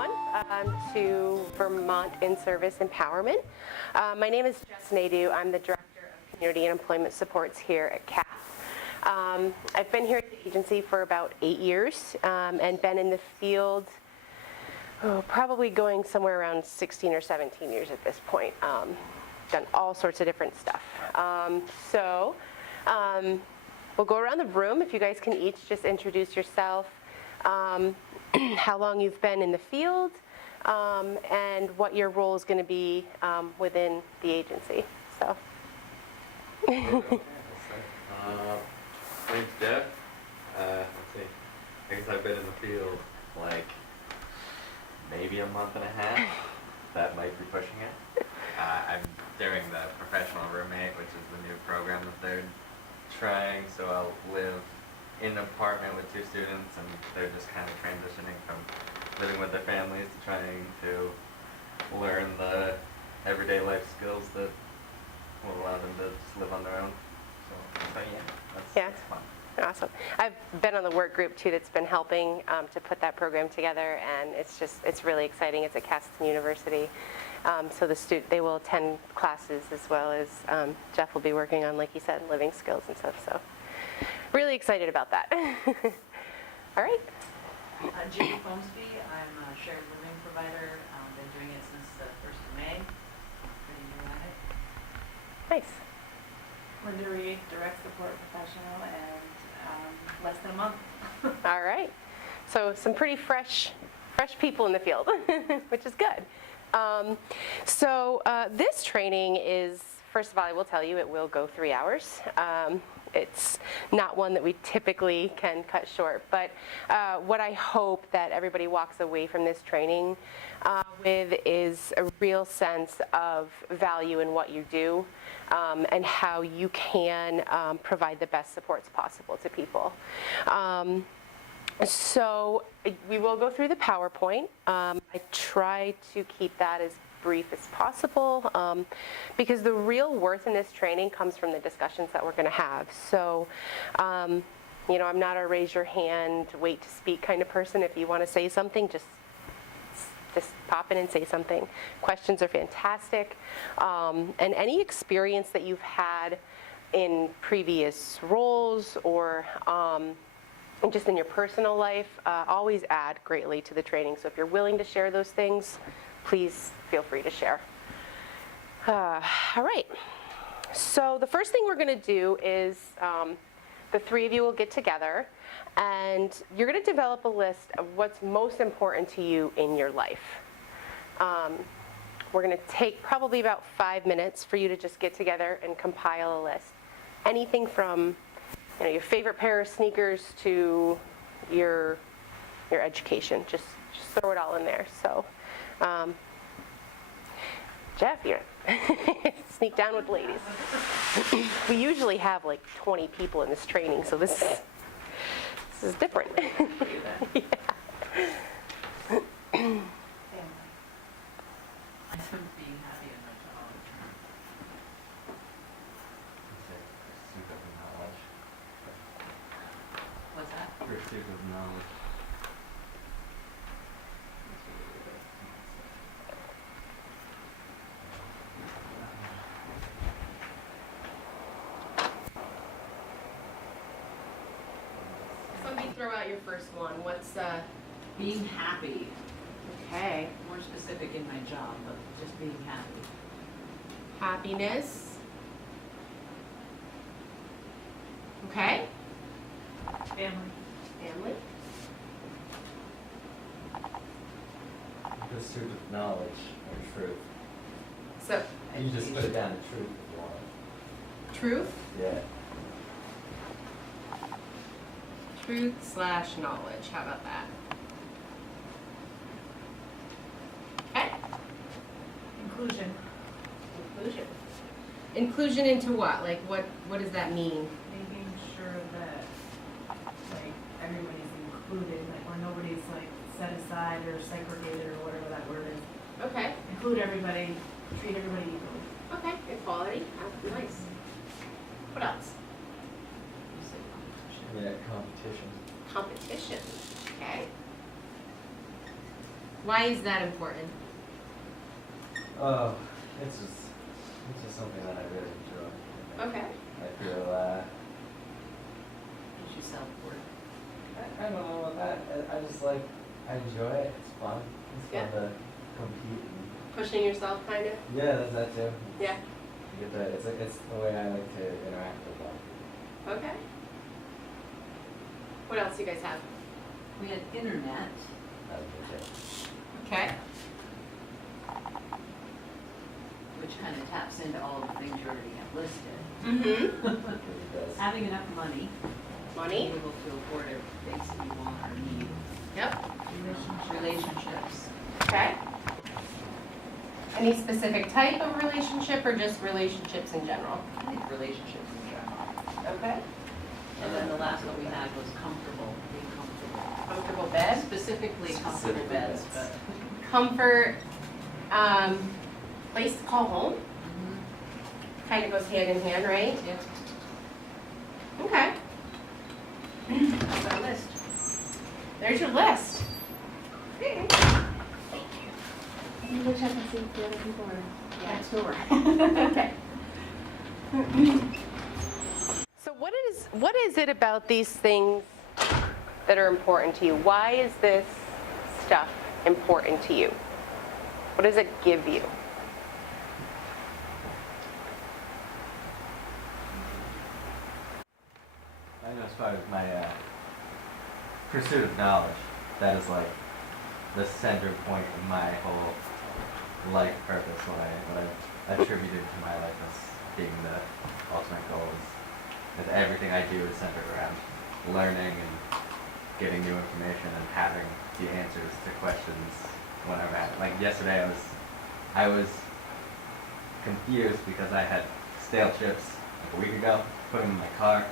everyone, to Vermont In-Service Empowerment. My name is Jess Nadeau. I'm the Director of Community and Employment Supports here at CAF. I've been here at the agency for about 8 years and been in the field probably going somewhere around 16 or 17 years at this point. Done all sorts of different stuff. We'll go around the room. If you guys can each just introduce yourself, how long you've been in the field, and what your role is going to be within the agency. So. My name's Jeff. Let's see. I guess I've been in the field like maybe a month and a half. That might be pushing it. I'm doing the professional roommate, which is the new program that they're trying. So I'll live in an apartment with 2 students, and they're just kind of transitioning from living with their families to trying to learn the everyday life skills that will allow them to just live on their own. So yeah, that's fun. Awesome. I've been on the work group too that's been helping to put that program together, and it's really exciting. It's at Castleton University. So they will attend classes as well as Jeff will be working on, like he said, living skills and stuff. So really excited about that. All right. Judy Foamsby. I'm a shared living provider. Been doing it since the 1st of May. Pretty new at it. Nice. Linda Reed, direct support professional, and less than a month. All right. So some pretty fresh people in the field, which is good. This training is, first of all, I will tell you, it will go 3 hours. It's not one that we typically can cut short, but what I hope that everybody walks away from this training with is a real sense of value in what you do and how you can provide the best supports possible to people. So we will go through the PowerPoint. I try to keep that as brief as possible because the real worth in this training comes from the discussions that we're going to have. So, I'm not a raise your hand, wait to speak kind of person. If you want to say something, just pop in and say something. Questions are fantastic. And any experience that you've had in previous roles or just in your personal life, always add greatly to the training. So if you're willing to share those things, please feel free to share. All right. So the first thing we're going to do is the 3 of you will get together, and you're going to develop a list of what's most important to you in your life. We're going to take probably about 5 minutes for you to just get together and compile a list. Anything from your favorite pair of sneakers to your education. Just throw it all in there. So, Jeff, you sneak down with ladies. We usually have like 20 people in this training, so this is different. Yeah. I'm being happy in my job. Pursuit of knowledge. What's that? Pursuit of knowledge. Somebody throw out your first one. What's Being happy. okay? More specific in my job, but just being happy. Happiness. Okay. Family. Family. Pursuit of knowledge or truth. So You just put it down to truth if you want. truth. Yeah. Truth/knowledge. How about that? Okay. Inclusion. Inclusion. Inclusion into what? Like what does that mean? Making sure that like everybody's included, like where nobody's like set aside or segregated or whatever that word is. Okay. Include everybody, treat everybody equally. Okay. Equality. Oh, nice. What else? You said competition. Yeah, competition. Competition. Okay. Why is that important? Oh, it's just something that I really enjoy. Okay. I feel, Gives you self-worth. I don't know about that. I just like, I enjoy it. It's fun. It's Yeah. fun to compete. And, Pushing yourself, kind of? yeah, there's that too. Yeah. You get to, it's the way I like to interact with them. Okay. What else do you guys have? We had internet. That would be it. Okay. Which kind of taps into all the things you already have listed. Mm-hmm. It really does. Having enough money. Money? Being able to afford everything that you want or need. Yep. Relationships. Okay. Any specific type of relationship or just relationships in general? I think relationships in general. Okay. And then the last one we had was comfortable, being comfortable. Comfortable bed? Specifically comfortable Specifically beds, beds. but. Comfort, place to call home? Mhm. Kind of goes hand in hand, right? Yep, Okay. that's our list. There's your list. Let me go check and see if the other people are Yeah. next door. Okay. So what is it about these things that are important to you? Why is this stuff important to you? What does it give you? I know as far as my pursuit of knowledge, that is like the center point of my whole life purpose. What I attributed to my life as being the ultimate goal is that everything I do is centered around learning and getting new information and having the answers to questions whenever I have. Like yesterday, I was confused because I had stale chips like a week ago, put them in my car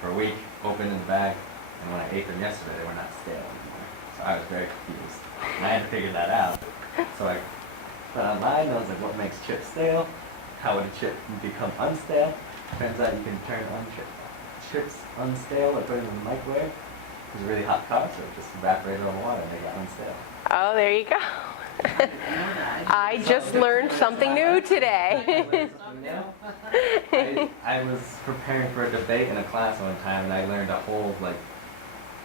for a week, opened in the bag, and when I ate them yesterday, they were not stale anymore. So I was very confused. And I had to figure that out. So I went online, and I was like, what makes chips stale? How would a chip become unstale? Turns out you can turn chips unstale by putting them in the microwave. It was a really hot car, so it just evaporated on the water and they got unstale. Oh, there you go. I just learned something new today. I was preparing for a debate in a class one time, and I learned a whole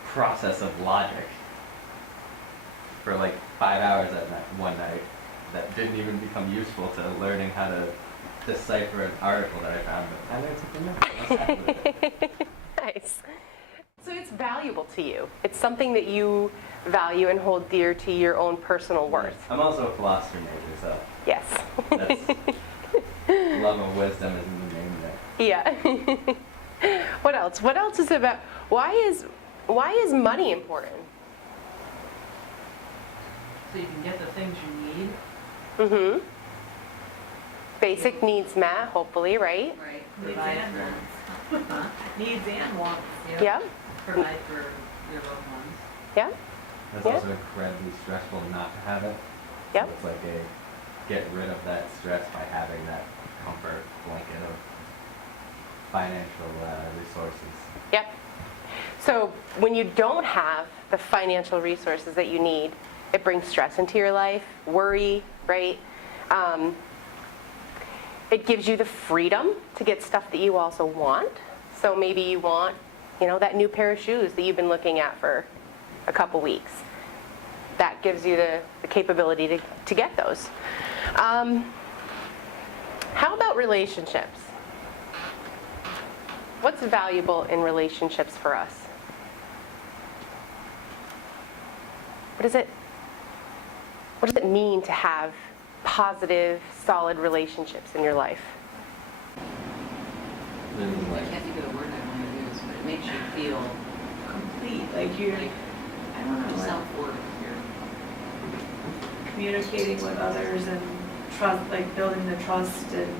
process of logic for 5 hours one night that didn't even become useful to learning how to decipher an article that I found. But I learned something new. I was happy with it. Nice. So it's valuable to you. It's something that you value and hold dear to your own personal worth. I'm also a philosophy major, so Yes. that's love of wisdom is in the name there. Yeah. What else? What else is about? Why is money important? So you can get the things you need. Mm-hmm. Basic needs met, hopefully, right? Right. Needs Provide and for, wants. huh? Needs and wants. Yeah. Provide for your loved ones. Yeah. It's Yeah. also incredibly stressful not to have it. Yep. So it's like get rid of that stress by having that comfort blanket of financial resources. Yep. So when you don't have the financial resources that you need, it brings stress into your life, worry, right? It gives you the freedom to get stuff that you also want. So maybe you want, that new pair of shoes that you've been looking at for a couple weeks. That gives you the capability to get those. How about relationships? What's valuable in relationships for us? What does it mean to have positive, solid relationships in your life? I can't think of the word I want to use, but it makes you feel Complete, like you're, like I don't know, like self-worth. communicating with others and trust, like building the trust and,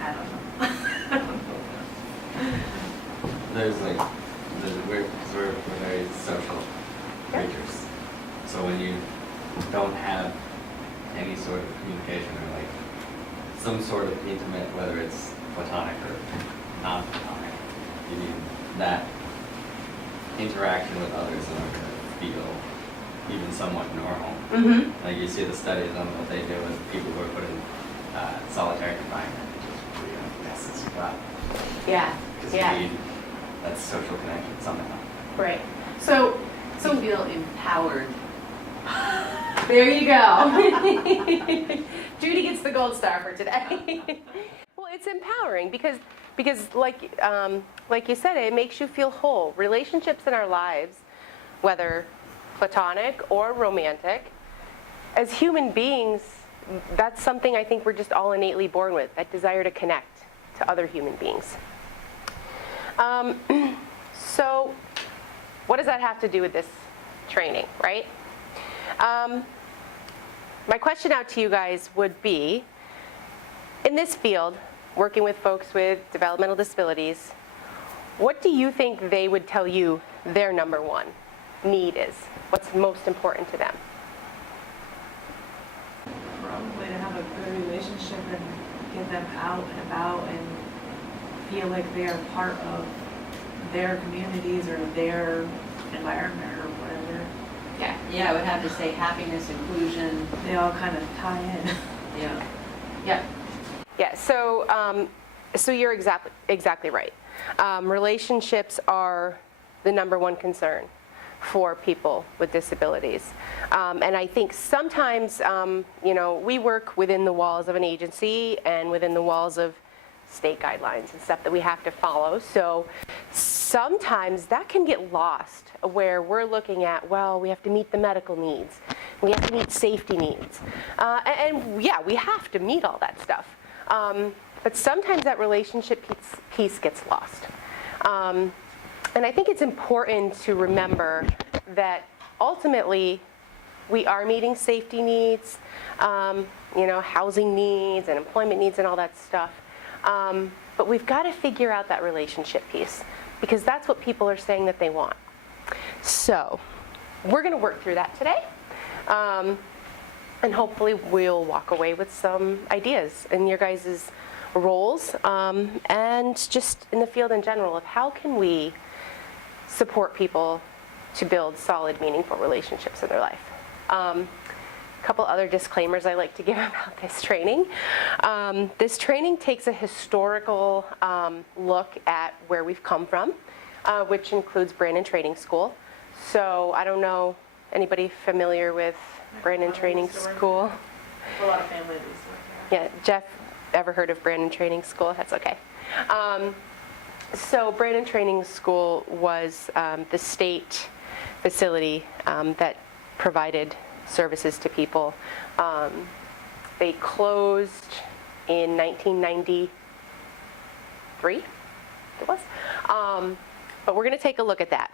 I don't know. I don't know. We're very social creatures. So when you don't have any sort of communication or some sort of intimate, whether it's platonic or non-platonic, you need that interaction with others in order to feel even somewhat normal. Mm-hmm. Like you see the studies on what they do with people who are put in solitary confinement, it just really messes you up. Yeah, Because yeah, you need that social connection somehow. right. So You feel empowered. there you go. Judy gets the gold star for today. Well, it's empowering because like you said, it makes you feel whole. Relationships in our lives, whether platonic or romantic, as human beings, that's something I think we're just all innately born with, that desire to connect to other human beings. So what does that have to do with this training, right? My question out to you guys would be, in this field, working with folks with developmental disabilities, what do you think they would tell you their number one need is? What's most important to them? Probably to have a good relationship and get them out and about and feel like they're part of their communities or their environment or whatever. Yeah. Yeah, I would have to say happiness, inclusion, They all kind of tie in. yeah. Yeah. Yeah. So you're exactly right. Relationships are the number one concern for people with disabilities, and I think sometimes we work within the walls of an agency and within the walls of state guidelines and stuff that we have to follow. So sometimes that can get lost where we're looking at, well, we have to meet the medical needs, we have to meet safety needs, and yeah, we have to meet all that stuff. But sometimes that relationship piece gets lost. And I think it's important to remember that ultimately we are meeting safety needs, housing needs and employment needs and all that stuff. But we've got to figure out that relationship piece because that's what people are saying that they want. So we're going to work through that today. And hopefully we'll walk away with some ideas in your guys' roles and just in the field in general of how can we support people to build solid, meaningful relationships in their life. A couple other disclaimers I like to give about this training. This training takes a historical look at where we've come from, which includes Brandon Training School. So I don't know, anybody familiar with Brandon Training School? A lot of families work there. Yeah, Jeff, ever heard of Brandon Training School? That's okay. So Brandon Training School was the state facility that provided services to people. They closed in 1993, it was. But we're going to take a look at that.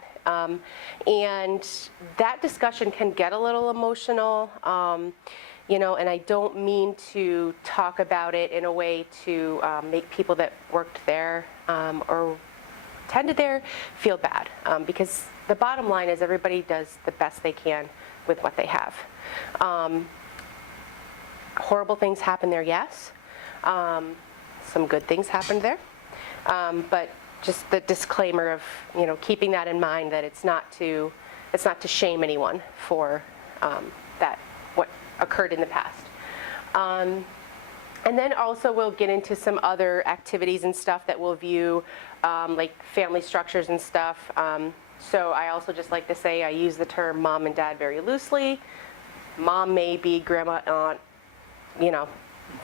And that discussion can get a little emotional, and I don't mean to talk about it in a way to make people that worked there or attended there feel bad, because the bottom line is everybody does the best they can with what they have. Horrible things happen there, yes. Some good things happened there, but just the disclaimer of keeping that in mind, that it's not to shame anyone for that what occurred in the past. And then also we'll get into some other activities and stuff that we'll view, like family structures and stuff. So I also just like to say I use the term mom and dad very loosely. Mom may be grandma, aunt,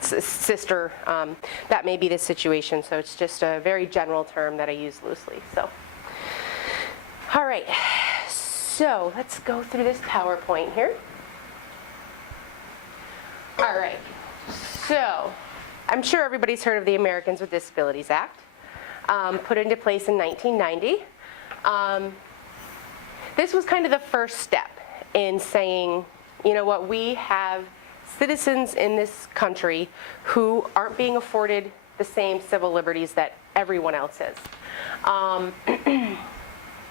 sister. That may be the situation. So it's just a very general term that I use loosely. So, all right. So let's go through this PowerPoint here. All right. So I'm sure everybody's heard of the Americans with Disabilities Act, put into place in 1990. This was kind of the first step in saying, you know what, we have citizens in this country who aren't being afforded the same civil liberties that everyone else is. And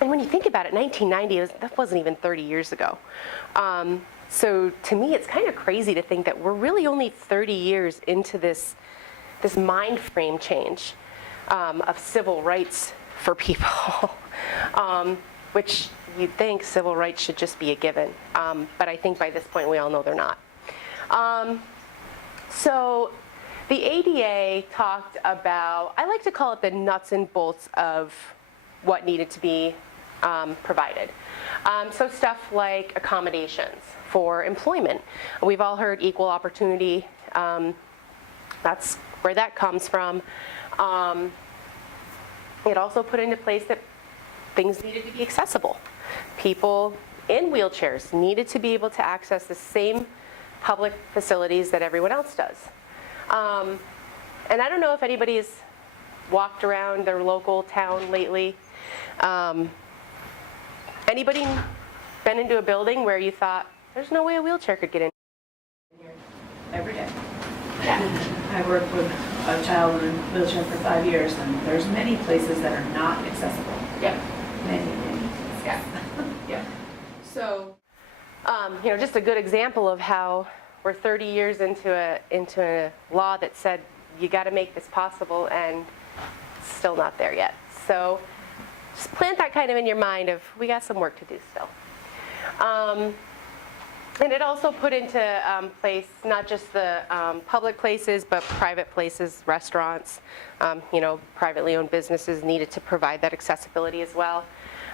when you think about it, 1990, that wasn't even 30 years ago. So to me, it's kind of crazy to think that we're really only 30 years into this mind frame change of civil rights for people, which you'd think civil rights should just be a given. But I think by this point, we all know they're not. So the ADA talked about, I like to call it the nuts and bolts of what needed to be provided. So stuff like accommodations for employment. We've all heard equal opportunity. That's where that comes from. It also put into place that things needed to be accessible. People in wheelchairs needed to be able to access the same public facilities that everyone else does. And I don't know if anybody's walked around their local town lately. Anybody been into a building where you thought, there's no way a wheelchair could get in? Every day. I worked with a child in a wheelchair for 5 years, and there's many places that are not accessible. Yeah. Many. Yeah. Yeah. So, just a good example of how we're 30 years into a law that said you got to make this possible, and it's still not there yet. So, just plant that kind of in your mind of we got some work to do still. And it also put into place not just the public places, but private places, restaurants, privately owned businesses needed to provide that accessibility as well.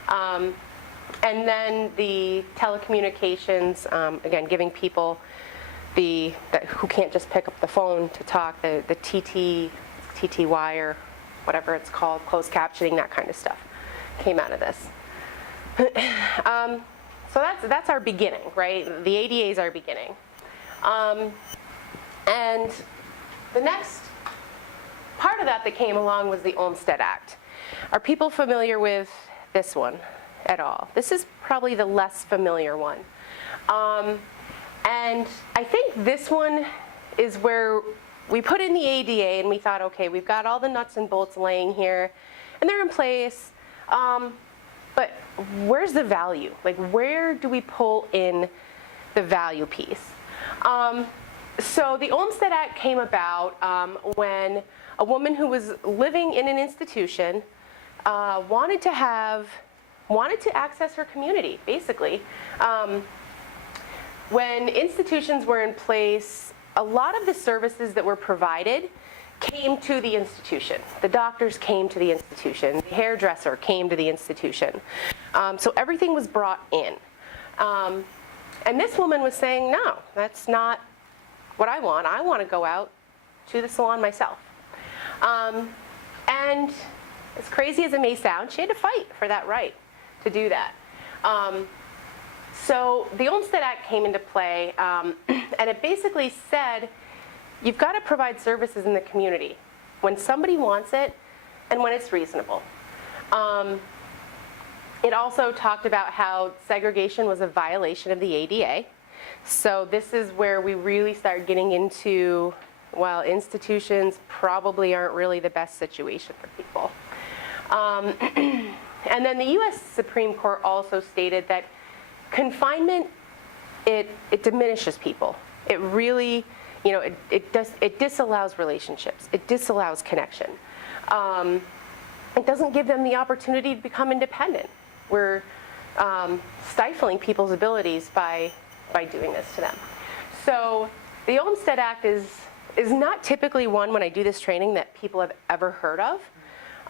And then the telecommunications, again, giving people who can't just pick up the phone to talk, the TTY or whatever it's called, closed captioning, that kind of stuff came out of this. So that's our beginning, right? The ADA is our beginning. And the next part of that came along was the Olmstead Act. Are people familiar with this one at all? This is probably the less familiar one. And I think this one is where we put in the ADA and we thought, okay, we've got all the nuts and bolts laying here, and they're in place. But where's the value? Like, where do we pull in the value piece? So the Olmstead Act came about when a woman who was living in an institution wanted to access her community, basically. When institutions were in place, a lot of the services that were provided came to the institution. The doctors came to the institution. The hairdresser came to the institution. So everything was brought in. And this woman was saying, no, that's not what I want. I want to go out to the salon myself. And as crazy as it may sound, she had to fight for that right to do that. So the Olmstead Act came into play, and it basically said, you've got to provide services in the community when somebody wants it and when it's reasonable. It also talked about how segregation was a violation of the ADA. So this is where we really start getting into, well, institutions probably aren't really the best situation for people. And then the U.S. Supreme Court also stated that confinement, it diminishes people. It really, it disallows relationships. It disallows connection. It doesn't give them the opportunity to become independent. We're stifling people's abilities by doing this to them. So the Olmstead Act is not typically one, when I do this training, that people have ever heard of.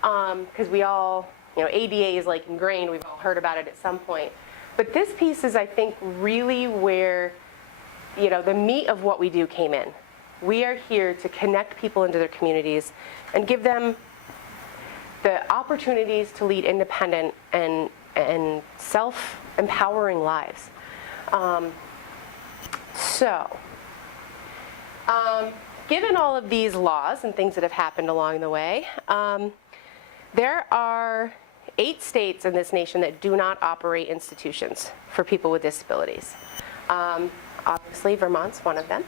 Because we all, ADA is like ingrained. We've all heard about it at some point. But this piece is, I think, really where, the meat of what we do came in. We are here to connect people into their communities and give them the opportunities to lead independent and self-empowering lives. Given all of these laws and things that have happened along the way, there are 8 states in this nation that do not operate institutions for people with disabilities. Obviously, Vermont's one of them.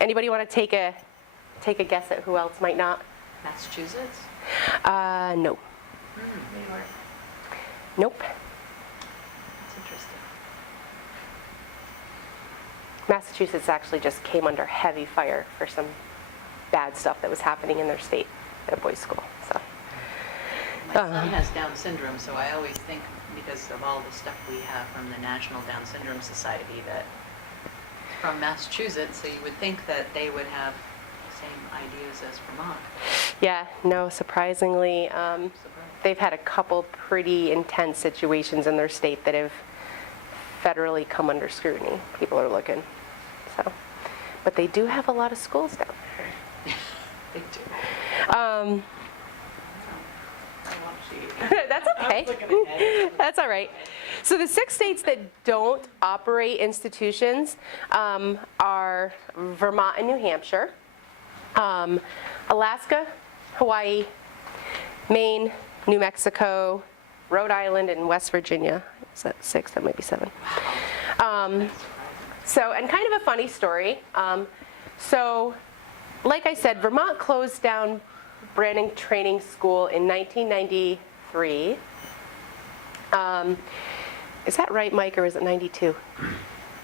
Anybody want to take a guess at who else might not? Massachusetts? No. New York. Nope. That's interesting. Massachusetts actually just came under heavy fire for some bad stuff that was happening in their state at a boys' school. So. My son has Down syndrome, so I always think, because because of all the stuff we have from the National Down Syndrome Society that, from Massachusetts, so you would think that they would have the same ideas as Vermont. Yeah, no, surprisingly, Surprised. they've had a couple pretty intense situations in their state that have federally come under scrutiny. People are looking, so. But they do have a lot of schools down They do. there. That's okay. That's all right. So the 6 states that don't operate institutions are Vermont and New Hampshire, Alaska, Hawaii, Maine, New Mexico, Rhode Island, and West Virginia. Is that 6? That might be 7. So, and kind of a funny story. So, like I said, Vermont closed down Branding Training School in 1993. Is that right, Mike, or is it 92?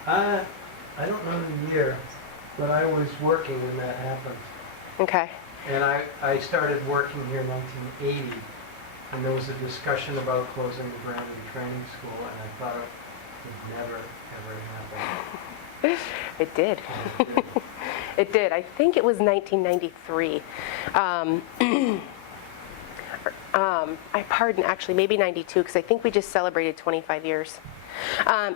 I don't know the year, but I was working when that happened. Okay. And I started working here in 1980, and there was a discussion about closing the Brandon Training School, and I thought it would never, ever happen. It did. And it did. It did. I think it was 1993. Pardon, actually, maybe 92, because I think we just celebrated 25 years.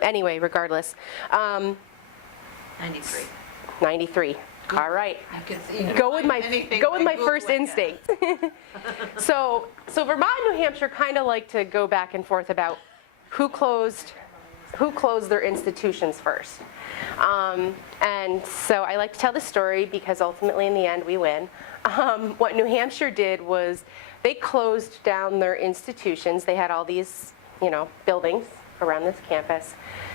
Anyway, regardless. 93. 93. All right. You can see. Go with my anything go with by my first Googling it. instinct. So Vermont and New Hampshire kind of like to go back and forth about who closed their institutions first. And so I like to tell the story because ultimately in the end we win. What New Hampshire did was they closed down their institutions. They had all these, buildings around this campus,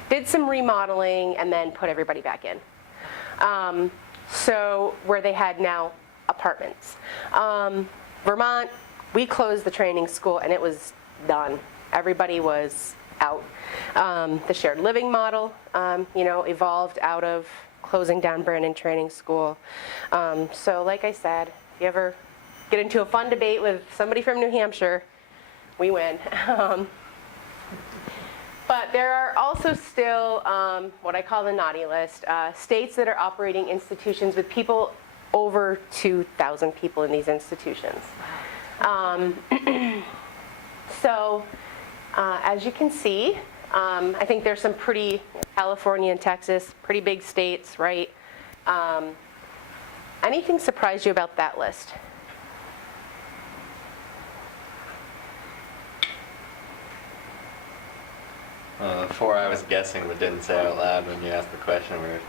did some remodeling, and then put everybody back in. So where they had now apartments. Vermont, we closed the training school and it was done. Everybody was out. The shared living model, evolved out of closing down Brandon Training School. So like I said, if you ever get into a fun debate with somebody from New Hampshire, we win. But there are also still what I call the naughty list, states that are operating institutions with people over 2,000 people in these institutions. So as you can see, I think there's some pretty, California and Texas, pretty big states, right? Anything surprise you about that list? Before I was guessing but didn't say out loud when you asked the question were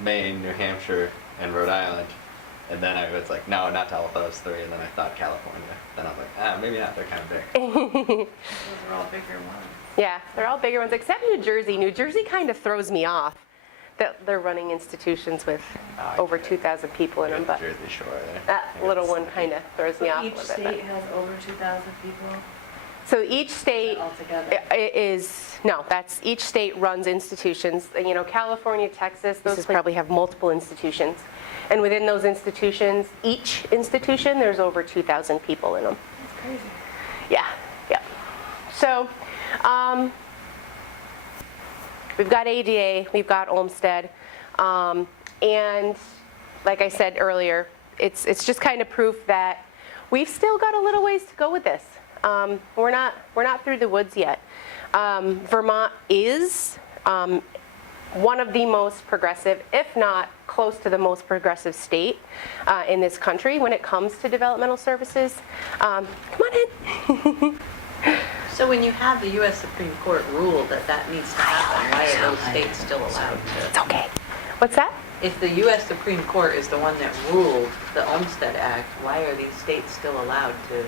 Maine, New Hampshire, and Rhode Island. And then I was like, no, not all of those 3. And then I thought California. Then I was like, maybe not. They're kind of big. Those are all bigger ones. Yeah, they're all bigger ones, except New Jersey. New Jersey kind of throws me off that they're running institutions with over 2,000 people in them, You but got the Jersey Shore there. that little one kind of throws me off a Each little bit. state has over 2,000 people So each state altogether. each state runs institutions. California, Texas, those probably have multiple institutions. And within those institutions, each institution, there's over 2,000 people in them. That's crazy. Yeah. So, we've got ADA, we've got Olmsted, and like I said earlier, it's just kind of proof that we've still got a little ways to go with this. We're not through the woods yet. Vermont is one of the most progressive, if not close to the most progressive state in this country when it comes to developmental services. Come on in. So when you have the U.S. Supreme Court rule that needs to happen, why are those states still allowed It's to? okay. What's that? If the U.S. Supreme Court is the one that ruled the Olmstead Act, why are these states still allowed to?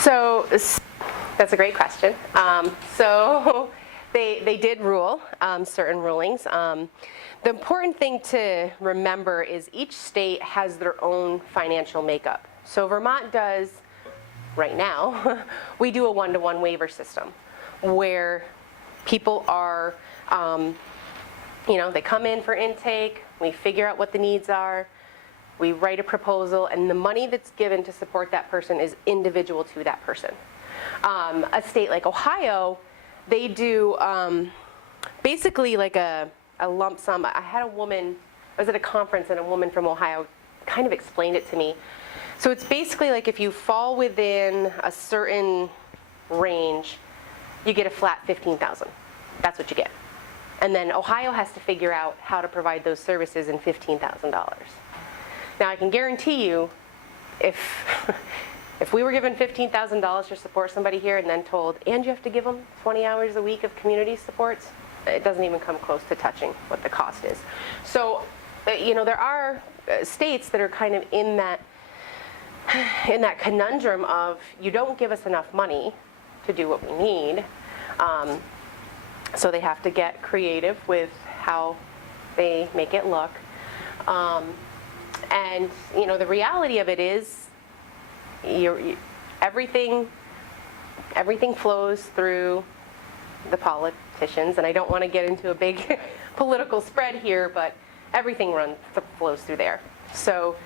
So that's a great question. So they did rule certain rulings. The important thing to remember is each state has their own financial makeup. So Vermont does, right now, we do a one-to-one waiver system where people are, they come in for intake, we figure out what the needs are, we write a proposal, and the money that's given to support that person is individual to that person. A state like Ohio, they do basically like a lump sum. I had a woman, I was at a conference and a woman from Ohio kind of explained it to me. So it's basically like if you fall within a certain range, you get a flat $15,000. That's what you get. And then Ohio has to figure out how to provide those services in $15,000. Now I can guarantee you, if we were given $15,000 to support somebody here and then told, and you have to give them 20 hours a week of community supports, it doesn't even come close to touching what the cost is. So, there are states that are kind of in that conundrum of, you don't give us enough money to do what we need. So they have to get creative with how they make it look. And the reality of it is, everything flows through the politicians, and I don't want to get into a big political spread here, but everything flows through there. So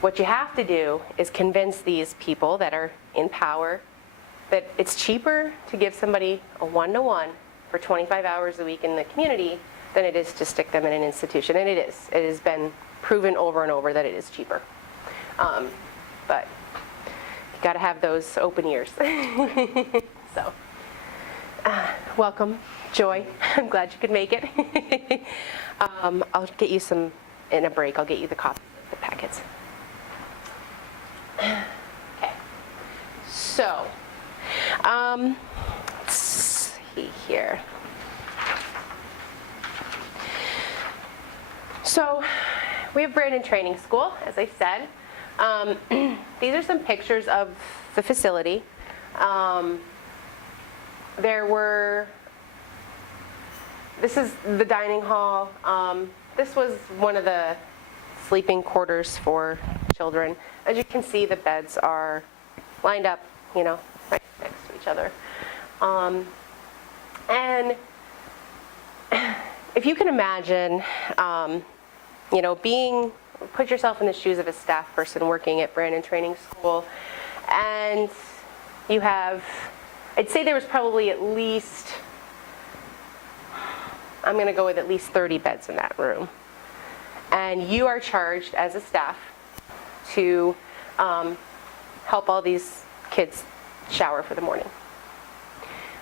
what you have to do is convince these people that are in power that it's cheaper to give somebody a one-to-one for 25 hours a week in the community than it is to stick them in an institution. And it is. It has been proven over and over that it is cheaper. But you got to have those open ears. So, welcome, Joy. I'm glad you could make it. I'll get you some, in a break, I'll get you the copies of the packets. Okay. So, let's see here. So, we have Brandon Training School, as I said. These are some pictures of the facility. This is the dining hall. This was one of the sleeping quarters for children. As you can see, the beds are lined up, right next to each other. And if you can imagine, put yourself in the shoes of a staff person working at Brandon Training School, and you have, I'd say there was probably at least, I'm going to go with at least 30 beds in that room. And you are charged as a staff to help all these kids shower for the morning.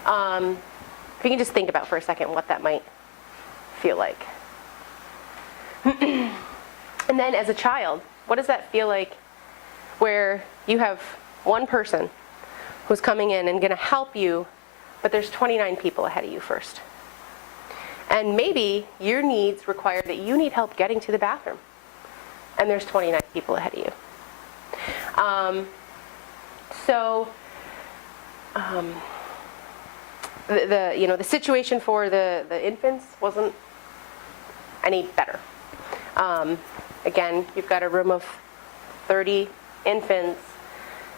If you can just think about for a second what that might feel like. And then as a child, what does that feel like where you have one person who's coming in and going to help you, but there's 29 people ahead of you first? And maybe your needs require that you need help getting to the bathroom, and there's 29 people ahead of you. The situation for the infants wasn't any better. Again, you've got a room of 30 infants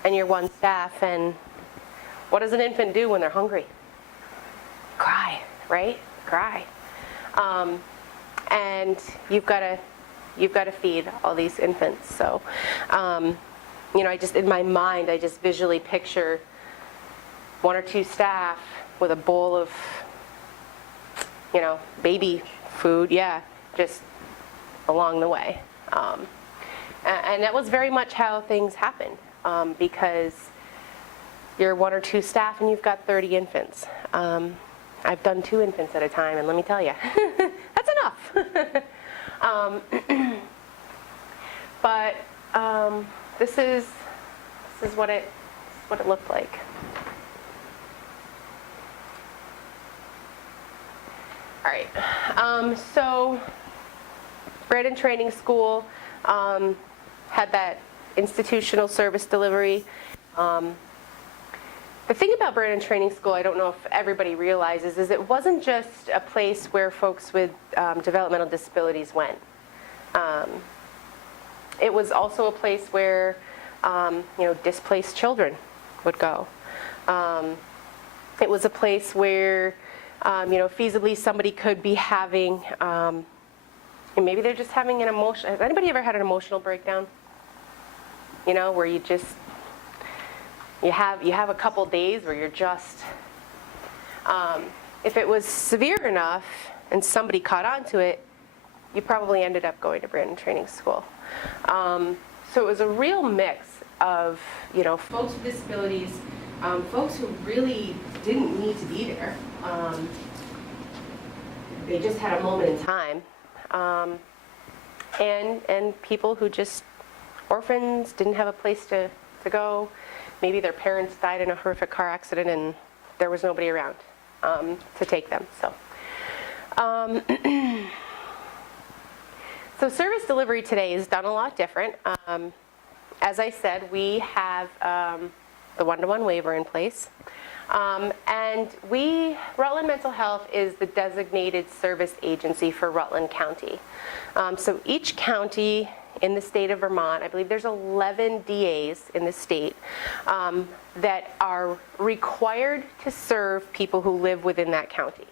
and you're one staff, and what does an infant do when they're hungry? Cry, right? Cry. And you've got to feed all these infants. So, in my mind, I just visually picture one or two staff with a bowl of, baby food, just along the way. And that was very much how things happened, because you're one or two staff and you've got 30 infants. I've done 2 infants at a time, and let me tell you, that's enough. But this is what it looked like. All right. So Brandon Training School had that institutional service delivery. The thing about Brandon Training School, I don't know if everybody realizes, is it wasn't just a place where folks with developmental disabilities went. It was also a place where displaced children would go. It was a place where feasibly somebody could be having, and maybe they're just having an emotion. Has anybody ever had an emotional breakdown? Where you just, You have a couple days where you're just, if it was severe enough and somebody caught on to it, you probably ended up going to Brandon Training School. So it was a real mix of, folks with disabilities, folks who really didn't need to be there. They just had a moment in time. And people who just, orphans, didn't have a place to go. Maybe their parents died in a horrific car accident and there was nobody around to take them. So service delivery today is done a lot different. As I said, we have the one-to-one waiver in place. And Rutland Mental Health is the designated service agency for Rutland County. So each county in the state of Vermont, I believe there's 11 DAs in the state that are required to serve people who live within that county.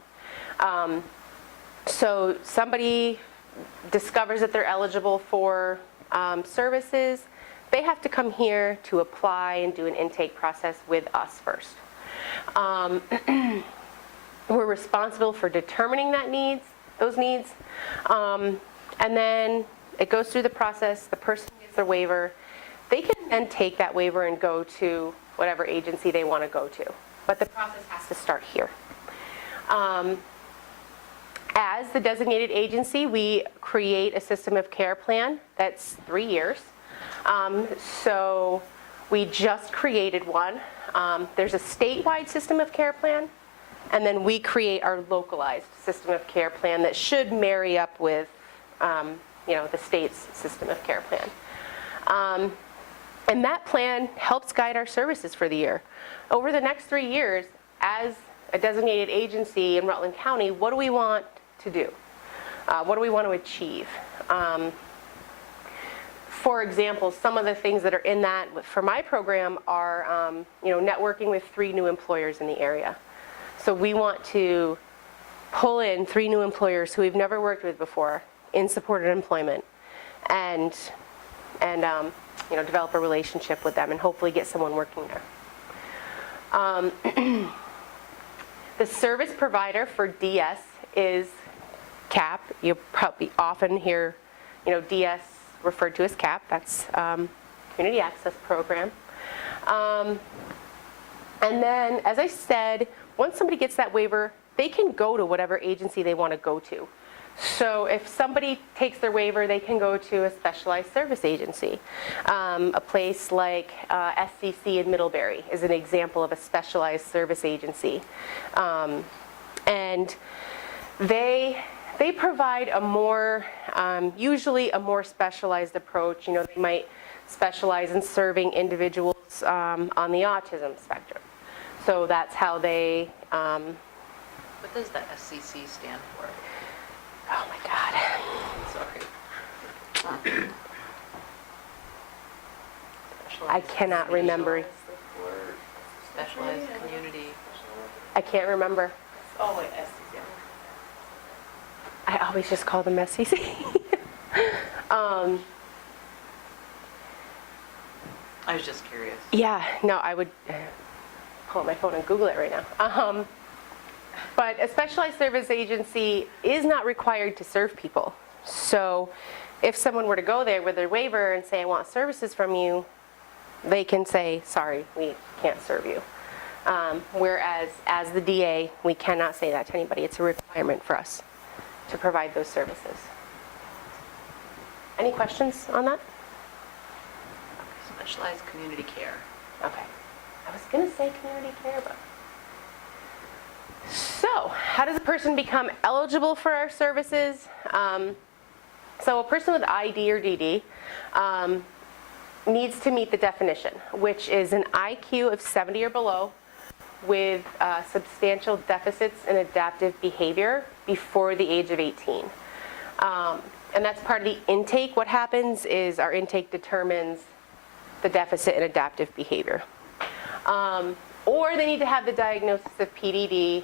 So somebody discovers that they're eligible for services, they have to come here to apply and do an intake process with us first. We're responsible for determining those needs, and then it goes through the process, the person gets their waiver, they can then take that waiver and go to whatever agency they want to go to. But the process has to start here. As the designated agency, we create a system of care plan that's 3 years. So we just created one. There's a statewide system of care plan, and then we create our localized system of care plan that should marry up with the state's system of care plan. And that plan helps guide our services for the year. Over the next 3 years, as a designated agency in Rutland County, what do we want to do? What do we want to achieve? For example, some of the things that are in that for my program are, networking with 3 new employers in the area. So we want to pull in 3 new employers who we've never worked with before in supported employment, and develop a relationship with them and hopefully get someone working there. The service provider for DS is CAP. You'll probably often hear, DS referred to as CAP. That's Community Access Program. And then, as I said, once somebody gets that waiver, they can go to whatever agency they want to go to. So if somebody takes their waiver, they can go to a specialized service agency. A place like SCC in Middlebury is an example of a specialized service agency. And they provide a more, usually a more specialized approach. They might specialize in serving individuals on the autism spectrum. So that's how they... What does the SCC stand for? Oh my God. Sorry. I cannot remember. Specialized community. I can't remember. Oh, wait, SCC. I always just call them SCC. I was just curious. Yeah, no, I would pull up my phone and Google it right now. But a specialized service agency is not required to serve people. So if someone were to go there with their waiver and say, I want services from you, they can say, sorry, we can't serve you. Whereas as the DA, we cannot say that to anybody. It's a requirement for us to provide those services. Any questions on that? Specialized community care. Okay. I was going to say community care, but... So, how does a person become eligible for our services? So a person with ID or DD needs to meet the definition, which is an IQ of 70 or below with substantial deficits in adaptive behavior before the age of 18. And that's part of the intake. What happens is our intake determines the deficit in adaptive behavior. Or they need to have the diagnosis of PDD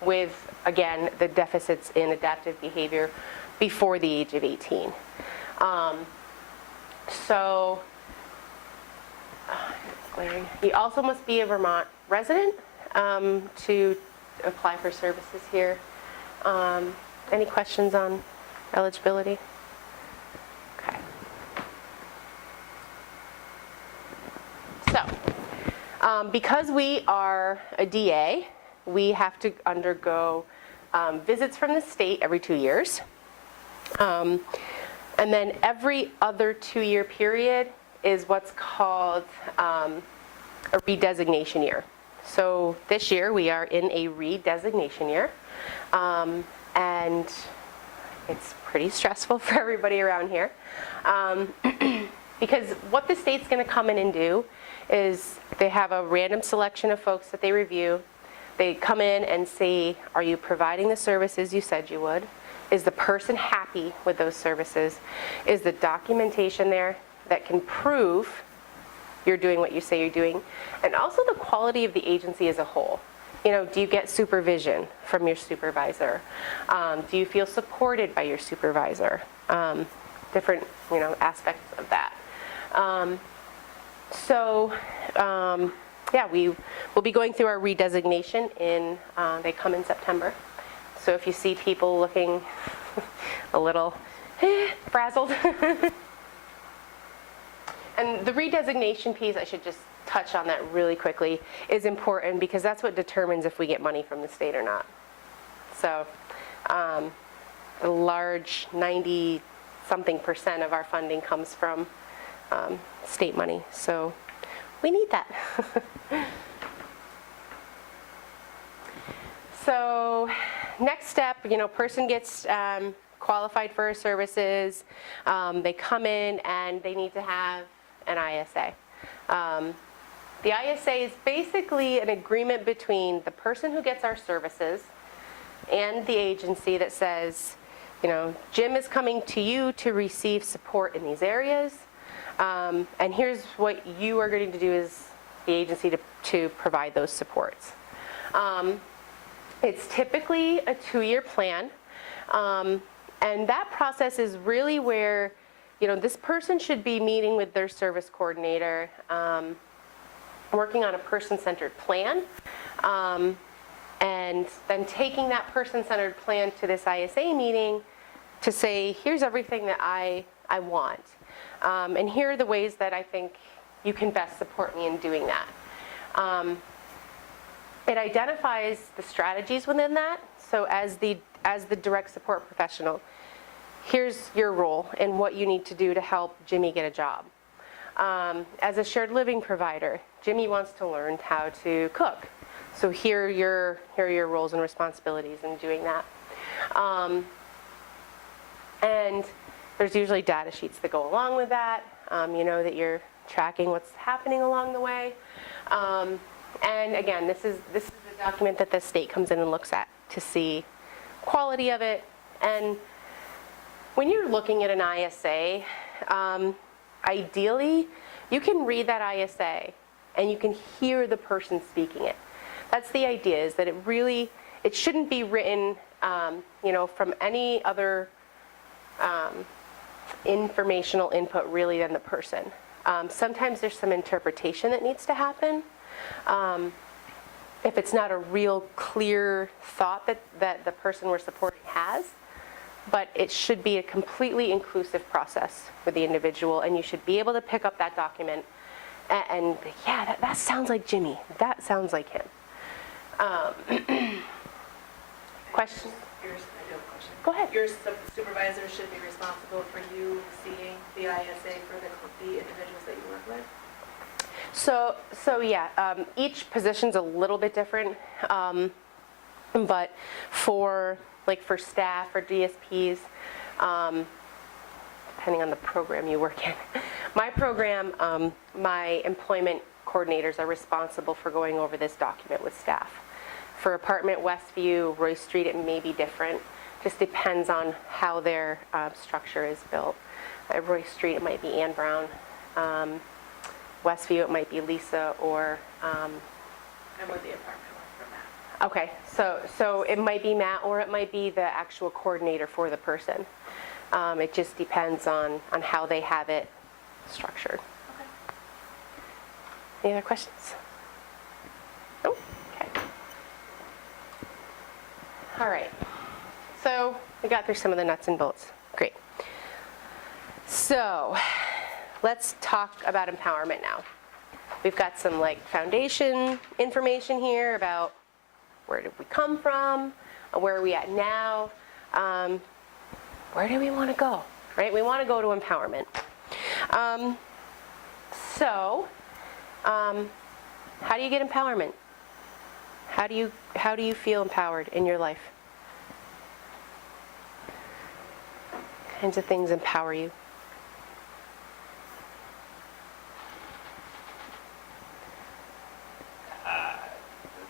with, again, the deficits in adaptive behavior before the age of 18. glaring. You also must be a Vermont resident to apply for services here. Any questions on eligibility? Okay. So, because we are a DA, we have to undergo visits from the state every 2 years. And then every other 2-year period is what's called a redesignation year. So this year we are in a redesignation year. And it's pretty stressful for everybody around here. Because what the state's going to come in and do is they have a random selection of folks that they review. They come in and see, are you providing the services you said you would? Is the person happy with those services? Is the documentation there that can prove you're doing what you say you're doing? And also the quality of the agency as a whole. You know, do you get supervision from your supervisor? Do you feel supported by your supervisor? Different, aspects of that. Yeah, we will be going through our redesignation they come in September. So if you see people looking a little frazzled. And the redesignation piece, I should just touch on that really quickly, is important because that's what determines if we get money from the state or not. So a large 90-something% of our funding comes from state money. So we need that. So next step, person gets qualified for our services. They come in and they need to have an ISA. The ISA is basically an agreement between the person who gets our services and the agency that says, Jim is coming to you to receive support in these areas. And here's what you are going to do as the agency to provide those supports. It's typically a 2-year plan. And that process is really where, this person should be meeting with their service coordinator, working on a person-centered plan, and then taking that person-centered plan to this ISA meeting to say, here's everything that I want. And here are the ways that I think you can best support me in doing that. It identifies the strategies within that. So as the direct support professional, here's your role and what you need to do to help Jimmy get a job. As a shared living provider, Jimmy wants to learn how to cook. So here are your roles and responsibilities in doing that. And there's usually data sheets that go along with that. That you're tracking what's happening along the way. And again, this is the document that the state comes in and looks at to see quality of it. And when you're looking at an ISA, ideally, you can read that ISA and you can hear the person speaking it. That's the idea, is that it shouldn't be written, from any other informational input really than the person. Sometimes there's some interpretation that needs to happen. If it's not a real clear thought that the person we're supporting has, but it should be a completely inclusive process with the individual, and you should be able to pick up that document and yeah, that sounds like Jimmy. That sounds like him. Question? I do have a question. Go ahead. Your supervisor should be responsible for you seeing the ISA for the individuals that you work with? So yeah, each position's a little bit different, but for staff or DSPs, depending on the program you work in. My program, my employment coordinators are responsible for going over this document with staff. For apartment Westview, Royce Street, it may be different. Just depends on how their structure is built. At Royce Street, it might be Ann Brown. Westview, it might be Lisa or... I'm with the apartment one for Matt. Okay, so it might be Matt or it might be the actual coordinator for the person. It just depends on how they have it structured. Any other questions? No? Okay. All right. So we got through some of the nuts and bolts. Great. So let's talk about empowerment now. We've got some like foundation information here about where did we come from, where are we at now, where do we want to go, right? We want to go to empowerment. How do you get empowerment? How do you feel empowered in your life? What kinds of things empower you?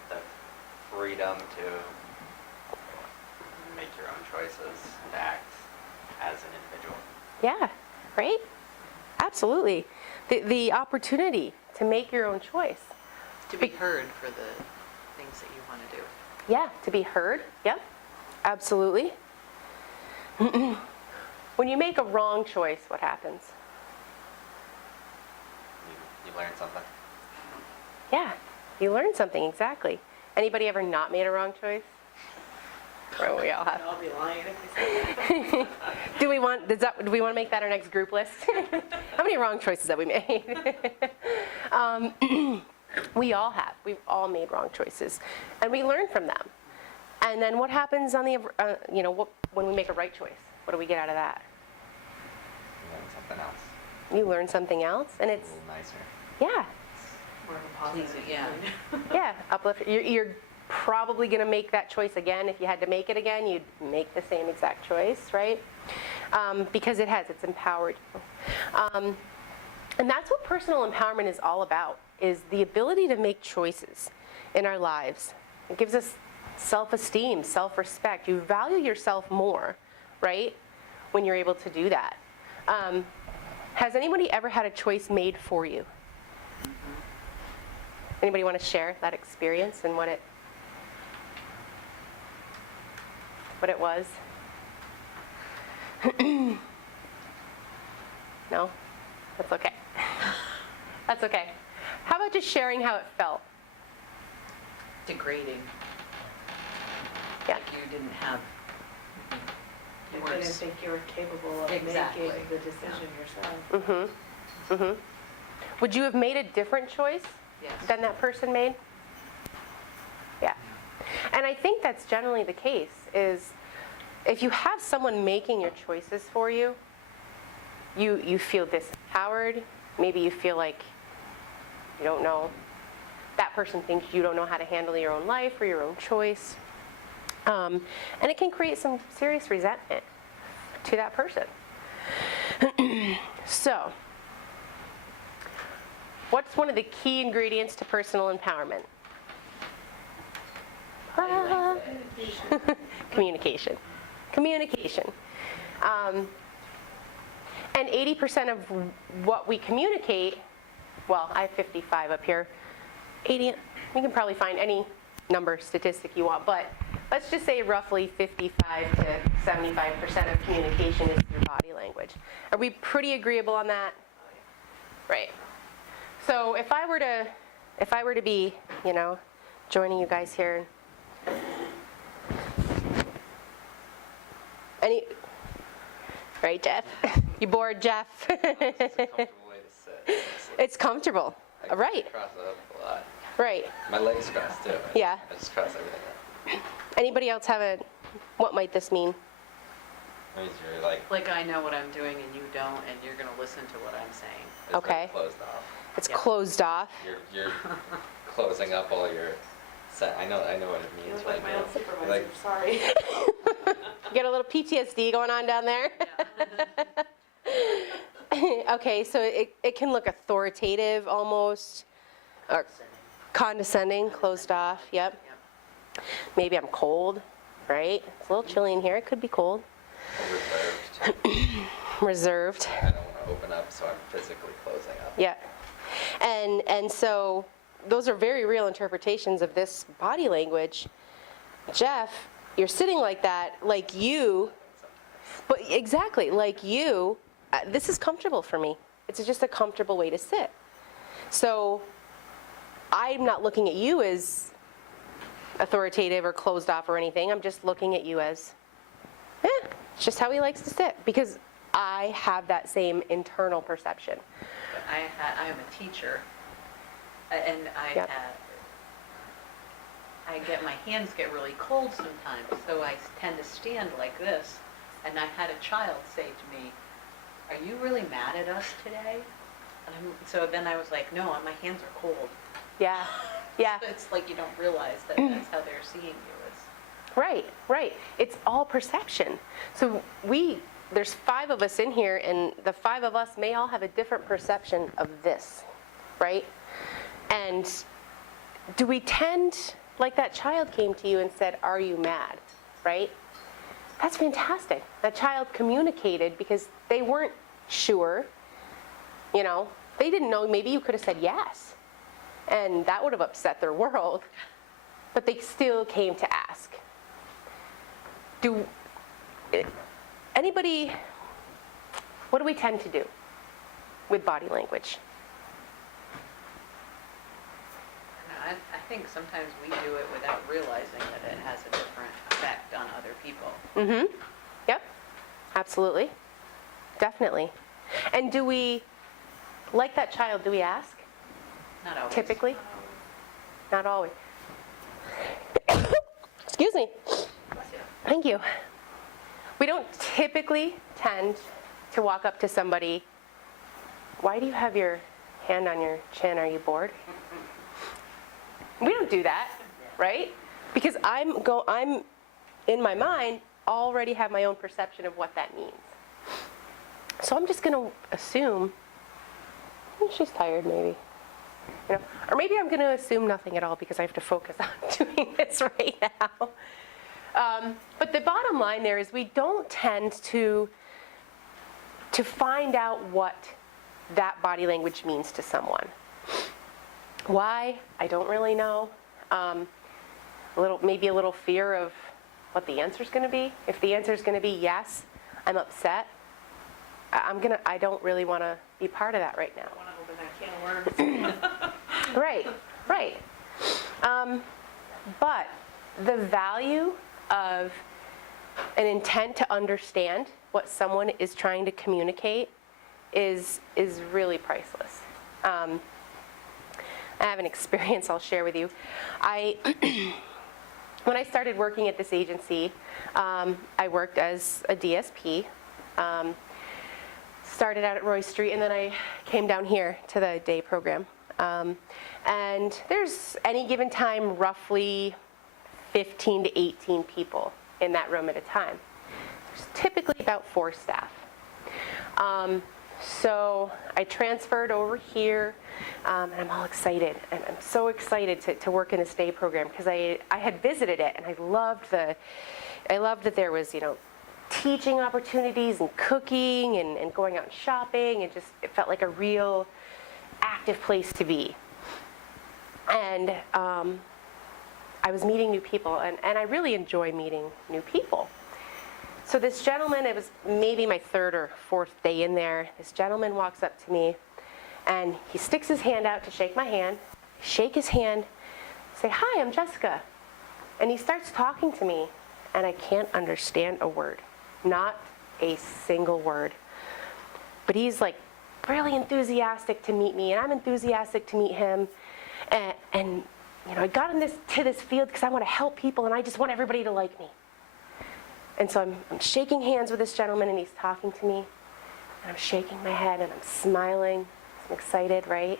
The freedom to make your own choices and act as an individual. Yeah, right? Absolutely. The opportunity to make your own choice. To be heard for the things that you want to do. Yeah, to be heard. Yep, absolutely. When you make a wrong choice, what happens? You learn something. Yeah, you learn something, exactly. Anybody ever not made a wrong choice? Well, we all have. I'll be lying if I say that. Do we want to make that our next group list? How many wrong choices have we made? We all have. We've all made wrong choices, and we learn from them. And then what happens on the, when we make a right choice? What do we get out of that? You learn something else. You learn something else, and A it's, little nicer. yeah, More of a positive. Pleasing, yeah. yeah, uplift. You're probably going to make that choice again. If you had to make it again, you'd make the same exact choice, right? Because it's empowered you. And that's what personal empowerment is all about, is the ability to make choices in our lives. It gives us self-esteem, self-respect. You value yourself more, right, when you're able to do that. Has anybody ever had a choice made for you? Anybody want to share that experience and what it was? No? That's okay. That's okay. How about just sharing how it felt? Degrading. Yeah. Like you didn't have. You I weren't. didn't think you were capable of Exactly. making the decision yourself. Mm-hmm. Mm-hmm. Would you have made a different choice Yes. than that person made? Yeah. And I think that's generally the case, is if you have someone making your choices for you, you feel disempowered. Maybe you feel like you don't know. That person thinks you don't know how to handle your own life or your own choice. And it can create some serious resentment to that person. So, what's one of the key ingredients to personal empowerment? Communication. Communication. And 80% of what we communicate, well, I have 55 up here. 80, you can probably find any number statistic you want, but let's just say roughly 55 to 75% of communication is through body language. Are we pretty agreeable on that? Right. So if I were to be, joining you guys here, right, Jeff? You bored, Jeff? It's a comfortable way to sit. It's comfortable, I right? cross it up a lot. Right. My legs cross too. Yeah. I just cross everything up. Anybody else have what might this mean? Means you're like, Like I know what I'm doing and you don't, and you're going to listen to what I'm saying. it's Okay. like closed off. It's Yep. closed off. You're closing up all your set. I know what it means right now. Like, sorry. You get a little PTSD going on down there. Okay, so it can look authoritative almost, or condescending, closed off, yep. Yep. Maybe I'm cold, right? It's a little chilly in here, it could be cold. reserved. Reserved, I don't want to open up, so I'm physically closing up. yeah. And so those are very real interpretations of this body language. Jeff, you're sitting like that, like you, but exactly, like you, this is comfortable for me. It's just a comfortable way to sit. So I'm not looking at you as authoritative or closed off or anything. I'm just looking at you as, it's just how he likes to sit, because I have that same internal perception. But I am a teacher, and Yep. my hands get really cold sometimes, so I tend to stand like this. And I had a child say to me, "Are you really mad at us today?" So then I was like, "No, my hands are cold." Yeah, yeah. It's like you don't realize that that's how they're seeing you. Right, right. It's all perception. So there's 5 of us in here, and the 5 of us may all have a different perception of this, right? And do we tend, like that child came to you and said, "Are you mad?" Right? That's fantastic. That child communicated because they weren't sure, you know, they didn't know, maybe you could have said yes. And that would have upset their world, but they still came to ask. What do we tend to do with body language? I think sometimes we do it without realizing that it has a different effect on other people. Mm-hmm. Yep. Absolutely. Definitely. And do we, like that child, do we ask? Not always. Typically? Not always. Excuse me. Thank you. We don't typically tend to walk up to somebody, "Why do you have your hand on your chin? Are you bored?" We don't do that, right? Because I'm in my mind already have my own perception of what that means. So I'm just going to assume she's tired, maybe. You know, or maybe I'm going to assume nothing at all because I have to focus on doing this right now. But the bottom line there is we don't tend to find out what that body language means to someone. Why? I don't really know. Maybe a little fear of what the answer's going to be. If the answer's going to be yes, I'm upset. I don't really want to be part of that right now. I want to open that can of worms. Right, right. But the value of an intent to understand what someone is trying to communicate is really priceless. I have an experience I'll share with you. When I started working at this agency, I worked as a DSP. Started out at Roy Street, and then I came down here to the day program. And there's any given time roughly 15 to 18 people in that room at a time. There's typically about 4 staff. So I transferred over here, and I'm all excited. And I'm so excited to work in this day program because I had visited it, and I loved that there was, you know, teaching opportunities and cooking and going out and shopping, and just it felt like a real active place to be. And I was meeting new people, and I really enjoy meeting new people. So this gentleman, it was maybe my 3rd or 4th day in there, this gentleman walks up to me, and he sticks his hand out to shake my hand, shake his hand, say, "Hi, I'm Jessica." And he starts talking to me, and I can't understand a word, not a single word. But he's like really enthusiastic to meet me, and I'm enthusiastic to meet him. And you know, I got to this field because I want to help people, and I just want everybody to like me. And so I'm shaking hands with this gentleman, and he's talking to me, and I'm shaking my head, and I'm smiling. I'm excited, right?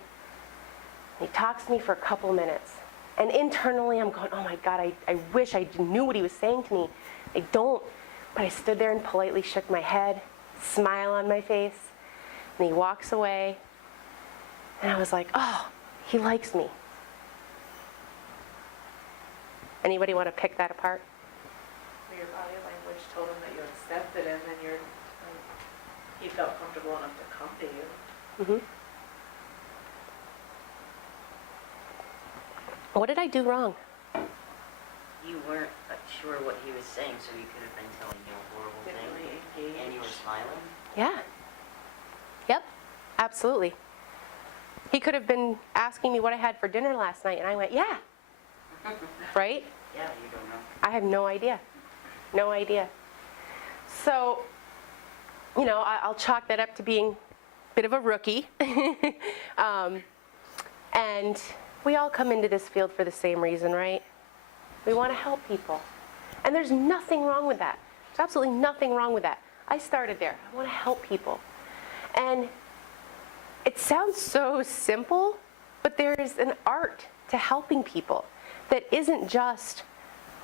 And he talks to me for a couple minutes. And internally, I'm going, oh my God, I wish I knew what he was saying to me. I don't. But I stood there and politely shook my head, smile on my face, and he walks away. And I was like, oh, he likes me. Anybody want to pick that apart? Your body language told him that you accepted him and he felt comfortable enough to come to you. Mm-hmm. What did I do wrong? You weren't sure what he was saying, so he could have been telling you a horrible Didn't really thing, and you were engage. smiling? Yeah. Yep. Absolutely. He could have been asking me what I had for dinner last night, and I went, yeah, right? Yeah, you don't know. I have no idea. No idea. So, you know, I'll chalk that up to being a bit of a rookie. And we all come into this field for the same reason, right? We want to help people. And there's nothing wrong with that. There's absolutely nothing wrong with that. I started there. I want to help people. And it sounds so simple, but there is an art to helping people that isn't just,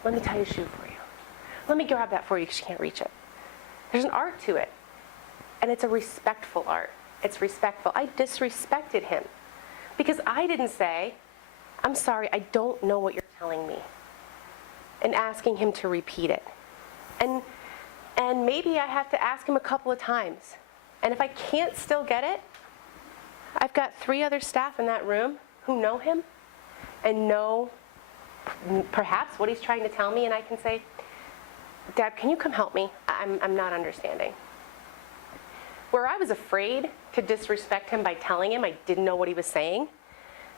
let me tie your shoe for you. Let me grab that for you because you can't reach it. There's an art to it. And it's a respectful art. It's respectful. I disrespected him because I didn't say, I'm sorry, I don't know what you're telling me, and asking him to repeat it. And maybe I have to ask him a couple of times. And if I can't still get it, I've got 3 other staff in that room who know him and know perhaps what he's trying to tell me, and I can say, Deb, can you come help me? I'm not understanding. Where I was afraid to disrespect him by telling him I didn't know what he was saying,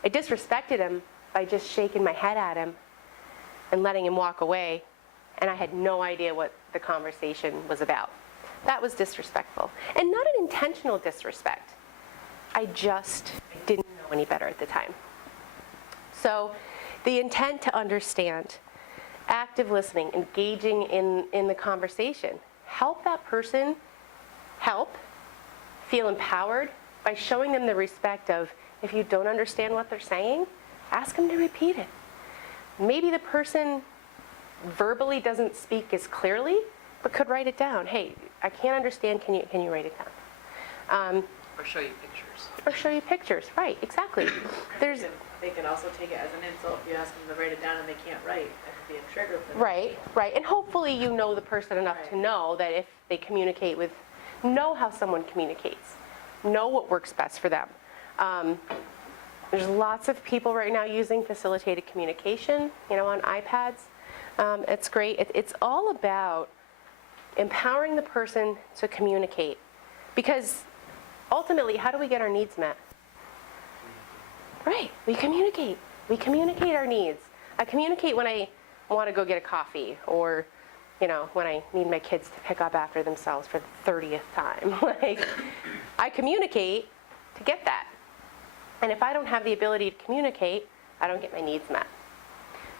I disrespected him by just shaking my head at him and letting him walk away, and I had no idea what the conversation was about. That was disrespectful. And not an intentional disrespect. I just didn't know any better at the time. So the intent to understand, active listening, engaging in the conversation, help that person feel empowered by showing them the respect of, if you don't understand what they're saying, ask them to repeat it. Maybe the person verbally doesn't speak as clearly, but could write it down. Hey, I can't understand, can you write it down? Or show you pictures. Or show you pictures, right, exactly. There's, They could also take it as an insult if you ask them to write it down and they can't write. That could be a trigger for them. right, and hopefully you know the person enough to Right. know that if they communicate with, know how someone communicates, know what works best for them. There's lots of people right now using facilitated communication, on iPads. It's great. It's all about empowering the person to communicate. Because ultimately, how do we get our needs met? Right, we communicate. We communicate our needs. I communicate when I want to go get a coffee, or, when I need my kids to pick up after themselves for the 30th time. I communicate to get that. And if I don't have the ability to communicate, I don't get my needs met.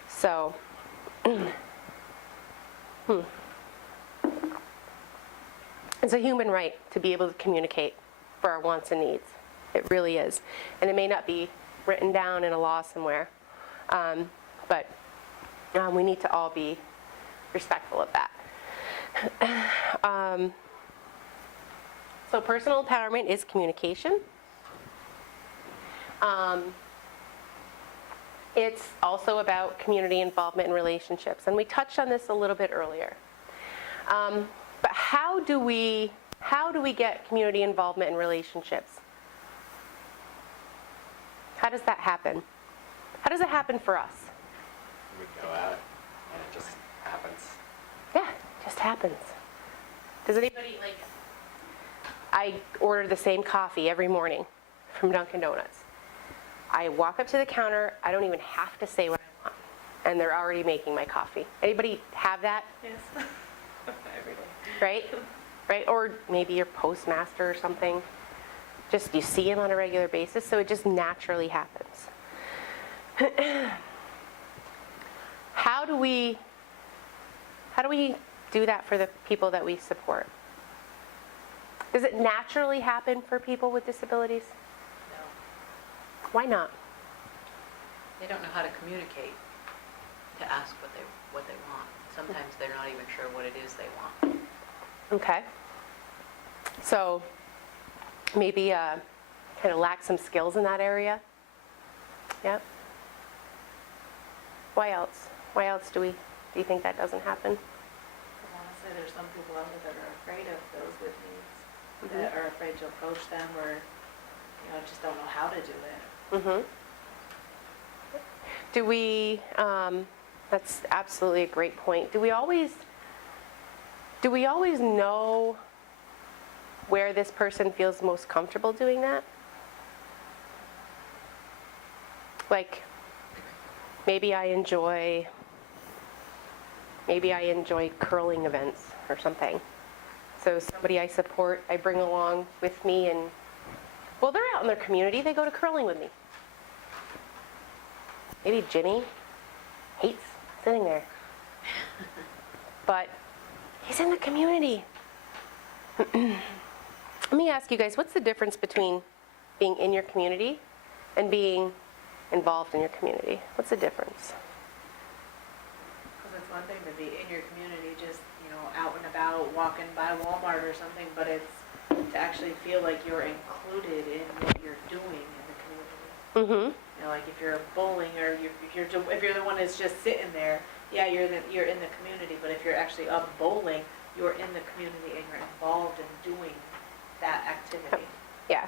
So, it's a human right to be able to communicate for our wants and needs. It really is. And it may not be written down in a law somewhere, but we need to all be respectful of that. So personal empowerment is communication. It's also about community involvement in relationships, and we touched on this a little bit earlier. But how do we get community involvement in relationships? How does that happen? How does it happen for us? We go out and it just happens. Yeah, it just happens. Does anybody, I order the same coffee every morning from Dunkin' Donuts. I walk up to the counter, I don't even have to say what I want, and they're already making my coffee. Anybody have that? Yes. Every day. Right? Or maybe your postmaster or something. Just you see him on a regular basis, so it just naturally happens. How do we do that for the people that we support? Does it naturally happen for people with disabilities? No, Why not? they don't know how to communicate, to ask what they want. Sometimes they're not even sure what it is they want. Okay. So maybe kind of lack some skills in that area. Yep. Why else? Why else do you think that doesn't happen? I want to say there's some people out there that are afraid of those with needs, that are afraid to approach them, or, just don't know how to do it. Mm-hmm. Do we, that's absolutely a great point. Do we always know where this person feels most comfortable doing that? Like, maybe I enjoy curling events or something. So somebody I support, I bring along with me, and well, they're out in their community, they go to curling with me. Maybe Jimmy hates sitting there, but he's in the community. Let me ask you guys, what's the difference between being in your community and being involved in your community? What's the difference? Because it's one thing to be in your community, just, out and about, walking by Walmart or something, but it's to actually feel like you're included in what you're doing in the community. Mm-hmm. Like if you're bowling or if you're the one that's just sitting there, yeah, you're in the community, but if you're actually up bowling, you're in the community and you're involved in doing that activity. Yeah.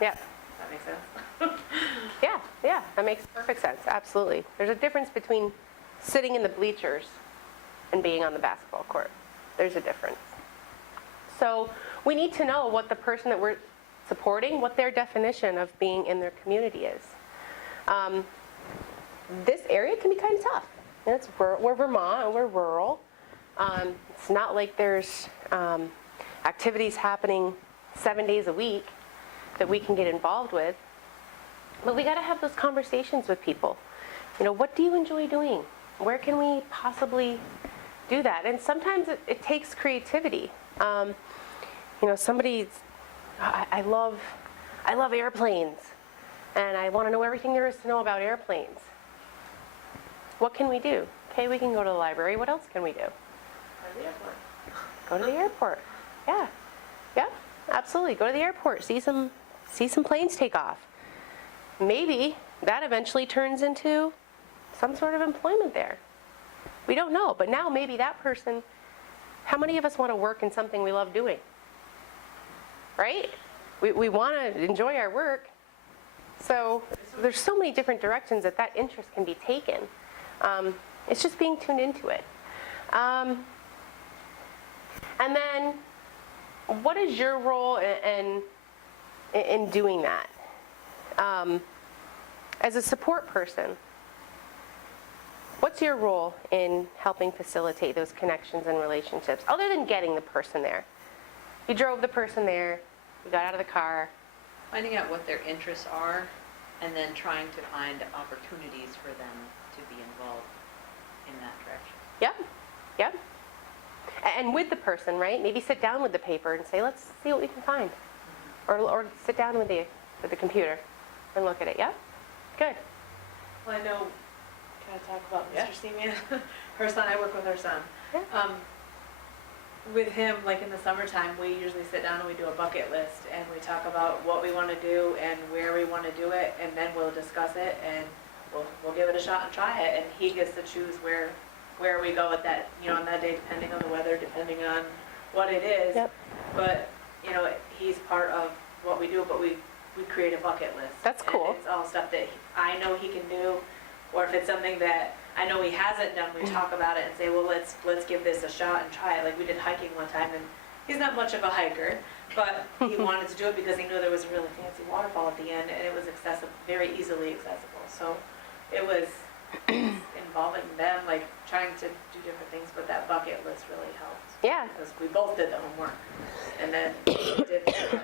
Yeah. Does that make sense? Yeah, that makes perfect sense, absolutely. There's a difference between sitting in the bleachers and being on the basketball court. There's a difference. So we need to know what the person that we're supporting, what their definition of being in their community is. This area can be kind of tough. We're Vermont and we're rural. It's not like there's activities happening 7 days a week that we can get involved with. But we got to have those conversations with people. What do you enjoy doing? Where can we possibly do that? And sometimes it takes creativity. I love airplanes, and I want to know everything there is to know about airplanes. What can we do? Okay, we can go to the library. What else can we do? Go to the airport. Go to the airport. Yeah, absolutely. Go to the airport. See some planes take off. Maybe that eventually turns into some sort of employment there. We don't know, but now maybe that person, how many of us want to work in something we love doing? Right? We want to enjoy our work. So there's so many different directions that interest can be taken. It's just being tuned into it. And then, what is your role in doing that? As a support person, what's your role in helping facilitate those connections and relationships, other than getting the person there? You drove the person there, you got out of the car. Finding out what their interests are, and then trying to find opportunities for them to be involved in that direction. Yep. And with the person, right? Maybe sit down with the paper and say, let's see what we can find. Or sit down with the computer and look at it. Yep. Good. Well, I know, can I talk about Yeah. Mr. Seaman? Her son, I work with her son. Yeah. With him, like in the summertime, we usually sit down and we do a bucket list and we talk about what we want to do and where we want to do it, and then we'll discuss it and we'll give it a shot and try it, and he gets to choose where we go at that, on that day, depending on the weather, depending on what it is. Yep. But, he's part of what we do, but we create a bucket list. That's And cool. it's all stuff that I know he can do, or if it's something that I know he hasn't done, we talk about it and say, well, let's give this a shot and try it. Like we did hiking one time, and he's not much of a hiker, but he wanted to do it because he knew there was a really fancy waterfall at the end, and it was accessible, very easily accessible. So it was involving them, like trying to do different things, but that bucket list really helped. Yeah, Because we both did the homework, and then did the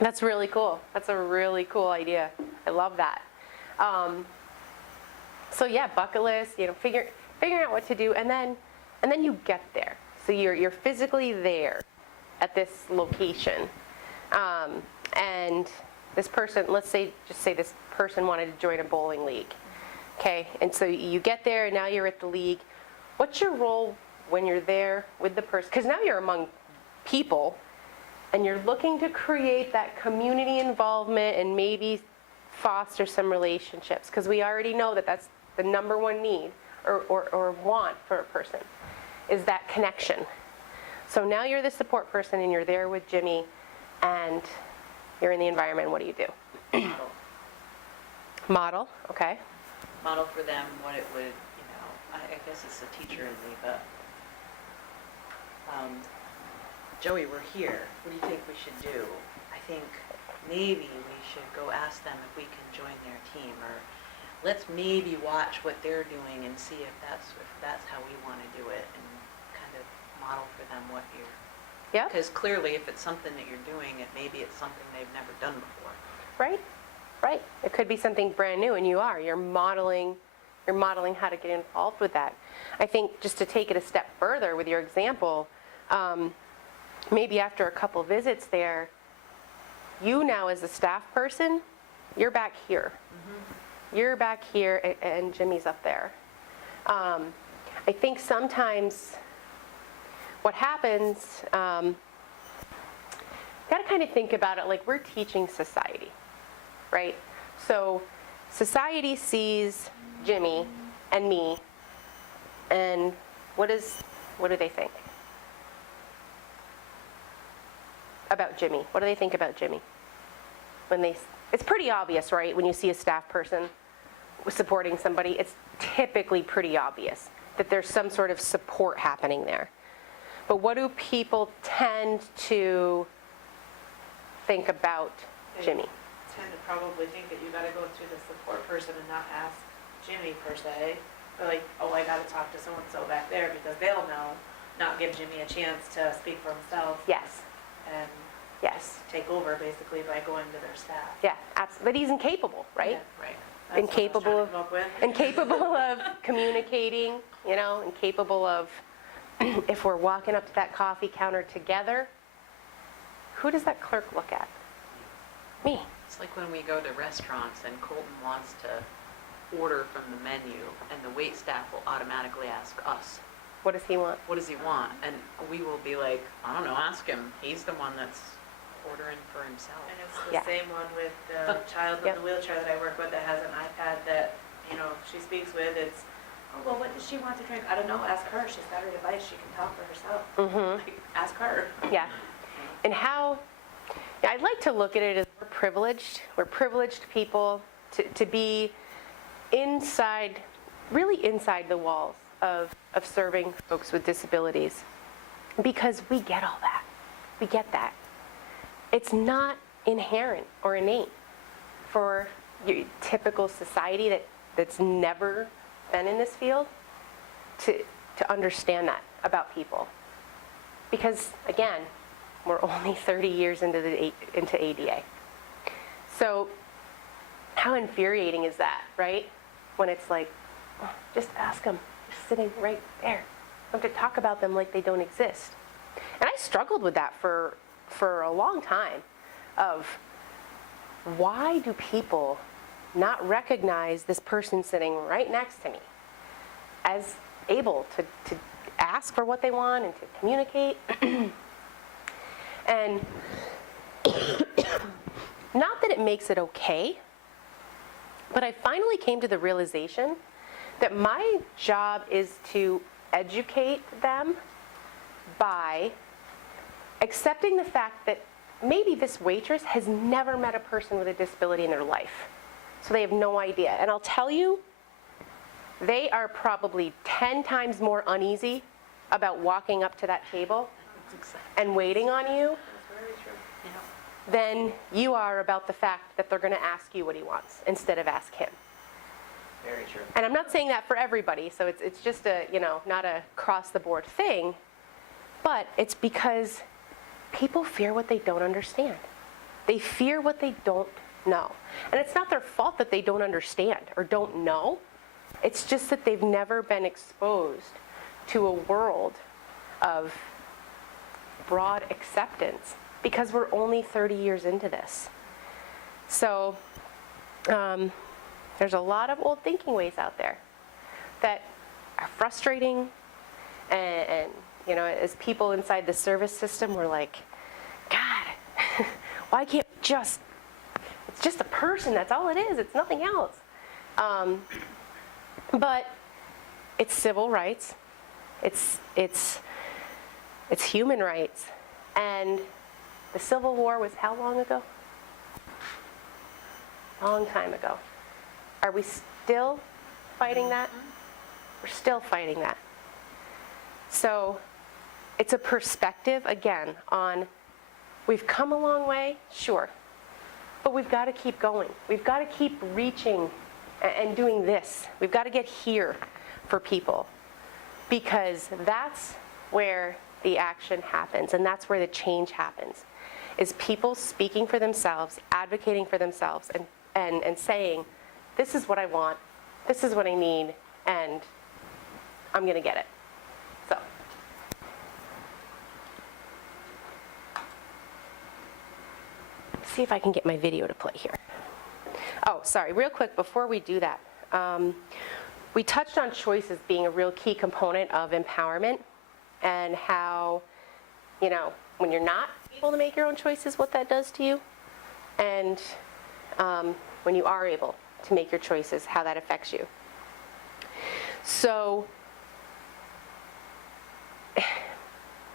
that's really cool. That's a really cool idea. I love that. So yeah, bucket list, figuring out what to do, and then you get there. So you're physically there at this location, and this person, just say this person wanted to join a bowling league, okay? And so you get there, and now you're at the league. What's your role when you're there with the person? Because now you're among people, and you're looking to create that community involvement and maybe foster some relationships, because we already know that that's the number one need or want for a person, is that connection. So now you're the support person and you're there with Jimmy and you're in the environment. What do you do? Model, okay. Model for them what it would, I guess it's the teacher in me, but Joey, we're here. What do you think we should do? I think maybe we should go ask them if we can join their team, or let's maybe watch what they're doing and see if that's how we want to do it, and kind of model for them what you're, Yeah, because clearly if it's something that you're doing, maybe it's something they've never done before. right, right. It could be something brand new, and you're modeling how to get involved with that. I think just to take it a step further with your example, maybe after a couple visits there, you now as a staff person, you're back here. You're back here, and Jimmy's up there. I think sometimes what happens, got to kind of think about it like we're teaching society, right? So society sees Jimmy and me, and what do they think about Jimmy? What do they think about Jimmy? It's pretty obvious, right? When you see a staff person supporting somebody, it's typically pretty obvious that there's some sort of support happening there. But what do people tend to think about Jimmy? Tend to probably think that you gotta go through the support person and not ask Jimmy per se. Or like, oh, I gotta talk to so-and-so back there because they'll know, not give Jimmy a chance to speak for himself. Yes, And yes, take over basically by going to their staff. yeah, absolutely. But he's incapable, right? Yeah, Right. That's what I was Incapable trying to of- come up with. Incapable of communicating, incapable of, if we're walking up to that coffee counter together, who does that clerk look at? Me. It's like when we go to restaurants and Colton wants to order from the menu, and the wait staff will automatically ask us, What does he want? what does he want? And we will be like, I don't know, ask him. He's the one that's ordering for himself. And it's the Yeah. same one with the child in Yep. the wheelchair that I work with that has an iPad that, she speaks with. It's, oh, well, what does she want to drink? I don't know, ask her. She's got her device, she can talk for herself. Mm-hmm. Like, ask her. Yeah. And I'd like to look at it as we're privileged. We're privileged people to be inside, really inside the walls of serving folks with disabilities, because we get all that. We get that. It's not inherent or innate for your typical society that's never been in this field to understand that about people. Because again, we're only 30 years into ADA. So how infuriating is that, right? When it's like, oh, just ask them, they're sitting right there. You have to talk about them like they don't exist. And I struggled with that for a long time, of why do people not recognize this person sitting right next to me as able to ask for what they want and to communicate? And not that it makes it okay, but I finally came to the realization that my job is to educate them by accepting the fact that maybe this waitress has never met a person with a disability in their life. So they have no idea. And I'll tell you, they are probably 10 times more uneasy about walking up to that table and waiting on you That's very true. than you are about the fact that they're going to ask you what he wants instead of ask him. Very true. And I'm not saying that for everybody, so it's just a, not a across-the-board thing, but it's because people fear what they don't understand. They fear what they don't know. And it's not their fault that they don't understand or don't know. It's just that they've never been exposed to a world of broad acceptance, because we're only 30 years into this. So there's a lot of old thinking ways out there that are frustrating, and as people inside the service system, we're like, God, why can't it's just a person, that's all it is, it's nothing else. But it's civil rights, it's human rights, and the Civil War was how long ago? Long time ago. Are we still fighting that? We're still fighting that. So it's a perspective, again, on we've come a long way, sure, but we've got to keep going. We've got to keep reaching and doing this. We've got to get here for people, because that's where the action happens and that's where the change happens, is people speaking for themselves, advocating for themselves, and saying, this is what I want, this is what I need, and I'm going to get it. So. See if I can get my video to play here. Oh, sorry, real quick before we do that. We touched on choices being a real key component of empowerment, and how, you know, when you're not able to make your own choices, what that does to you, and when you are able to make your choices, how that affects you. So,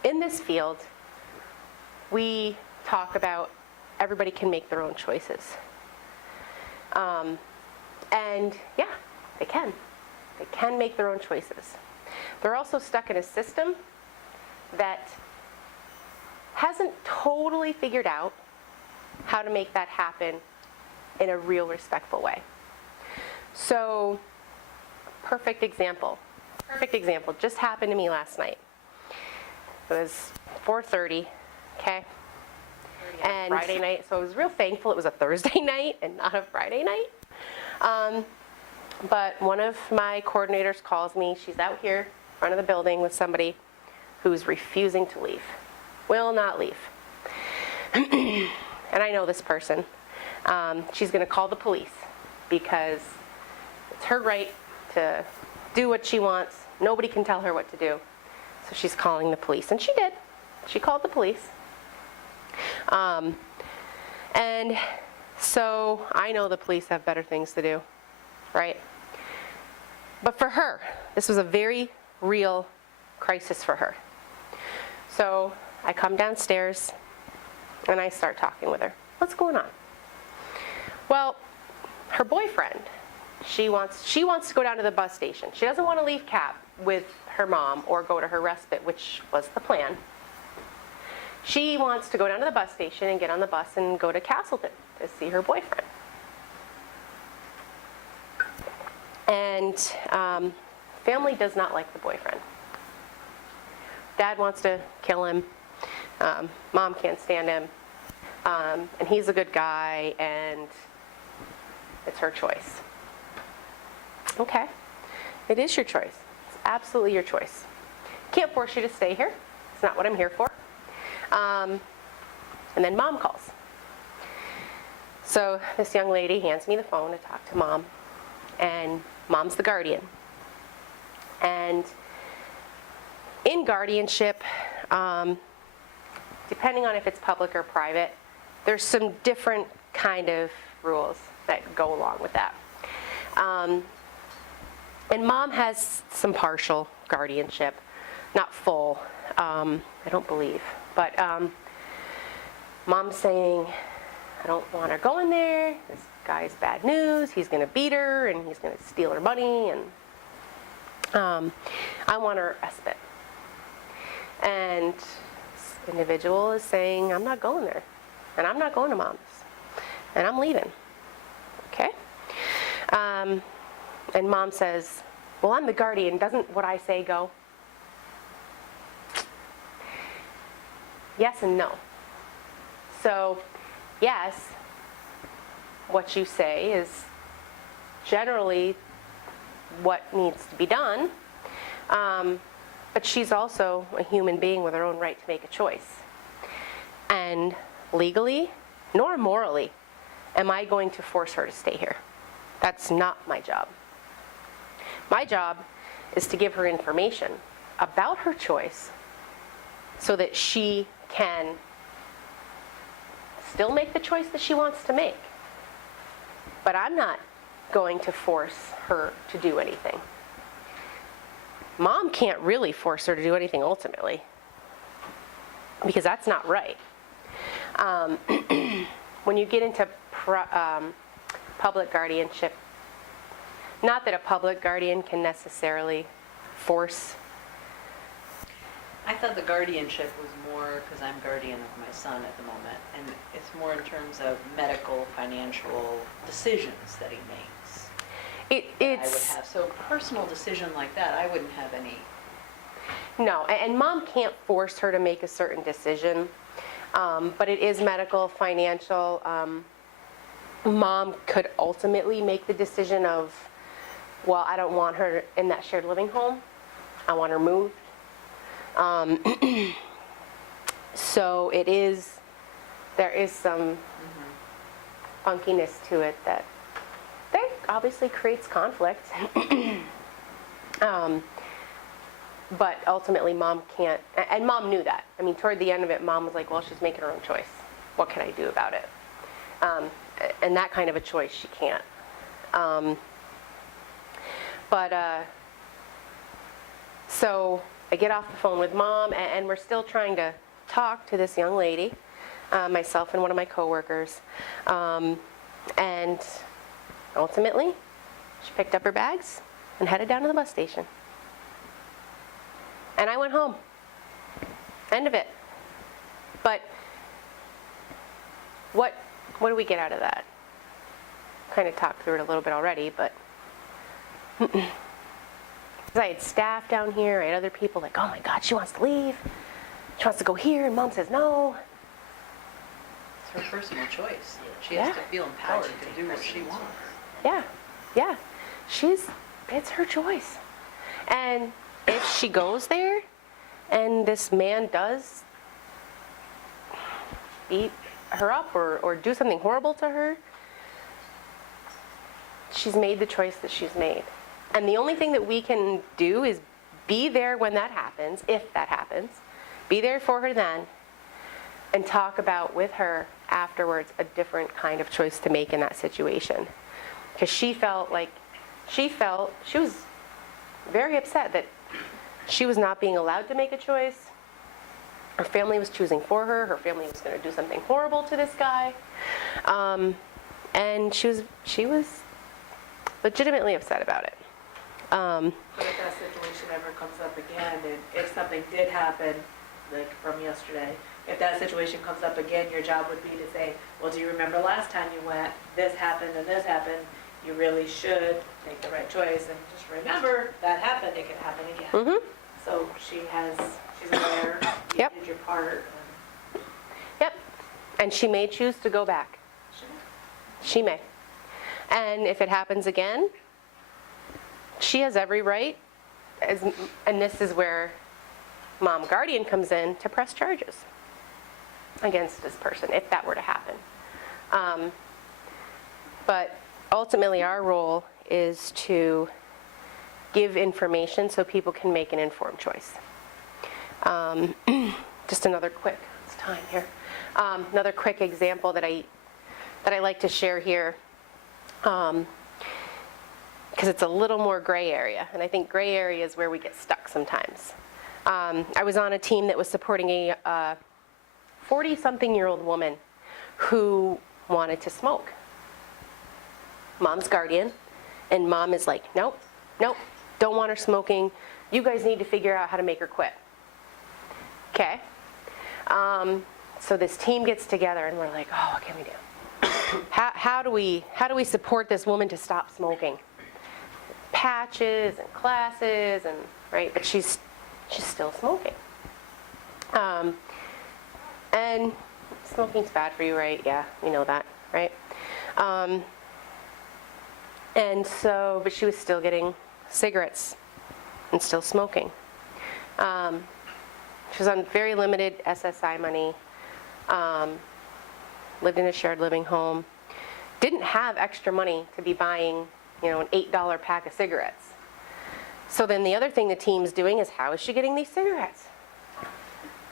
in this field, we talk about everybody can make their own choices. And yeah, they can. They can make their own choices. They're also stuck in a system that hasn't totally figured out how to make that happen in a real respectful way. So, perfect example just happened to me last night. It was 4:30, okay? And Friday night, so I was real thankful it was a Thursday night and not a Friday night. But one of my coordinators calls me. She's out here in front of the building with somebody who's refusing to leave, will not leave. And I know this person. She's going to call the police because it's her right to do what she wants. Nobody can tell her what to do. So she's calling the police, and she did. She called the police. And so I know the police have better things to do, right? But for her, this was a very real crisis for her. So I come downstairs and I start talking with her. What's going on? Well, her boyfriend, she wants to go down to the bus station. She doesn't want to leave CAP with her mom or go to her respite, which was the plan. She wants to go down to the bus station and get on the bus and go to Castleton to see her boyfriend. And family does not like the boyfriend. Dad wants to kill him. Mom can't stand him. And he's a good guy, and it's her choice. Okay, it is your choice. It's absolutely your choice. Can't force you to stay here. It's not what I'm here for. And then mom calls. So this young lady hands me the phone to talk to mom, and mom's the guardian. And in guardianship, depending on if it's public or private, there's some different kind of rules that go along with that. And mom has some partial guardianship, not full, I don't believe. But mom's saying, I don't want her going there. This guy's bad news. He's going to beat her, and he's going to steal her money, and I want her respite. And this individual is saying, I'm not going there, and I'm not going to mom's, and I'm leaving. Okay? And mom says, well, I'm the guardian. Doesn't what I say go? Yes and no. So, yes, what you say is generally what needs to be done, but she's also a human being with her own right to make a choice. And legally, nor morally, am I going to force her to stay here. That's not my job. My job is to give her information about her choice so that she can still make the choice that she wants to make. But I'm not going to force her to do anything. Mom can't really force her to do anything ultimately, because that's not right. When you get into public guardianship, not that a public guardian can necessarily force. I thought the guardianship was more, because I'm guardian of my son at the moment, and it's more in terms of medical, financial decisions that he makes. that I would It's, have. So a personal decision like that, I wouldn't have any. no, and mom can't force her to make a certain decision, but it is medical, financial. Mom could ultimately make the decision of, well, I don't want her in that shared living home. I want her moved. So there is some funkiness to it that obviously creates conflict. But ultimately, mom can't, and mom knew that. I mean, toward the end of it, mom was like, well, she's making her own choice. What can I do about it? And that kind of a choice, she can't. So I get off the phone with mom, and we're still trying to talk to this young lady, myself and one of my coworkers. And ultimately, she picked up her bags and headed down to the bus station. And I went home. End of it. But what do we get out of that? Kind of talked through it a little bit already, but I had staff down here, I had other people like, oh my God, she wants to leave. She wants to go here, and mom says no. It's her personal choice. She has to feel empowered to do what she wants. Yeah, yeah. It's her choice. And if she goes there and this man does beat her up or do something horrible to her, she's made the choice that she's made. And the only thing that we can do is be there when that happens, if that happens. Be there for her then, and talk about with her afterwards a different kind of choice to make in that situation. Because she was very upset that she was not being allowed to make a choice. Her family was choosing for her. Her family was going to do something horrible to this guy. And she was legitimately upset about it. But if that situation ever comes up again, and if something did happen, like from yesterday, if that situation comes up again, your job would be to say, well, do you remember last time you went, this happened and this happened, you really should make the right choice, and just remember, that happened, it can happen again. Mm-hmm. So she's aware, you Yep. did your part. Yep. And she may choose to go back. She may. And if it happens again, she has every right, and this is where mom guardian comes in, to press charges against this person if that were to happen. But ultimately our role is to give information so people can make an informed choice. Just another quick, it's time here. Another quick example that I like to share here, because it's a little more gray area, and I think gray area is where we get stuck sometimes. I was on a team that was supporting a 40-something-year-old woman who wanted to smoke. Mom's guardian, and mom is like, nope, don't want her smoking. You guys need to figure out how to make her quit. Okay. So this team gets together, and we're like, oh, what can we do? How do we support this woman to stop smoking? Patches and classes, and right, but she's still smoking. And smoking's bad for you, right? Yeah, we know that, right? And so, but she was still getting cigarettes and still smoking. She was on very limited SSI money, lived in a shared living home, didn't have extra money to be buying, an $8 pack of cigarettes. So then the other thing the team's doing is, how is she getting these cigarettes?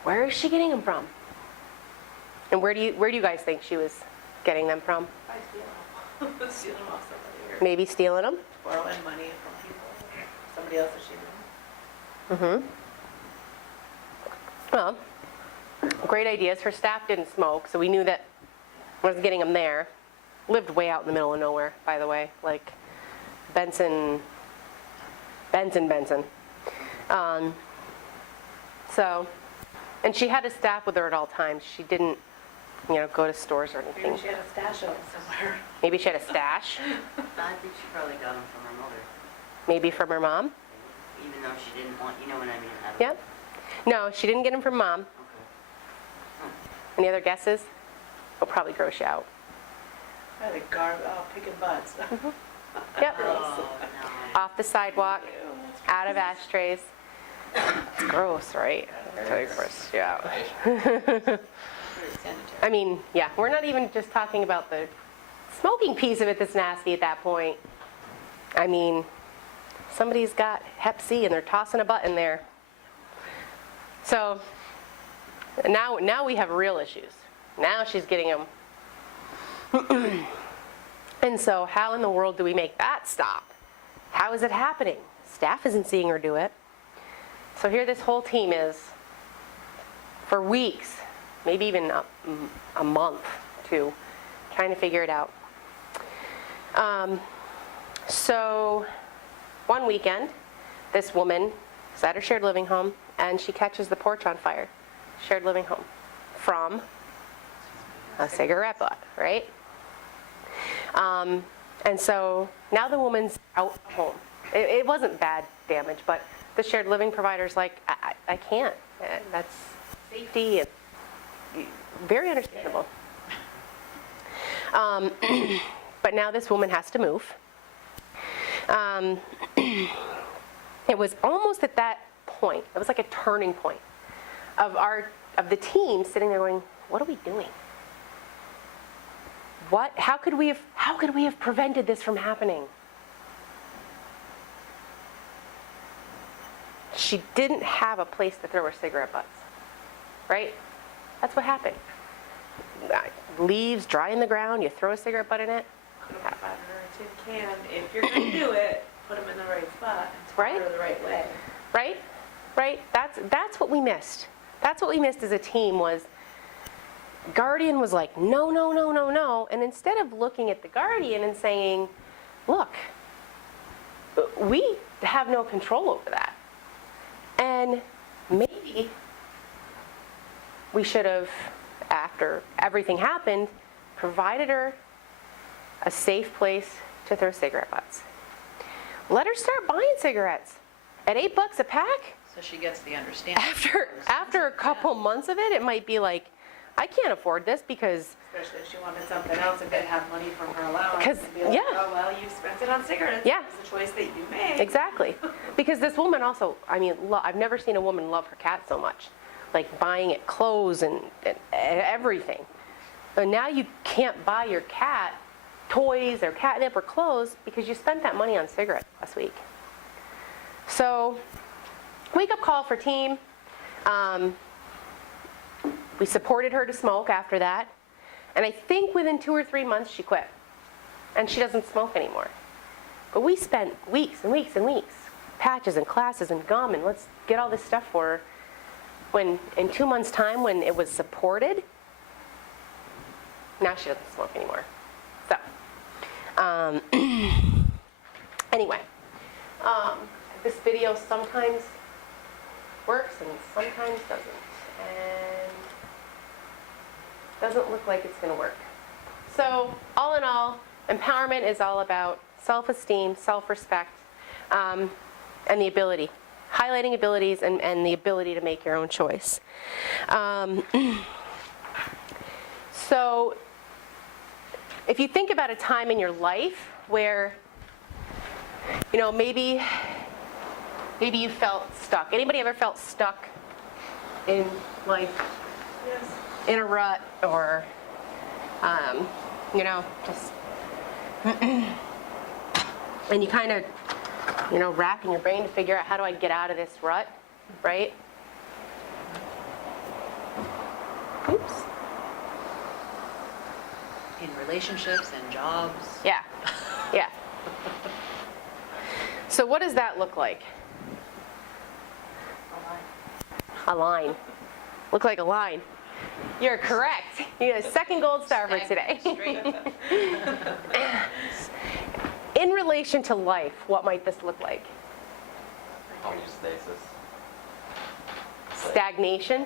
Where is she getting them from? And where do you guys think she was getting them from? I steal them. Steal them off somebody, or Maybe stealing them? borrowing money from people, somebody else that she knows. Mm-hmm. Well, great ideas. Her staff didn't smoke, so we knew that wasn't getting them there. Lived way out in the middle of nowhere, by the way, like Benson. So, and she had a staff with her at all times. She didn't go to stores or Maybe anything. she had a stash of them somewhere. Maybe she had a stash, I think she probably got them from her mother, maybe from her mom. even though she didn't want, you know what I mean? I don't- Yep. No, she didn't get them from mom. Okay. Any other guesses? It'll probably gross you out. I like picking butts. Yep. Oh, no. Off the sidewalk, out of ashtrays. It's gross, right? It's totally gross you out. Very sanitary. I mean, yeah, we're not even just talking about the smoking piece of it that's nasty at that point. I mean, somebody's got Hep C and they're tossing a butt in there. So now we have real issues. Now she's getting them. And so how in the world do we make that stop? How is it happening? Staff isn't seeing her do it. So here this whole team is, for weeks, maybe even a month, too, trying to figure it out. So one weekend, this woman is at her shared living home, and she catches the porch on fire. Shared living home. From a cigarette butt, right? And so now the woman's out of home. It wasn't bad damage, but the shared living provider's like, I can't. That's safety. And very understandable. But now this woman has to move. It was almost at that point, it was like a turning point of the team sitting there going, what are we doing? How could we have prevented this from happening? She didn't have a place to throw her cigarette butts, right? That's what happened. Leaves dry in the ground, you throw a cigarette butt in it. Could have gotten her a tin can. If you're gonna do it, put them in the right spot and Right. spot her the right way. Right? Right? That's what we missed. That's what we missed as a team was Guardian was like, no, no, no, no, no. And instead of looking at the Guardian and saying, look, we have no control over that. And maybe we should have, after everything happened, provided her a safe place to throw cigarette butts. Let her start buying cigarettes at $8 a pack. So she gets the understanding. After a couple months of it, it might be like, I can't afford this because, Especially if she wanted something else and didn't have money from her allowance. 'Cause, And be like, yeah. oh, well, you've spent it on cigarettes. Yeah. It's a choice that you made. exactly. Because this woman also, I mean, I've never seen a woman love her cat so much. Like buying it clothes and everything. And now you can't buy your cat toys or catnip or clothes because you spent that money on cigarettes last week. So, wake up call for team. We supported her to smoke after that. And I think within 2 or 3 months she quit. And she doesn't smoke anymore. But we spent weeks and weeks and weeks, patches and classes and gum, and let's get all this stuff for her. When in 2 months' time, when it was supported, now she doesn't smoke anymore. So, anyway, this video sometimes works and sometimes doesn't, and doesn't look like it's going to work. So, all in all, empowerment is all about self-esteem, self-respect, and the ability. Highlighting abilities and the ability to make your own choice. So, if you think about a time in your life where, maybe you felt stuck. Anybody ever felt stuck in life? Yes. In a rut or, just, and you kind of, racking your brain to figure out how do I get out of this rut, right? Oops. In relationships and jobs. Yeah, yeah. So what does that look like? A line. Look like a line. You're correct. You get a second gold star for today. Straight. In relation to life, what might this look like? Homeostasis. It's like Stagnation?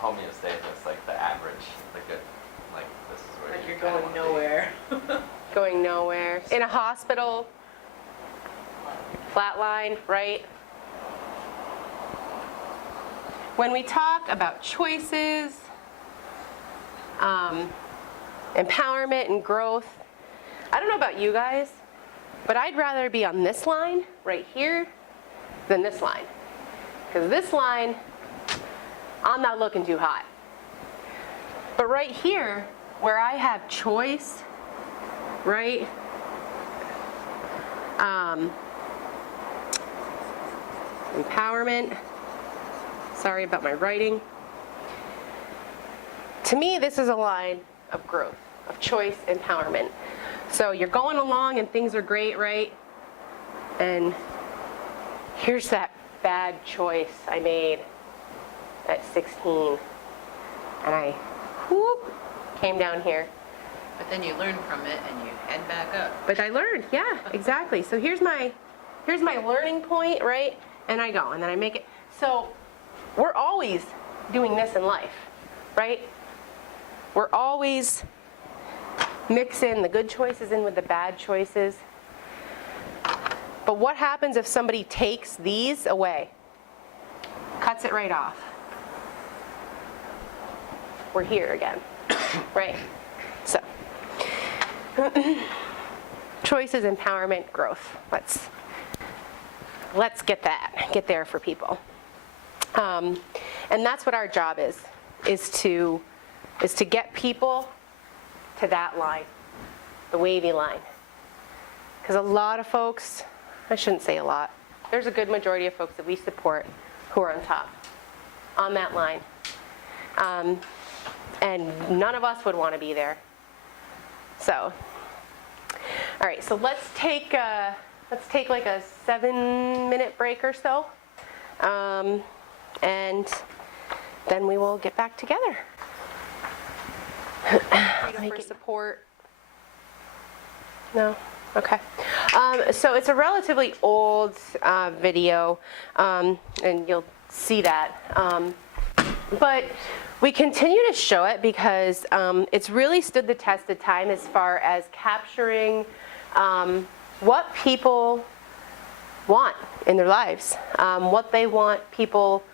Homeostasis, like the average, the good, like kinda Going wanna be. nowhere. Going nowhere. In a hospital, flatline, right? When we talk about choices, empowerment and growth, I don't know about you guys, but I'd rather be on this line right here than this line. Because this line, I'm not looking too hot. But right here, where I have choice, right? Empowerment. Sorry about my writing. To me, this is a line of growth, of choice, empowerment. So you're going along and things are great, right? And here's that bad choice I made at 16. And I, whoop, came down here. But then you learn from it and you head back up. But I learned, yeah, exactly. So here's my learning point, right? And I go, and then I make it. So we're always doing this in life, right? We're always mixing the good choices in with the bad choices. But what happens if somebody takes these away? Cuts it right off. We're here again, right? So, choices, empowerment, growth. Let's get there for people. And that's what our job is to get people to that line, the wavy line. Because a lot of folks, I shouldn't say a lot, there's a good majority of folks that we support who are on top, on that line. And none of us would want to be there. So, all right, so let's take like a 7-minute break or so. And then we will get back together. For support. No? Okay. So it's a relatively old video, and you'll see that. But we continue to show it because it's really stood the test of time as far as capturing what people want in their lives, what they want people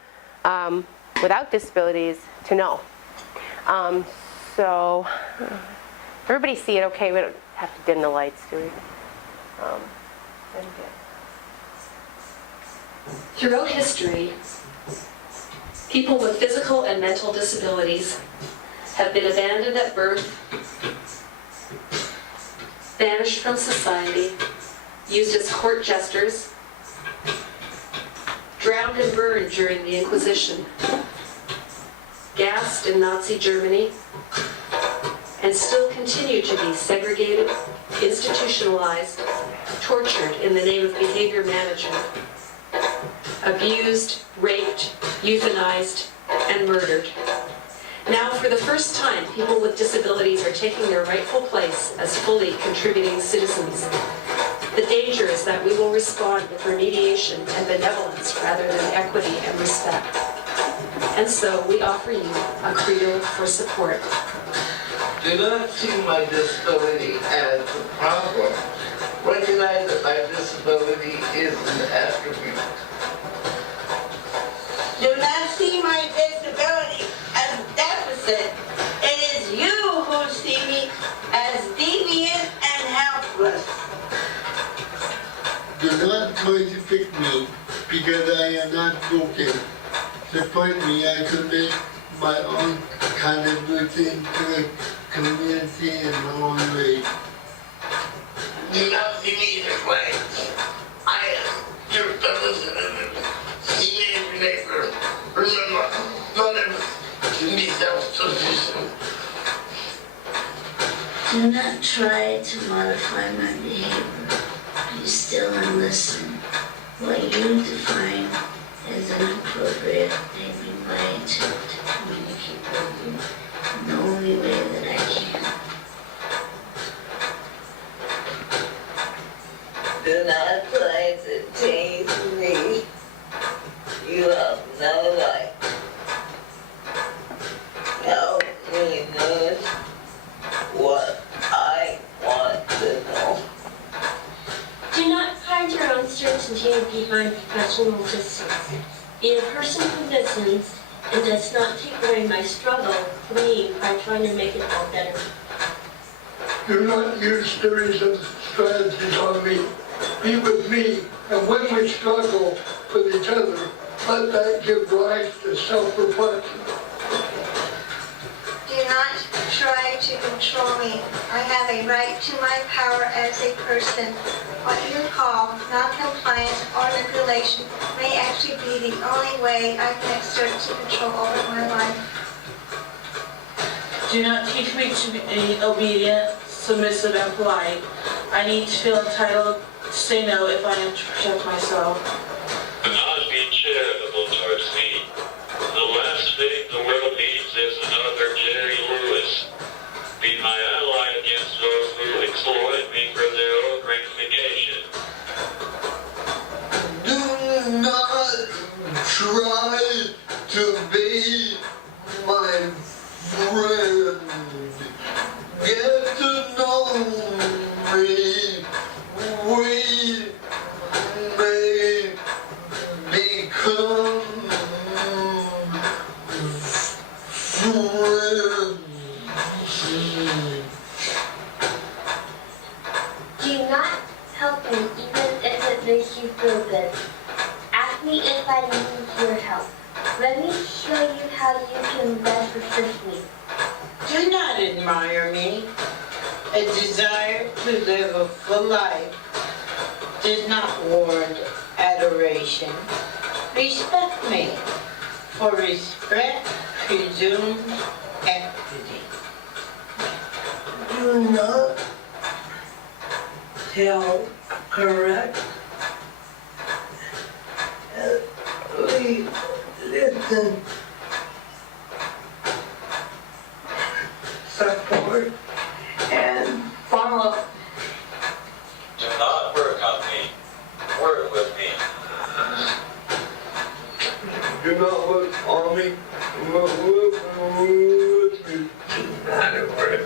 without disabilities to know. So, everybody see it okay? We don't have to dim the lights, do we? Throughout history, people with physical and mental disabilities have been abandoned at birth, banished from society, used as court jesters, drowned and burned during the Inquisition, gassed in Nazi Germany, and still continue to be segregated, institutionalized, tortured in the name of behavior management, abused, raped, euthanized, and murdered. Now, for the first time, people with disabilities are taking their rightful place as fully contributing citizens. The danger is that we will respond with remediation and benevolence rather than equity and respect. And so we offer you a credo for support. Do not see my disability as a problem. Recognize that my disability is an attribute. Do not see my disability as a deficit. It is you who see me as deviant and helpless. Do not try to fix me because I am not broken. Support me, I can make my own contribution to the community in my own way. Do not see me this way. I am your fellow citizen. See me every neighbor. Remember, none of us can be self-sufficient. Do not try to modify my behavior. Be still and listen. What you define as an appropriate daily way to communicate with you in the only way that I can. Do not try to change me. You have no right. Help me know what find professional distance. Be a person who listens and does not take away my struggle, fleeing by trying to make it all better. Do not use stories and strategies on me. Be with me, and when we struggle with each other, let that give rise to self-reflection. Do not try to control me. I have a right to my power as a person. What you call non-compliance or manipulation may actually be the only way I can exert control over my life. Do not teach me to be obedient, submissive, and polite. I need to feel entitled to say no if I am to protect myself. Do not be charitable towards me. The last thing the world needs is another Jerry Lewis. Be my ally against those who exploit me for their own gratification. Do not try to be my friend. Get to know me. We may become friends. Do not help me even if it makes you feel good. Ask me if I need your help. Let me show you how you can best assist me. Do not admire me. A desire to live a full life does not warrant adoration. Respect me, for respect presumes equity. Do not Tell correct. listen. Support and follow. Do not work on me. Work with me. Do not look on me, but look with me. Not a word.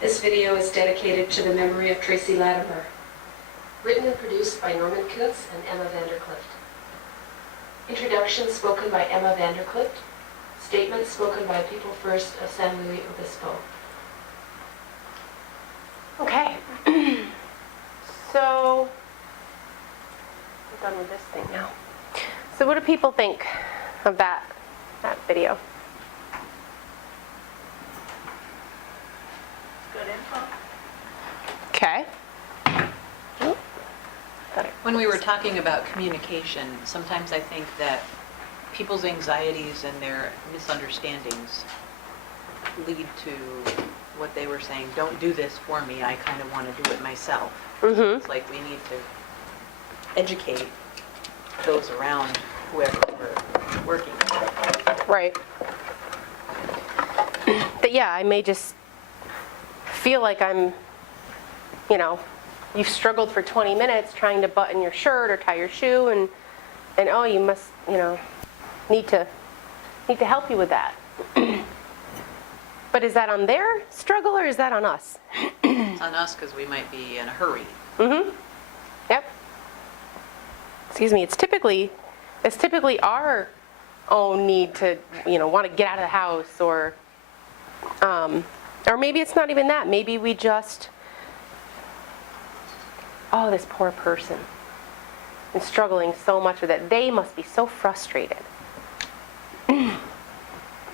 This video is dedicated to the memory of Tracy Latimer. Written and produced by Norman Kuntz and Emma Vanderclift. Introduction spoken by Emma Vanderclift. Statements spoken by People First of San Luis Obispo. Okay. So, we're done with this thing now. So what do people think of that video? Good info. Okay. When we were talking about communication, sometimes I think that people's anxieties and their misunderstandings lead to what they were saying, don't do this for me, I kind of want to do it myself. Mm-hmm. It's like we need to educate those around whoever we're working with. Right. But yeah, I may just feel like I'm, you've struggled for 20 minutes trying to button your shirt or tie your shoe and oh, you must, need to help you with that. But is that on their struggle or is that on us? It's on us because we might be in a hurry. Mm-hmm. Yep. Excuse me, it's typically our own need to, want to get out of the house or maybe it's not even that. Maybe we just, oh, this poor person is struggling so much with it. They must be so frustrated.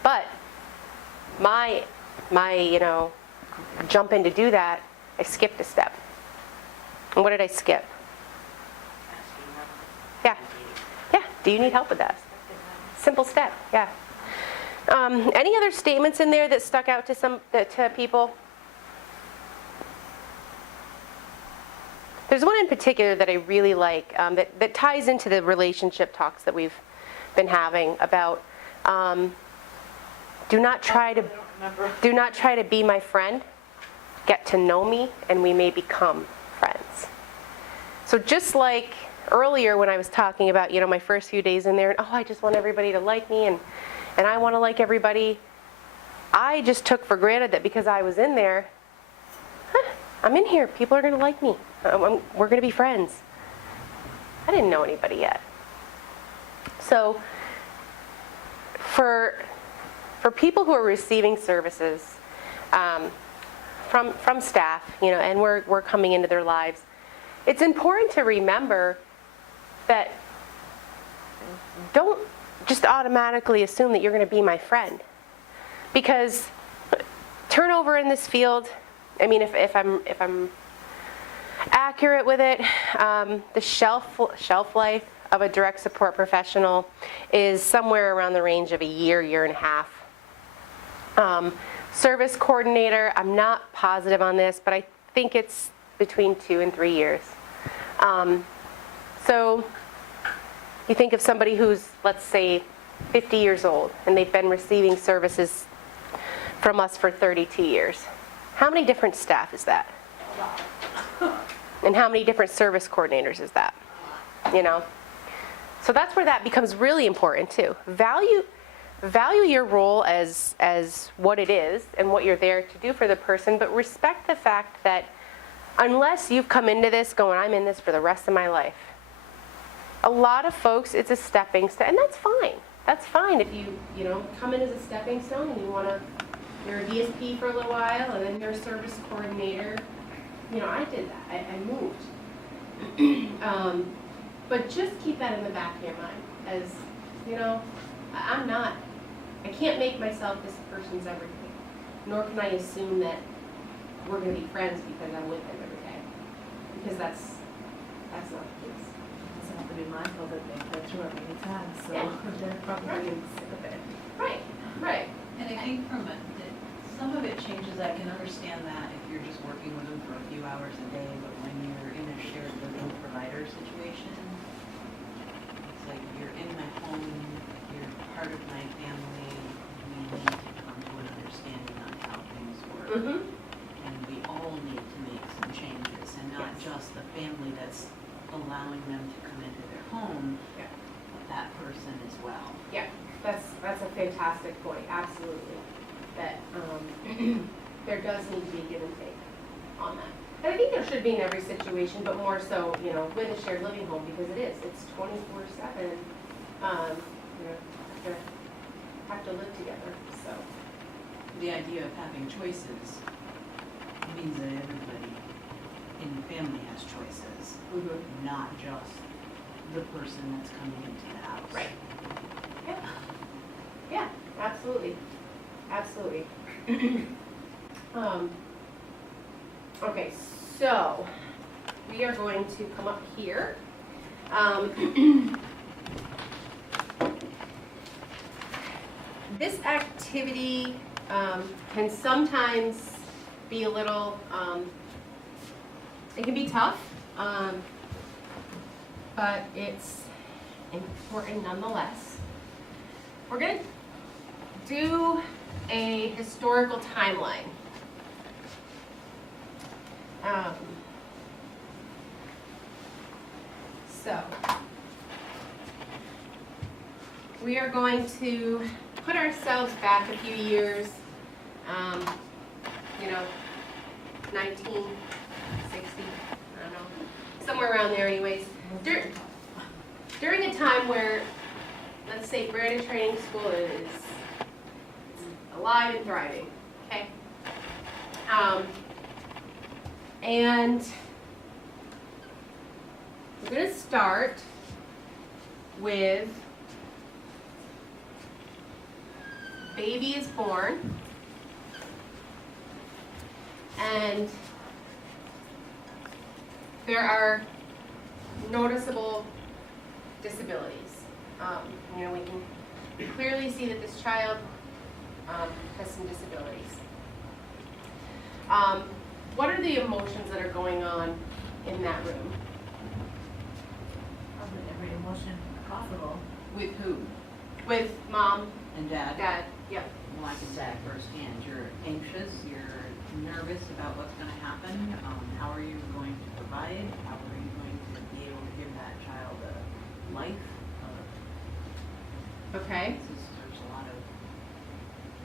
But my, jump in to do that, I skipped a step. And what did I skip? Yeah. Yeah. Do you need help with that? Simple step. Yeah. Any other statements in there that stuck out to people? There's one in particular that I really like that ties into the relationship talks that we've been having about do not try to be my friend. Get to know me, and we may become friends. So just like earlier when I was talking about, my first few days in there, and I just want everybody to like me, and I want to like everybody. I just took for granted that because I was in there, I'm in here, people are going to like me. We're going to be friends. I didn't know anybody yet. So for people who are receiving services from staff, and we're coming into their lives, it's important to remember that don't just automatically assume that you're going to be my friend. Because turnover in this field, if I'm accurate with it, the shelf life of a direct support professional is somewhere around the range of a year and a half. Service coordinator, I'm not positive on this, but I think it's between 2 and 3 years. So you think of somebody who's, let's say, 50 years old, and they've been receiving services from us for 32 years. How many different staff is that? And how many different service coordinators is that? So that's where that becomes really important too. Value your role as what it is and what you're there to do for the person, but respect the fact that unless you've come into this going, I'm in this for the rest of my life. A lot of folks, it's a stepping stone, and that's fine. That's fine if you come in as a stepping stone and you're a DSP for a little while and then you're a service coordinator. I did that. I moved. But just keep that in the back of your mind as, I can't make myself this person's everything. Nor can I assume that we're going to be friends because I'm with them every day. Because that's not the case. You have to be mindful that they go through it many times, so Yeah. they're probably going to sit with it. Right. And I think some of it changes. I can understand that if you're just working with them for a few hours a day, but when you're in a shared living provider situation, it's like you're in my home, you're part of my family, we need to come to an understanding on how things work. Mm-hmm. And we all need to make some changes, and not just the family that's allowing them to come into their home, but that person as well. Yeah, that's a fantastic point. Absolutely. That there does need to be give and take on that. And I think there should be in every situation, but more so, with a shared living home, because it is. It's 24/7. Have to live together. So The idea of having choices means that everybody in the family has choices, not just the person that's coming into the house. Right. Yeah, absolutely. Absolutely. Okay, so we are going to come up here. This activity can sometimes be a little, it can be tough, but it's important nonetheless. We're going to do a historical timeline. So we are going to put ourselves back a few years, 1960, I don't know, somewhere around there anyways. During a time where, let's say, Brandon Training School is alive and thriving, okay? And we're going to start with baby is born, and there are noticeable disabilities. We can clearly see that this child has some disabilities. What are the emotions that are going on in that room? Probably every emotion possible. With who? With mom, And dad? dad, yep. Well, I can say it firsthand. You're anxious, you're nervous about what's going to happen. How are you going to provide? How are you going to be able to give that child a life. Okay, Since there's a lot of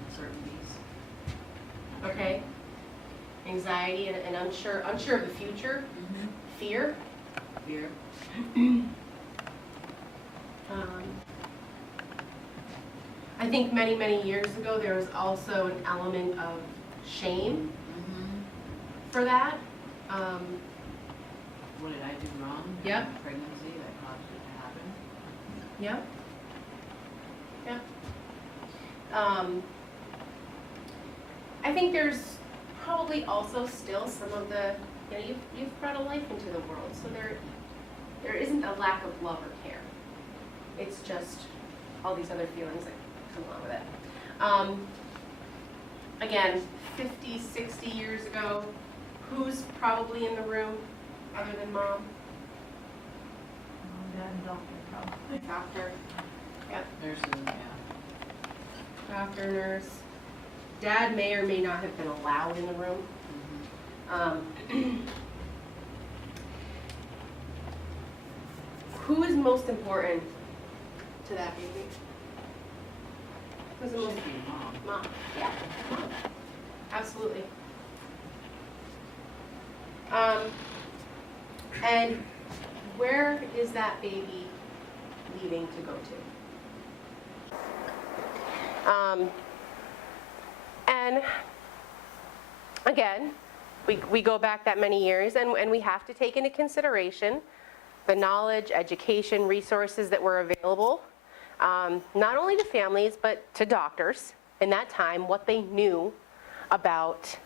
uncertainties. okay. Anxiety and unsure of the future, fear. Fear. I think many, many years ago, there was also an element of shame for that. What did I do wrong? Yep. In pregnancy that caused it to happen. Yep. Yep. I think there's probably also still some of the, you know, you've brought a life into the world, so there isn't a lack of love or care. It's just all these other feelings that come along with it. Again, 50, 60 years ago, who's probably in the room other than mom? Mom, dad, and doctor, probably. Doctor. Yep. Nurses, yeah. Doctor, nurse. Dad may or may not have been allowed in the room. Who is most important to that baby? Who's the most? Should be mom. Mom. Yeah, mom. Absolutely. And where is that baby leaving to go to? And again, we go back that many years, and we have to take into consideration the knowledge, education, resources that were available, not only to families, but to doctors in that time, what they knew about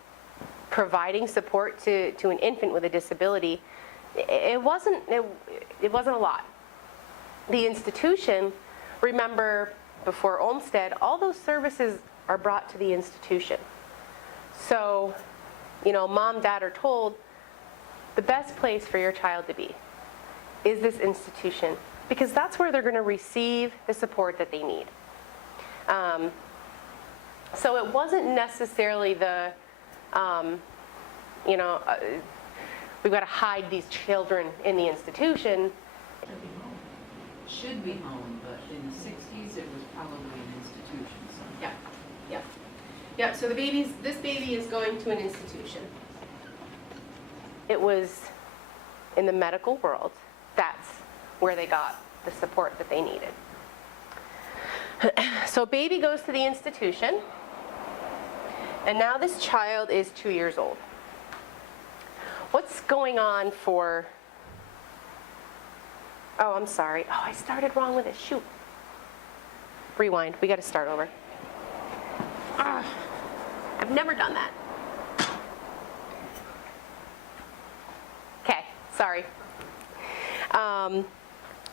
providing support to an infant with a disability. It wasn't a lot. The institution, remember, before Olmsted, all those services are brought to the institution. So, you know, mom, dad are told the best place for your child to be is this institution, because that's where they're going to receive the support that they need. So it wasn't necessarily the, we've got to hide these children in the institution. Should be home, but in the 60s, it was probably an institution. So. Yeah, yeah. Yeah, so this baby is going to an institution. It was in the medical world. That's where they got the support that they needed. So baby goes to the institution, and now this child is 2 years old. What's going on for... Oh, I'm sorry. Oh, I started wrong with it. Shoot. Rewind. We got to start over. I've never done that. Okay, sorry.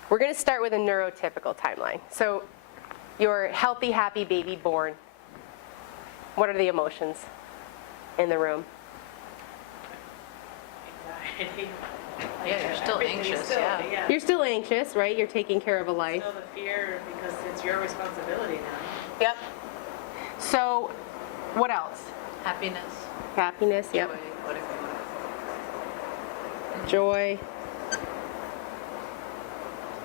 We're going to start with a neurotypical timeline. So, your healthy, happy baby born. What are the emotions in the room? Anxiety. Yeah, you're still Everything is anxious, still, yeah. You're still anxious, right? You're taking care of a life. Still the fear because it's your responsibility now. Yep. So, what else? Happiness. Happiness, yep. Joy, whatever you want. Joy.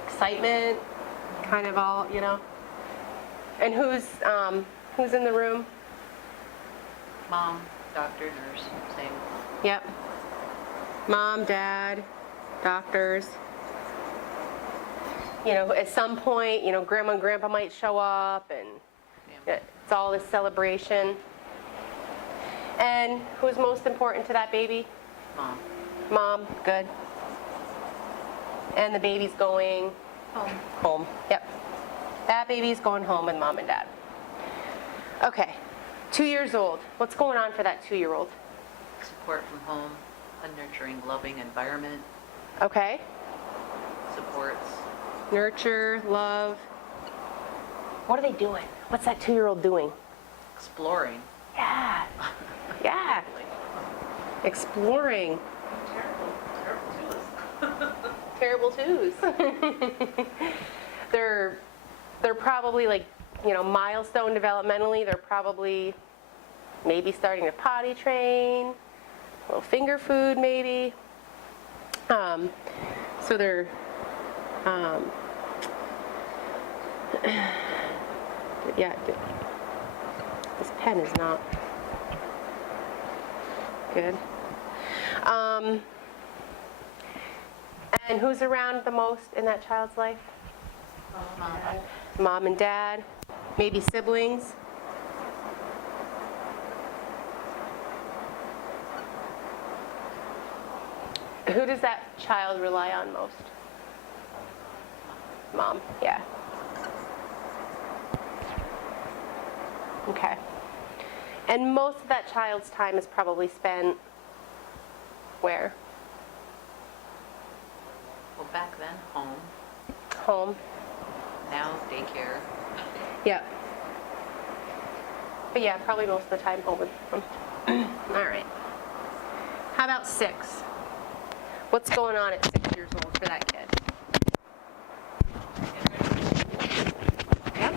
Excitement. Kind of all, you know. And who's in the room? Mom, doctor, nurse, same. Yep. Mom, dad, doctors. You know, at some point, you know, grandma and grandpa might show up, and it's all this celebration. And who's most important to that baby? Mom. Mom, good. And the baby's going Home. home. Yep. That baby's going home with mom and dad. Okay. 2 years old. What's going on for that 2-year-old? Support from home, a nurturing, loving environment, Okay. supports. Nurture, love. What are they doing? What's that 2-year-old doing? Exploring. Yeah. Yeah. Exploring. Terrible twos. They're probably like, you know, milestone developmentally. They're probably maybe starting to potty train, a little finger food maybe. So they're Um, yeah, this pen is not good. And who's around the most in that child's life? Mom and dad, maybe siblings. Who does that child rely on most? Mom, yeah. Okay. And most of that child's time is probably spent where? Well, back then, home, Home. now daycare. Yeah. But yeah, probably most of the time home with them. All right. How about 6? What's going on at 6 years old for that kid? Yep.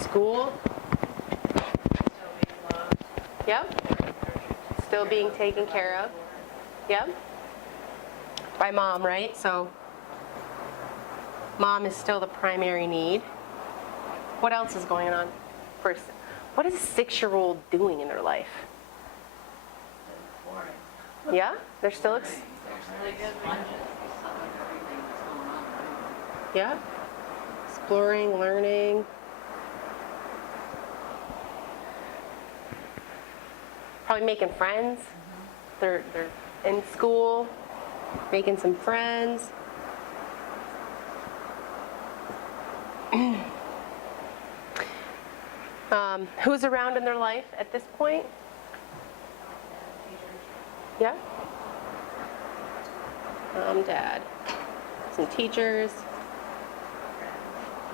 School. Yep. Still being taken care of. Yep. By mom, right? So mom is still the primary need. What else is going on? First, what is a 6-year-old doing in their life? Yeah? They're still yeah? Exploring, learning. Probably making friends. They're in school, making some friends. Who's around in their life at this point? Yeah? Mom, dad. Some teachers.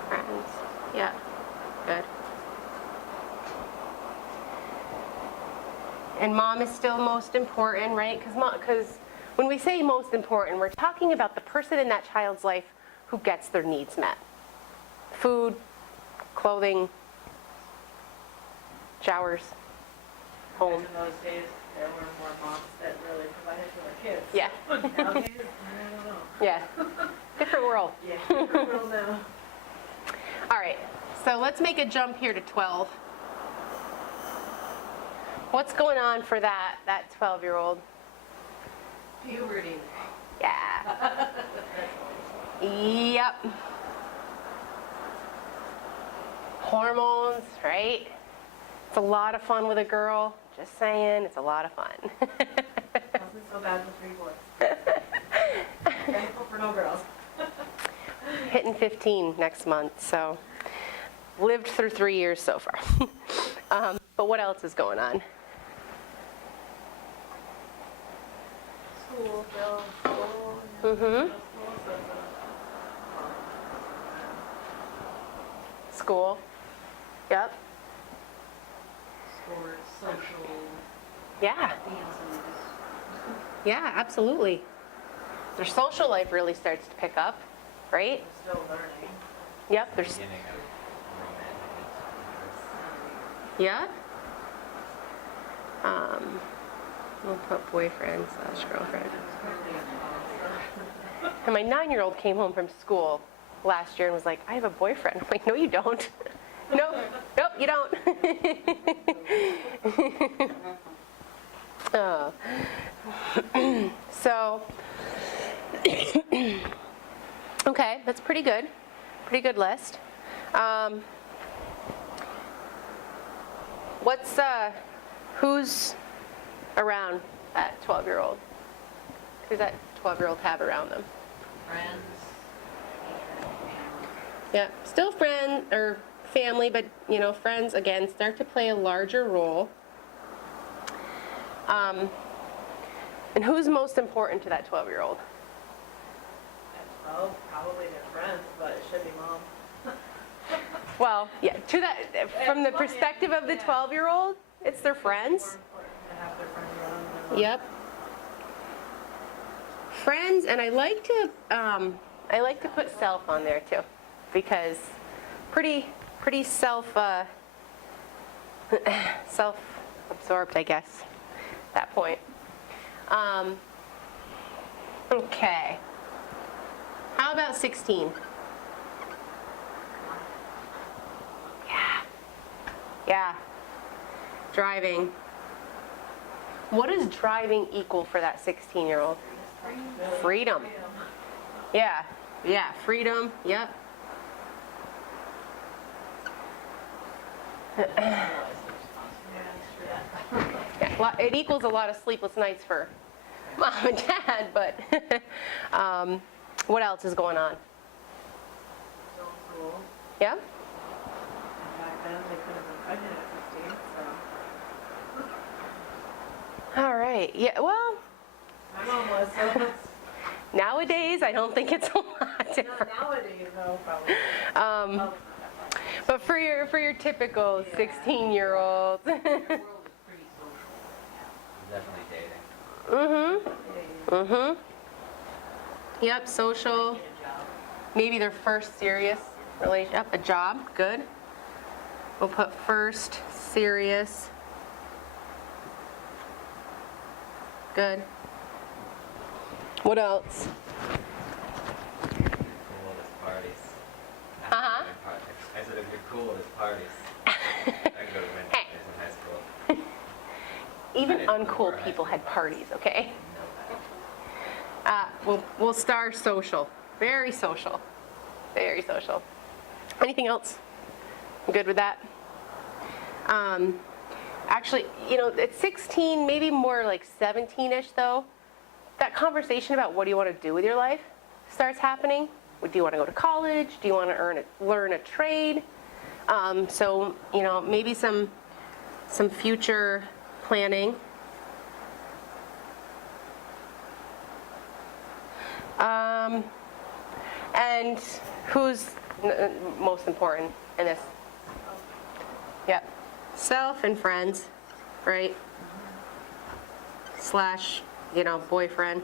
Friends. Yeah. Good. And mom is still most important, right? Because when we say most important, we're talking about the person in that child's life who gets their needs met. Food, clothing, showers, home. In those days, there were more moms that really provided for their kids. Yeah. Nowadays, I don't know. Yeah. Different world. Yeah, different world now. All right. So let's make a jump here to 12. What's going on for that 12-year-old? Puberty. Yeah. Yep. Hormones, right? It's a lot of fun with a girl. Just saying, it's a lot of fun. Wasn't so bad with 3 boys. Thankful for no girls. Hitting 15 next month, so lived through 3 years so far. But what else is going on? School, Bill, school. Mm-hmm. School. Yep. Sports, social, Yeah. dances. Yeah, absolutely. Their social life really starts to pick up, right? We're still learning. Yep. There's. Beginning of romantic. Yeah. We'll put boyfriend/girlfriend. And my 9-year-old came home from school last year and was like, I have a boyfriend. I'm like, no, you don't. Nope, you don't. Oh. So, okay, that's pretty good. Pretty good list. Who's around that 12-year-old? Who's that 12-year-old have around them? Friends. Yeah, still friend or family, but friends again start to play a larger role. And who's most important to that 12-year-old? Oh, probably their friends, but it should be mom. Well, yeah, from the perspective of the 12-year-old, it's their friends. More important to have their friends around them. Yep. Friends, and I like to put self on there too, because pretty self-absorbed, I guess, at that point. Okay. How about 16? Yeah. Yeah. Driving. What does driving equal for that 16-year-old? Freedom. Yeah. Yeah, freedom. Yep. Yeah, well, it equals a lot of sleepless nights for mom and dad, but what else is going on? Still in school. Yeah? Back then, they could have been pregnant at 15, so. All right. Yeah, well, My mom was, so it's nowadays, I don't think it's a lot different. not nowadays, though, probably. Um, but for your typical 16-year-old. Definitely dating. Yep, social. Maybe their first serious relationship. A job, good. We'll put first serious. Good. What else? Cool as parties. Uh-huh. I said if you're cool as parties. I could go to many parties in high school. Even I didn't know uncool where high people school had parties, okay? No. We'll star social. Very social. Very social. Anything else? I'm good with that. Actually, at 16, maybe more like 17-ish though, that conversation about what do you want to do with your life starts happening. Do you want to go to college? Do you want to learn a trade? So, maybe some future planning. And who's most important in this? Yep. Self and friends, right? Slash, boyfriend.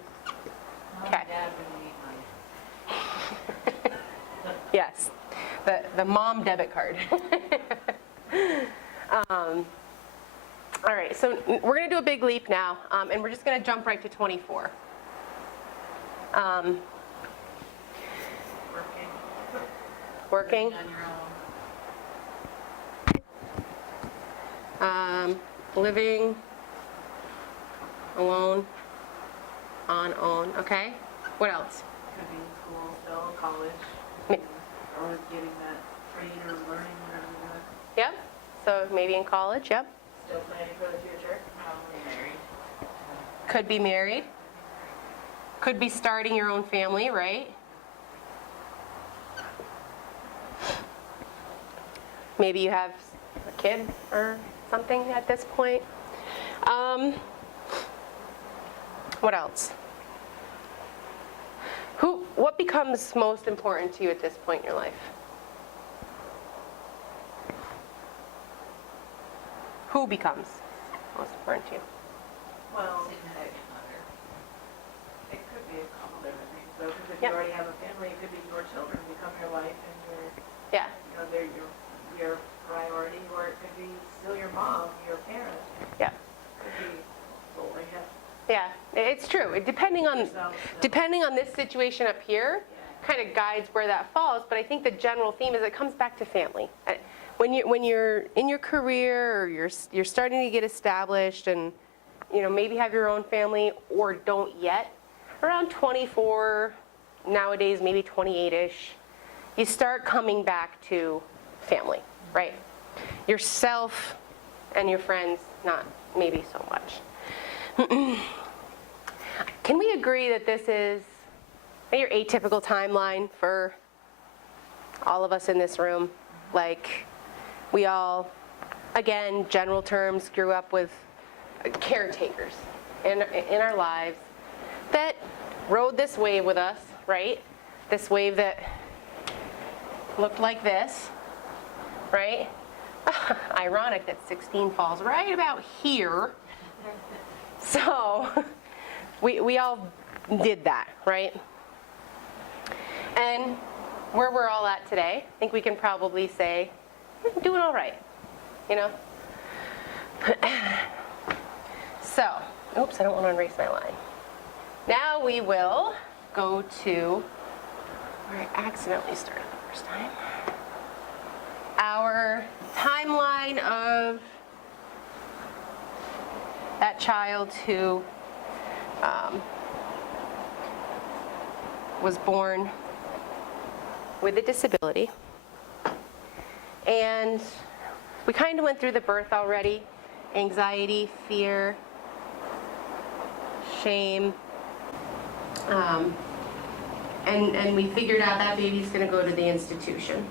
Okay. Yes. The mom debit card. All right, so we're going to do a big leap now, and we're just going to jump right to 24. Working. On your own. Living alone, on own. Okay. What else? Could be in school, still in college, or getting that trade or learning whatever you're doing. Yep. So maybe in college. Yep. Still planning for the future, probably married. Could be married. Could be starting your own family, right? Maybe you have a kid or something at this point. What else? What becomes most important to you at this point in your life? Who becomes most important to you? Well, it could be a couple different things, though, because if Yep. you already have a family, it could be your children become your life and Yeah. they're your priority, or it could be still your mom, your parent. Yeah. Could be, well, I guess, Yeah, it's true. Depending on this situation up here, kind of guides where that falls. But I think the general theme is it comes back to family. When you're in your career or you're starting to get established and maybe have your own family or don't yet, around 24 nowadays, maybe 28-ish, you start coming back to family, right? Yourself and your friends, not maybe so much. Can we agree that this is your atypical timeline for all of us in this room? Like, we all, again, general terms, grew up with caretakers in our lives that rode this wave with us, right? This wave that looked like this, right? Ironic that 16 falls right about here. So we all did that, right? And where we're all at today, I think we can probably say, doing all right, So, oops, I don't want to erase my line. Now we will go to where I accidentally started the first time. Our timeline of that child who was born with a disability. And we kind of went through the birth already. Anxiety, fear, shame. And we figured out that baby's gonna go to the institution.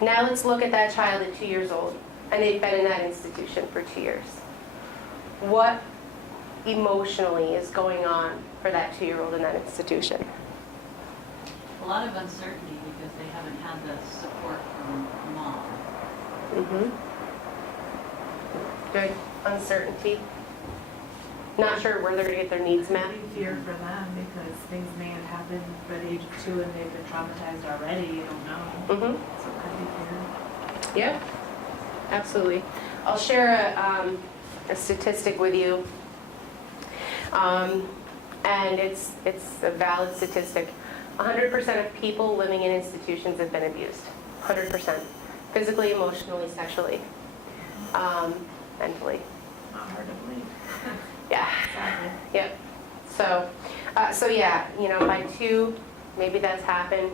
Now let's look at that child at 2 years old, and they've been in that institution for 2 years. What emotionally is going on for that 2-year-old in that institution? A lot of uncertainty because they haven't had the support from mom. Mm-hmm. Good. Uncertainty. Not sure where they're gonna get their needs met. Big fear for them because things may have happened at age 2 and they've been traumatized already, you don't know. Mm-hmm. So it could be fear. Yeah, absolutely. I'll share a statistic with you. And it's a valid statistic. 100% of people living in institutions have been abused. 100%. Physically, emotionally, sexually, mentally. Not hard to believe. Yeah. Sadly. Yep. So yeah, you know, by 2, maybe that's happened.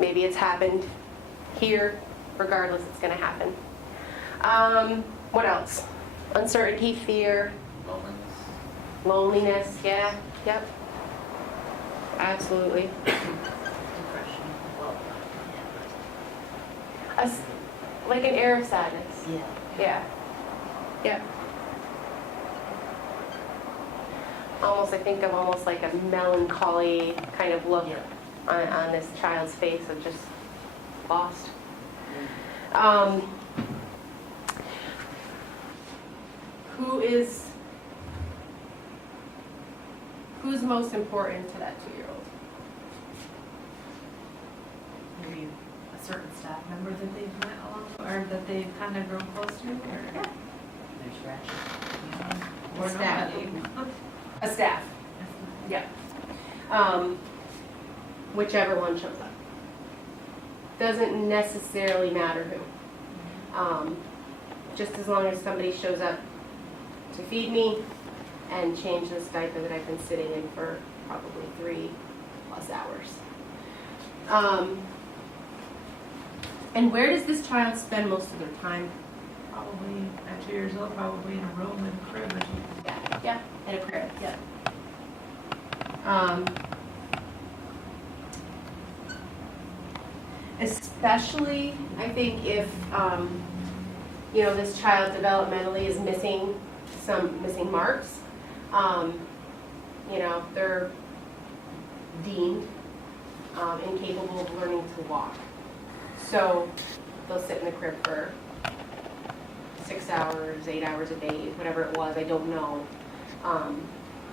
Maybe it's happened here. Regardless, it's going to happen. What else? Uncertainty, fear, loneliness. Yeah. Yep. Absolutely. Depression. Well, Like an air of sadness. yeah. Yeah. Yeah. Almost, I think of almost like a melancholy kind of look on this child's face of just lost. Who's most important to that 2-year-old? Maybe a certain staff member that they've met along, or that they've kind of grown close to, or? Yeah. There's Ratchet. Or Staff. not. A staff. Yeah. Whichever one shows up. Doesn't necessarily matter who. Just as long as somebody shows up to feed me and change this diaper that I've been sitting in for probably 3+ hours. And where does this child spend most of their time? Probably at 2 years old, probably in a room in a crib or something. Yeah, in a crib, yeah. Especially, I think if, you know, this child developmentally is missing marks, you know, they're deemed incapable of learning to walk. So they'll sit in the crib for 6 hours, 8 hours a day, whatever it was, I don't know.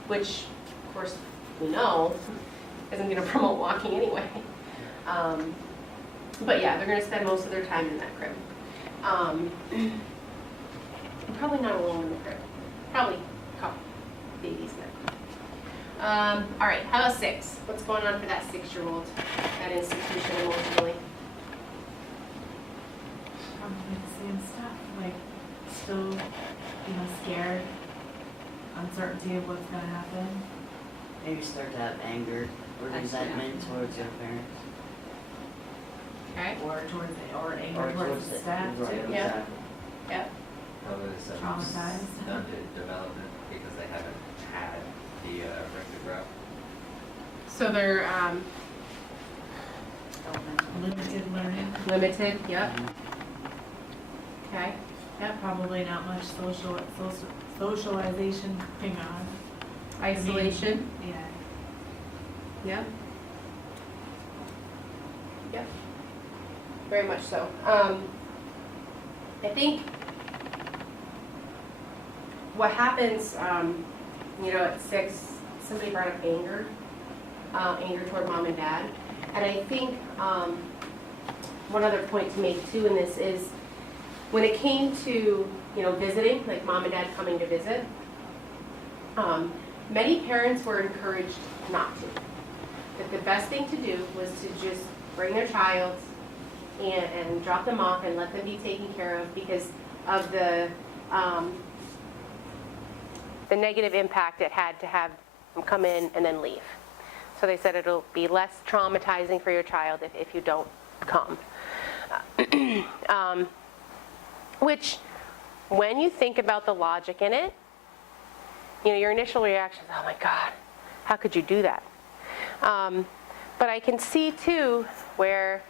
Which, of course, we know isn't going to promote walking anyway. But yeah, they're going to spend most of their time in that crib. Probably not alone in the crib. Probably a couple babies in that crib. All right, how about 6? What's going on for that 6-year-old at institution emotionally? Probably the same stuff, like still, scared, uncertainty of what's gonna happen. Maybe start to have anger or resentment towards their parents. Okay. Or anger Or towards the staff right, too. Yeah. exactly. Yep. Probably some Traumatized. stunted development because they haven't had the record route. So they're Limited learning. limited, yep. Okay. Yeah, probably not much socialization going on. Isolation, Yeah. yep. Yep. Very much so. I think what happens, at 6, somebody brought up anger toward mom and dad. And I think one other point to make too in this is when it came to, visiting, like mom and dad coming to visit, Many parents were encouraged not to. That the best thing to do was to just bring their child and drop them off and let them be taken care of because of the negative impact it had to have them come in and then leave. So they said it'll be less traumatizing for your child if you don't come. Which, when you think about the logic in it, you know, your initial reaction is, oh my God, how could you do that? But I can see too where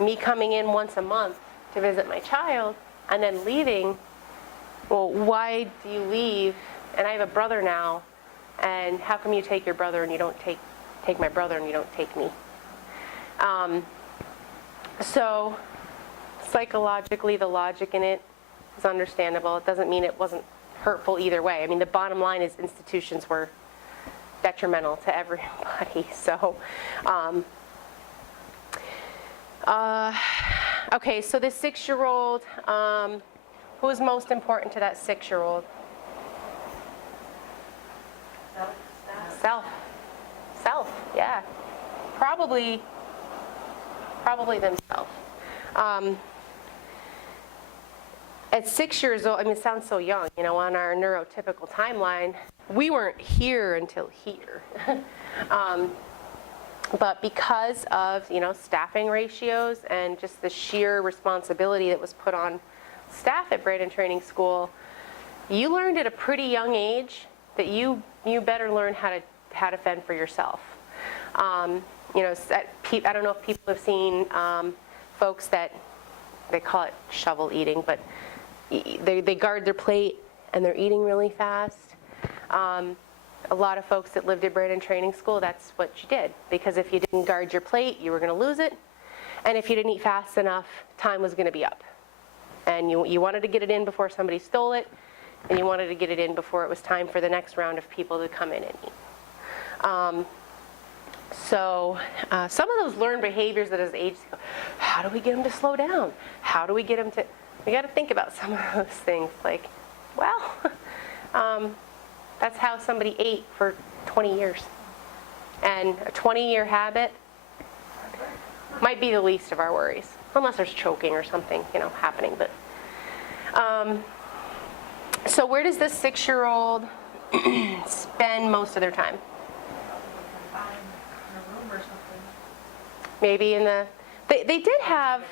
me coming in once a month to visit my child and then leaving, well, why do you leave? And I have a brother now, and how come you take your brother and you don't take my brother and you don't take me? So psychologically, the logic in it is understandable. It doesn't mean it wasn't hurtful either way. I mean, the bottom line is institutions were detrimental to everybody. So, okay, so the 6-year-old, who is most important to that 6-year-old? Self, yeah. Probably themselves. At 6 years old, I mean, it sounds so young, you know, on our neurotypical timeline, we weren't here until here. But because of, you know, staffing ratios and just the sheer responsibility that was put on staff at Brandon Training School, you learned at a pretty young age that you better learn how to fend for yourself. You know, I don't know if people have seen folks that, they call it shovel eating, but they guard their plate and they're eating really fast. A lot of folks that lived at Brandon Training School, that's what you did. Because if you didn't guard your plate, you were going to lose it. And if you didn't eat fast enough, time was going to be up. And you wanted to get it in before somebody stole it, and you wanted to get it in before it was time for the next round of people to come in and eat. So some of those learned behaviors that as age, how do we get them to slow down? How do we get them to, we got to think about some of those things. Like, well, that's how somebody ate for 20 years. And a 20-year habit might be the least of our worries, unless there's choking or something, you know, happening. But so where does this 6-year-old spend most of their time? Maybe in the, they did have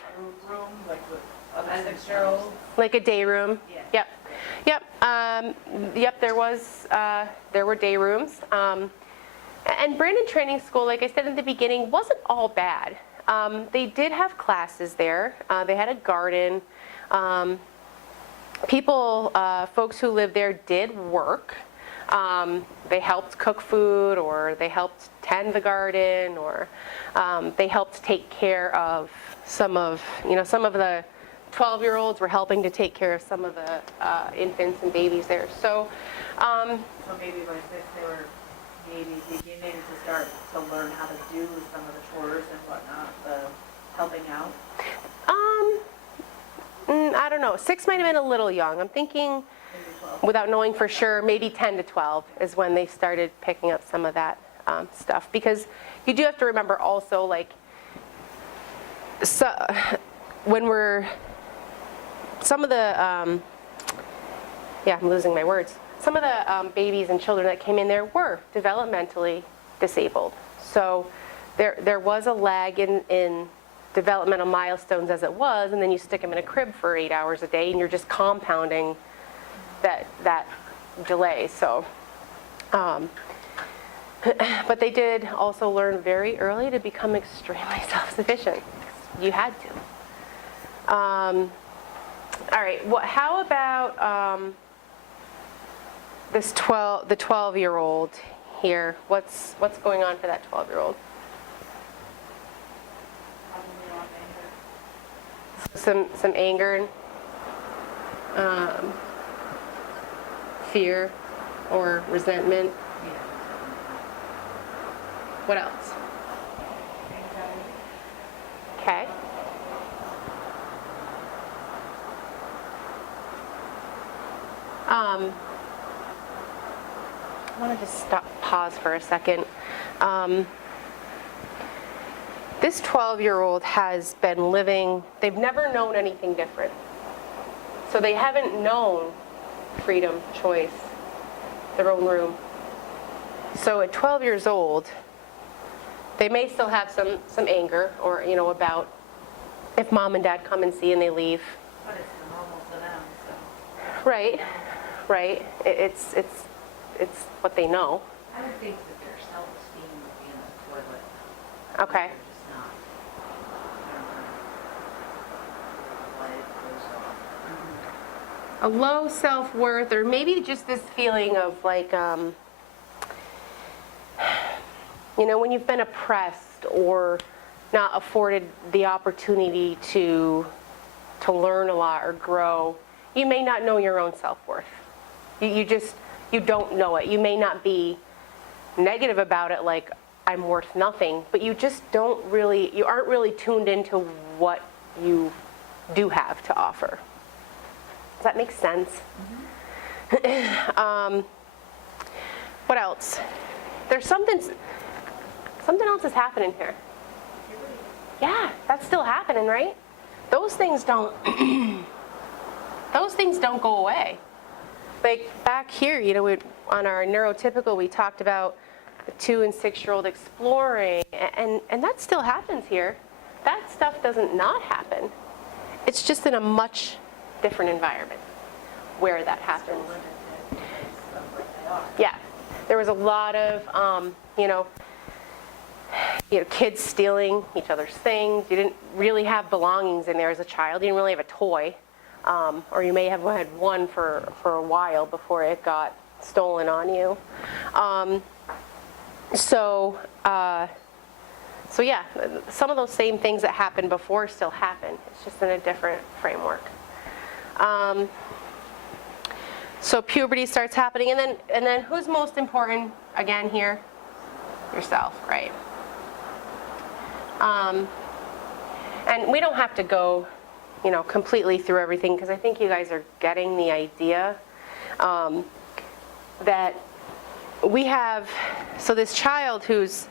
A 6-year-old. like a day room. Yeah. Yep, there were day rooms. And Brandon Training School, like I said in the beginning, wasn't all bad. They did have classes there. They had a garden. Folks who lived there did work. They helped cook food, or they helped tend the garden, or they helped take care of some of the 12-year-olds were helping to take care of some of the infants and babies there. So maybe by 6 they were maybe beginning to start to learn how to do some of the chores and whatnot, the helping out. I don't know. 6 might have been a little young. I'm thinking, without knowing for sure, maybe 10 to 12 is when they started picking up some of that stuff. Because you do have to remember also, like, so when we're, some of the, I'm losing my words. Some of the babies and children that came in there were developmentally disabled. So there was a lag in developmental milestones as it was, and then you stick them in a crib for 8 hours a day, and you're just compounding that delay. So, but they did also learn very early to become extremely self-sufficient. You had to. All right. How about the 12-year-old here? What's going on for that 12-year-old? Some anger, fear, or resentment. What else? Okay. wanted to pause for a second. This 12-year-old has been living, they've never known anything different. So they haven't known freedom, choice, their own room. So at 12 years old, they may still have some anger or, about if mom and dad come and see and they leave. But it's the normal to them, so. Right, right. It's what they know. I would think that their self-esteem would be in the toilet. Okay. They're just not. I don't know. Why it goes off. A low self-worth, or maybe just this feeling of like, when you've been oppressed or not afforded the opportunity to learn a lot or grow, you may not know your own self-worth. You don't know it. You may not be negative about it, like I'm worth nothing, but you just you aren't really tuned into what you do have to offer. Does that make sense? Mm-hmm. What else? There's something else is happening here. Yeah, that's still happening, right? Those things don't go away. Like back here, on our neurotypical, we talked about the 2- and 6-year-old exploring, and that still happens here. That stuff doesn't not happen. It's just in a much different environment where that happens. Yeah, there was a lot of, kids stealing each other's things. You didn't really have belongings in there as a child. You didn't really have a toy. Or you may have had one for a while before it got stolen on you. So yeah, some of those same things that happened before still happen. It's just in a different framework. So puberty starts happening, and then who's most important again here? Yourself, right? And we don't have to go, completely through everything, because I think you guys are getting the idea that we have, so this child who's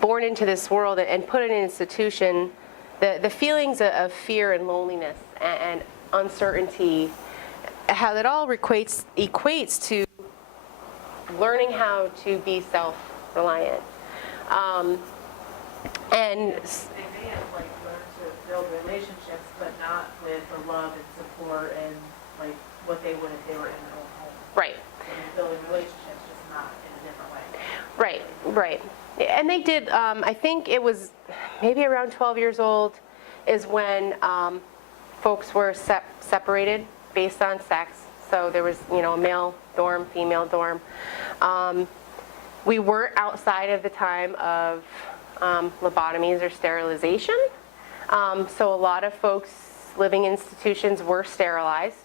born into this world and put in an institution, the feelings of fear and loneliness and uncertainty, how that all equates to learning how to be self-reliant. And They may have learned to build relationships, but not with the love and support and what they would if they were in their own home. right. So they're building relationships, just not in a different way. Right. And they did, I think it was maybe around 12 years old is when folks were separated based on sex. So there was, a male dorm, female dorm. We were outside of the time of lobotomies or sterilization. So a lot of folks living in institutions were sterilized.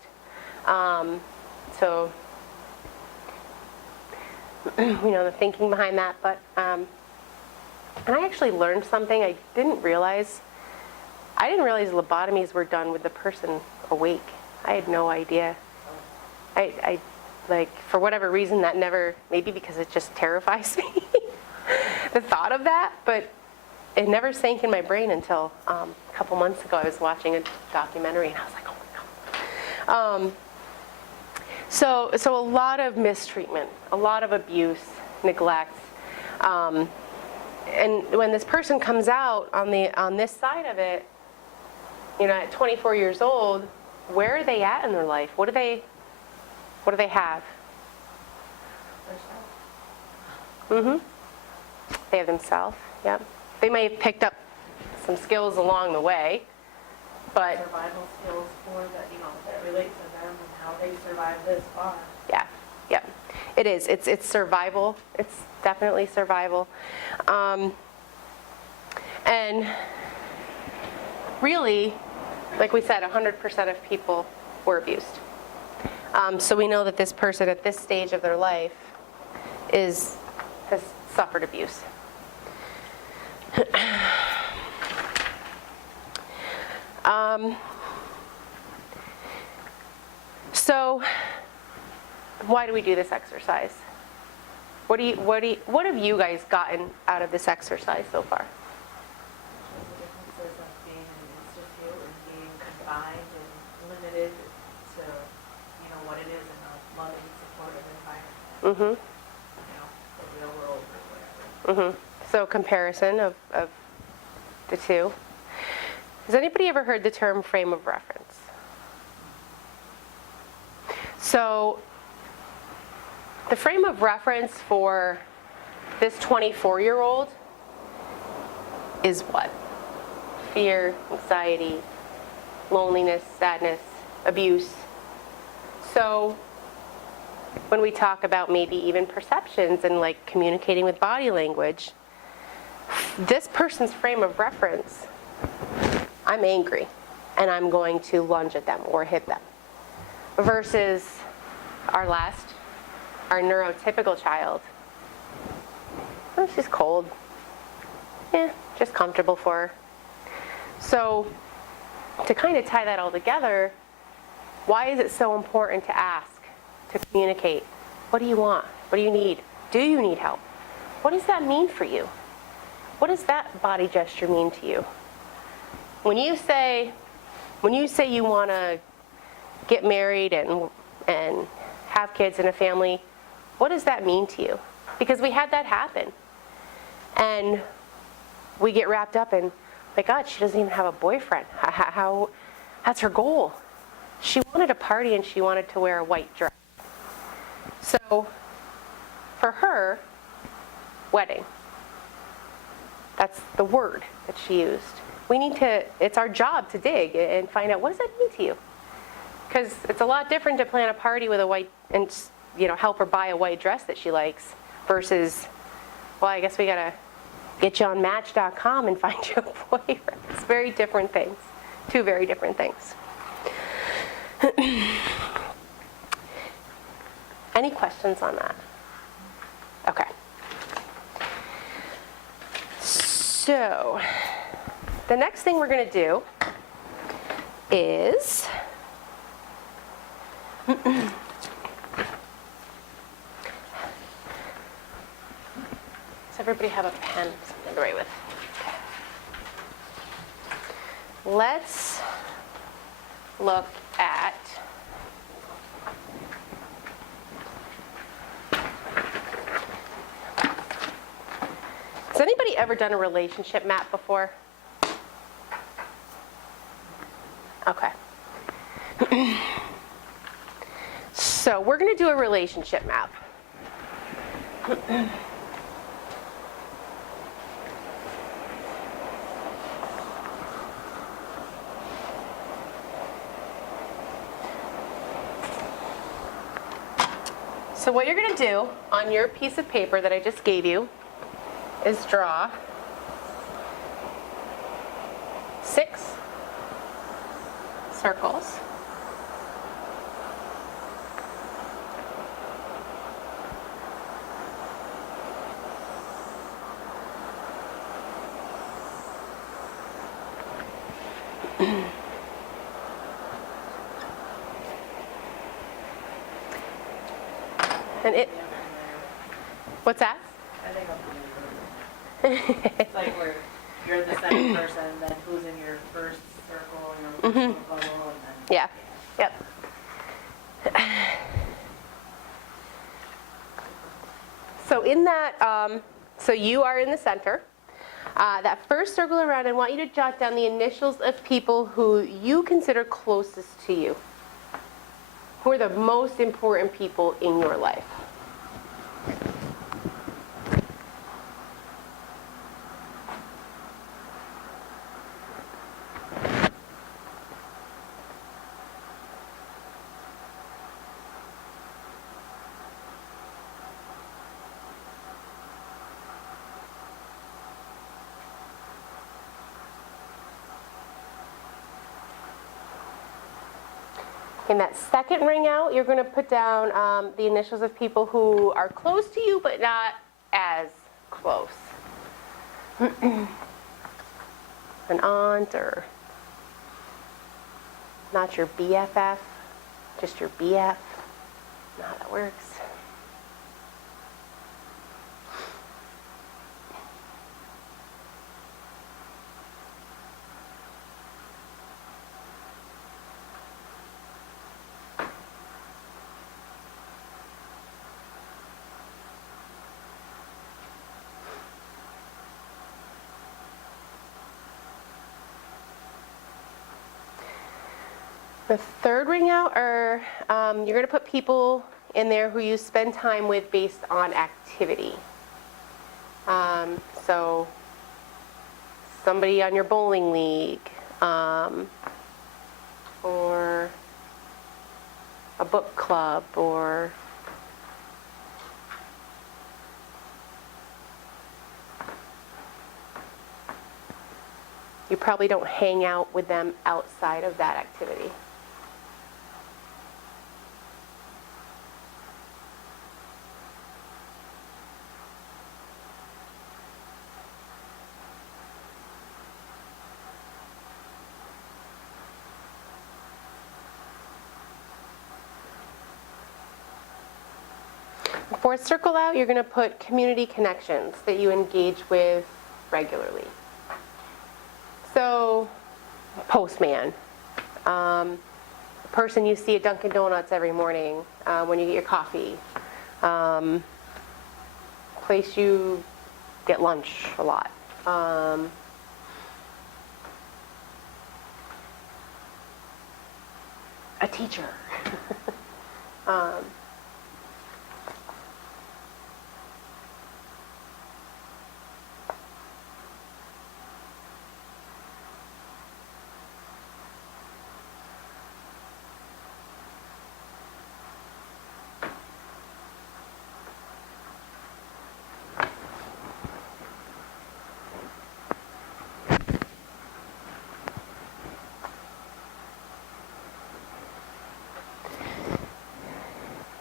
So the thinking behind that, but and I actually learned something I didn't realize. I didn't realize lobotomies were done with the person awake. I had no idea. I for whatever reason that never, maybe because it just terrifies me, the thought of that, but it never sank in my brain until a couple months ago. I was watching a documentary and I was like, oh my God. So a lot of mistreatment, a lot of abuse, neglect, and when this person comes out on this side of it, at 24 years old, where are they at in their life? What do they have? Mm-hmm. They have themselves. Yep. They may have picked up some skills along the way, but Survival skills for that, that relate to them and how they survive this far. yeah. It is. It's survival. It's definitely survival. And really, like we said, 100% of people were abused. So we know that this person at this stage of their life has suffered abuse. So why do we do this exercise? What have you guys gotten out of this exercise so far? The differences of being in an institute and being confined and limited to, what it is in a loving, supportive environment. The real world or whatever. So comparison of the two. Has anybody ever heard the term frame of reference? So the frame of reference for this 24-year-old is what? Fear, anxiety, loneliness, sadness, abuse. So when we talk about maybe even perceptions and like communicating with body language, this person's frame of reference, I'm angry and I'm going to lunge at them or hit them. Versus our neurotypical child, oh, she's cold. Yeah, just comfortable for her. So to kind of tie that all together, why is it so important to ask, to communicate? What do you want? What do you need? Do you need help? What does that mean for you? What does that body gesture mean to you? When you say you want to get married and have kids and a family, what does that mean to you? Because we had that happen. And we get wrapped up in, my God, she doesn't even have a boyfriend. How that's her goal. She wanted a party and she wanted to wear a white dress. So for her, wedding. That's the word that she used. It's our job to dig and find out, what does that mean to you? Because it's a lot different to plan a party with a white, and help her buy a white dress that she likes, versus, well, I guess we gotta get you on Match.com and find you a boyfriend. It's very different things. Two very different things. Any questions on that? Okay. So, the next thing we're going to do is does everybody have a pen? Something to write with. Let's look at has anybody ever done a relationship map before? Okay. So we're going to do a relationship map. So what you're going to do on your piece of paper that I just gave you is draw 6 circles. And what's that? I think it's like where you're the second person, then who's in your first circle, bubble, and then. Yeah. Yep. So in that, so you are in the center. That first circle around, I want you to jot down the initials of people who you consider closest to you. Who are the most important people in your life? In that second ring out, you're going to put down the initials of people who are close to you, but not as close. An aunt, or not your BFF, just your BF. Not how that works. The third ring out are, you're going to put people in there who you spend time with based on activity. So somebody on your bowling league, or a book club, or you probably don't hang out with them outside of that activity. Fourth circle out, you're going to put community connections that you engage with regularly. So, postman, person you see at Dunkin' Donuts every morning when you get your coffee, place you get lunch a lot. A teacher.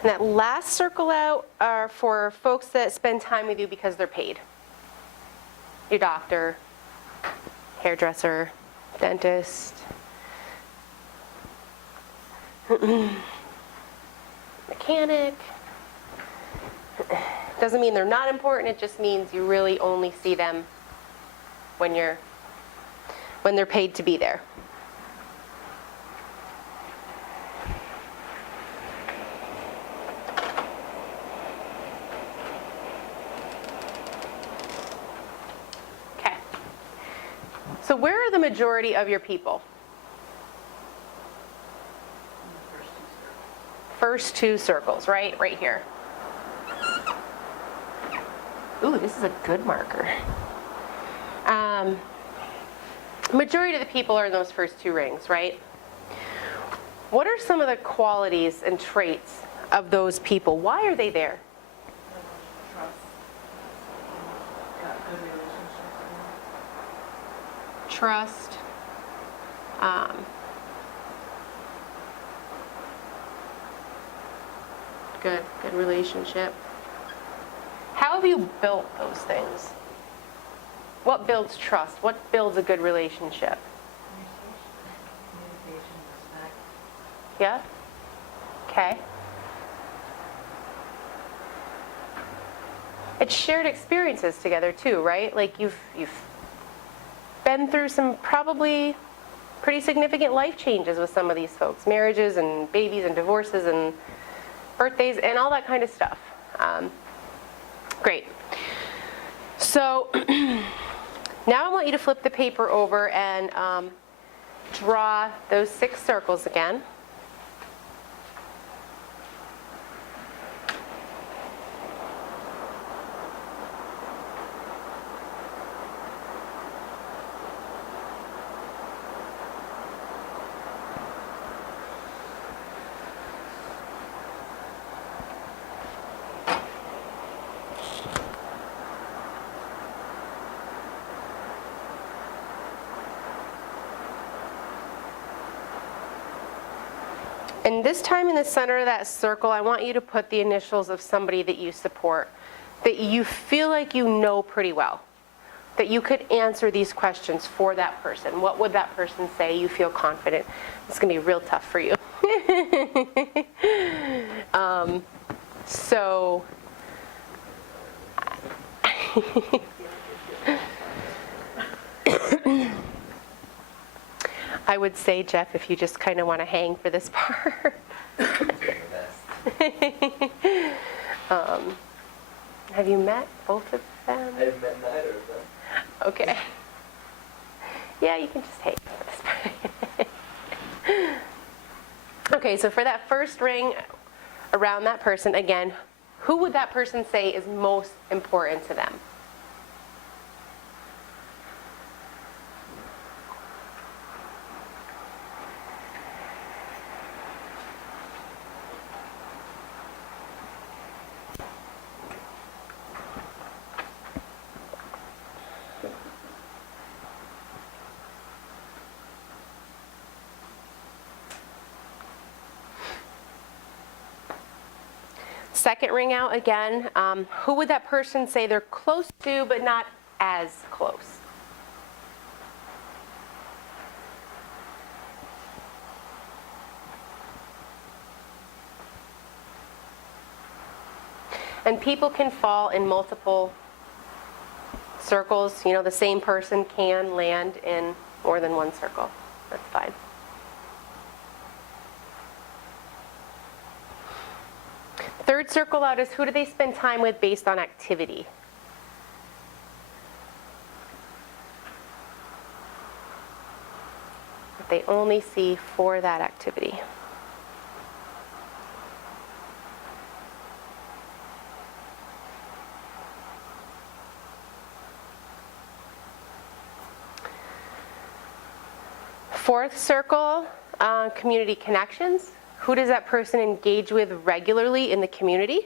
And that last circle out are for folks that spend time with you because they're paid. Your doctor, hairdresser, dentist, mechanic. Doesn't mean they're not important, it just means you really only see them when they're paid to be there. So where are the majority of your people? First two circles, right? Right here. Ooh, this is a good marker. Majority of the people are in those first two rings, right? What are some of the qualities and traits of those people? Why are they there? Trust, good relationship. How have you built those things? What builds trust? What builds a good relationship? Communication, respect. Yeah? Okay. It's shared experiences together too, right? Like you've been through some probably pretty significant life changes with some of these folks. Marriages and babies and divorces and birthdays and all that kind of stuff. Great. So now I want you to flip the paper over and draw those 6 circles again. And this time in the center of that circle, I want you to put the initials of somebody that you support, that you feel like you know pretty well, that you could answer these questions for that person. What would that person say? You feel confident. It's going to be real tough for you. So I would say, Jeff, if you just kind of want to hang for this part. Have you met both of them? I've met neither of them. Okay. Yeah, you can just hang for this part. Okay, so for that first ring around that person, again, who would that person say is most important to them? Second ring out again, who would that person say they're close to but not as close? And people can fall in multiple circles. You know, the same person can land in more than one circle. That's fine. Third circle out is who do they spend time with based on activity? That they only see for that activity. Fourth circle, community connections. Who does that person engage with regularly in the community?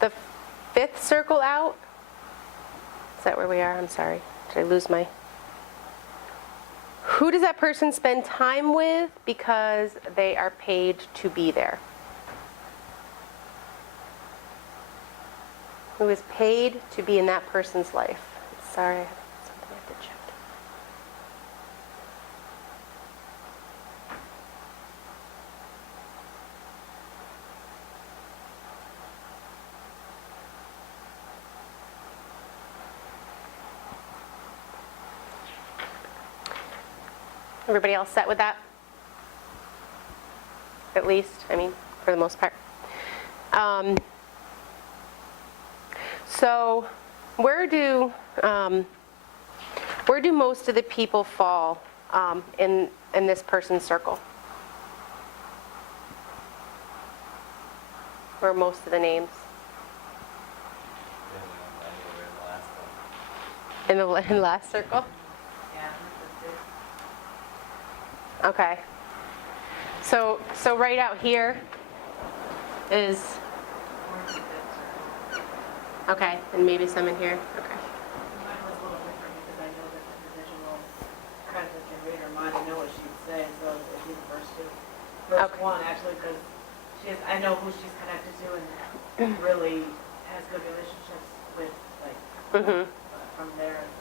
The fifth circle out. Is that where we are? I'm sorry. Did I lose my... Who does that person spend time with because they are paid to be there? Who is paid to be in that person's life? Sorry, I have something I have to check. Everybody else set with that? At least, I mean, for the most part. So where do most of the people fall in this person's circle? Where are most of the names? In the last circle? Okay. So right out here is, okay, and maybe some in here. Okay. Mine was a little different because I know that the individual kind of can read her mind and know what she would say, so it'd be the first two. First Okay. one, actually, because I know who she's connected to and really has good relationships with, like, from there. It's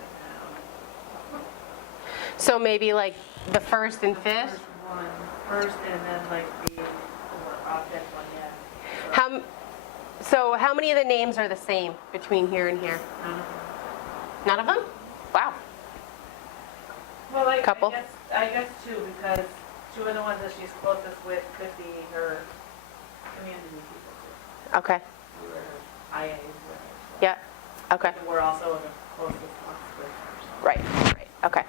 like, So maybe like the first and fifth? First one, first and then like the more object one, yeah. So how many of the names are the same between here and here? None of them? Wow. Well, like, Couple? I guess two, because two of the ones that she's closest with could be her community people too. Okay. Who are her IAs with her. So. Yeah. Okay. And we're also the closest ones with her. So. Right. Okay.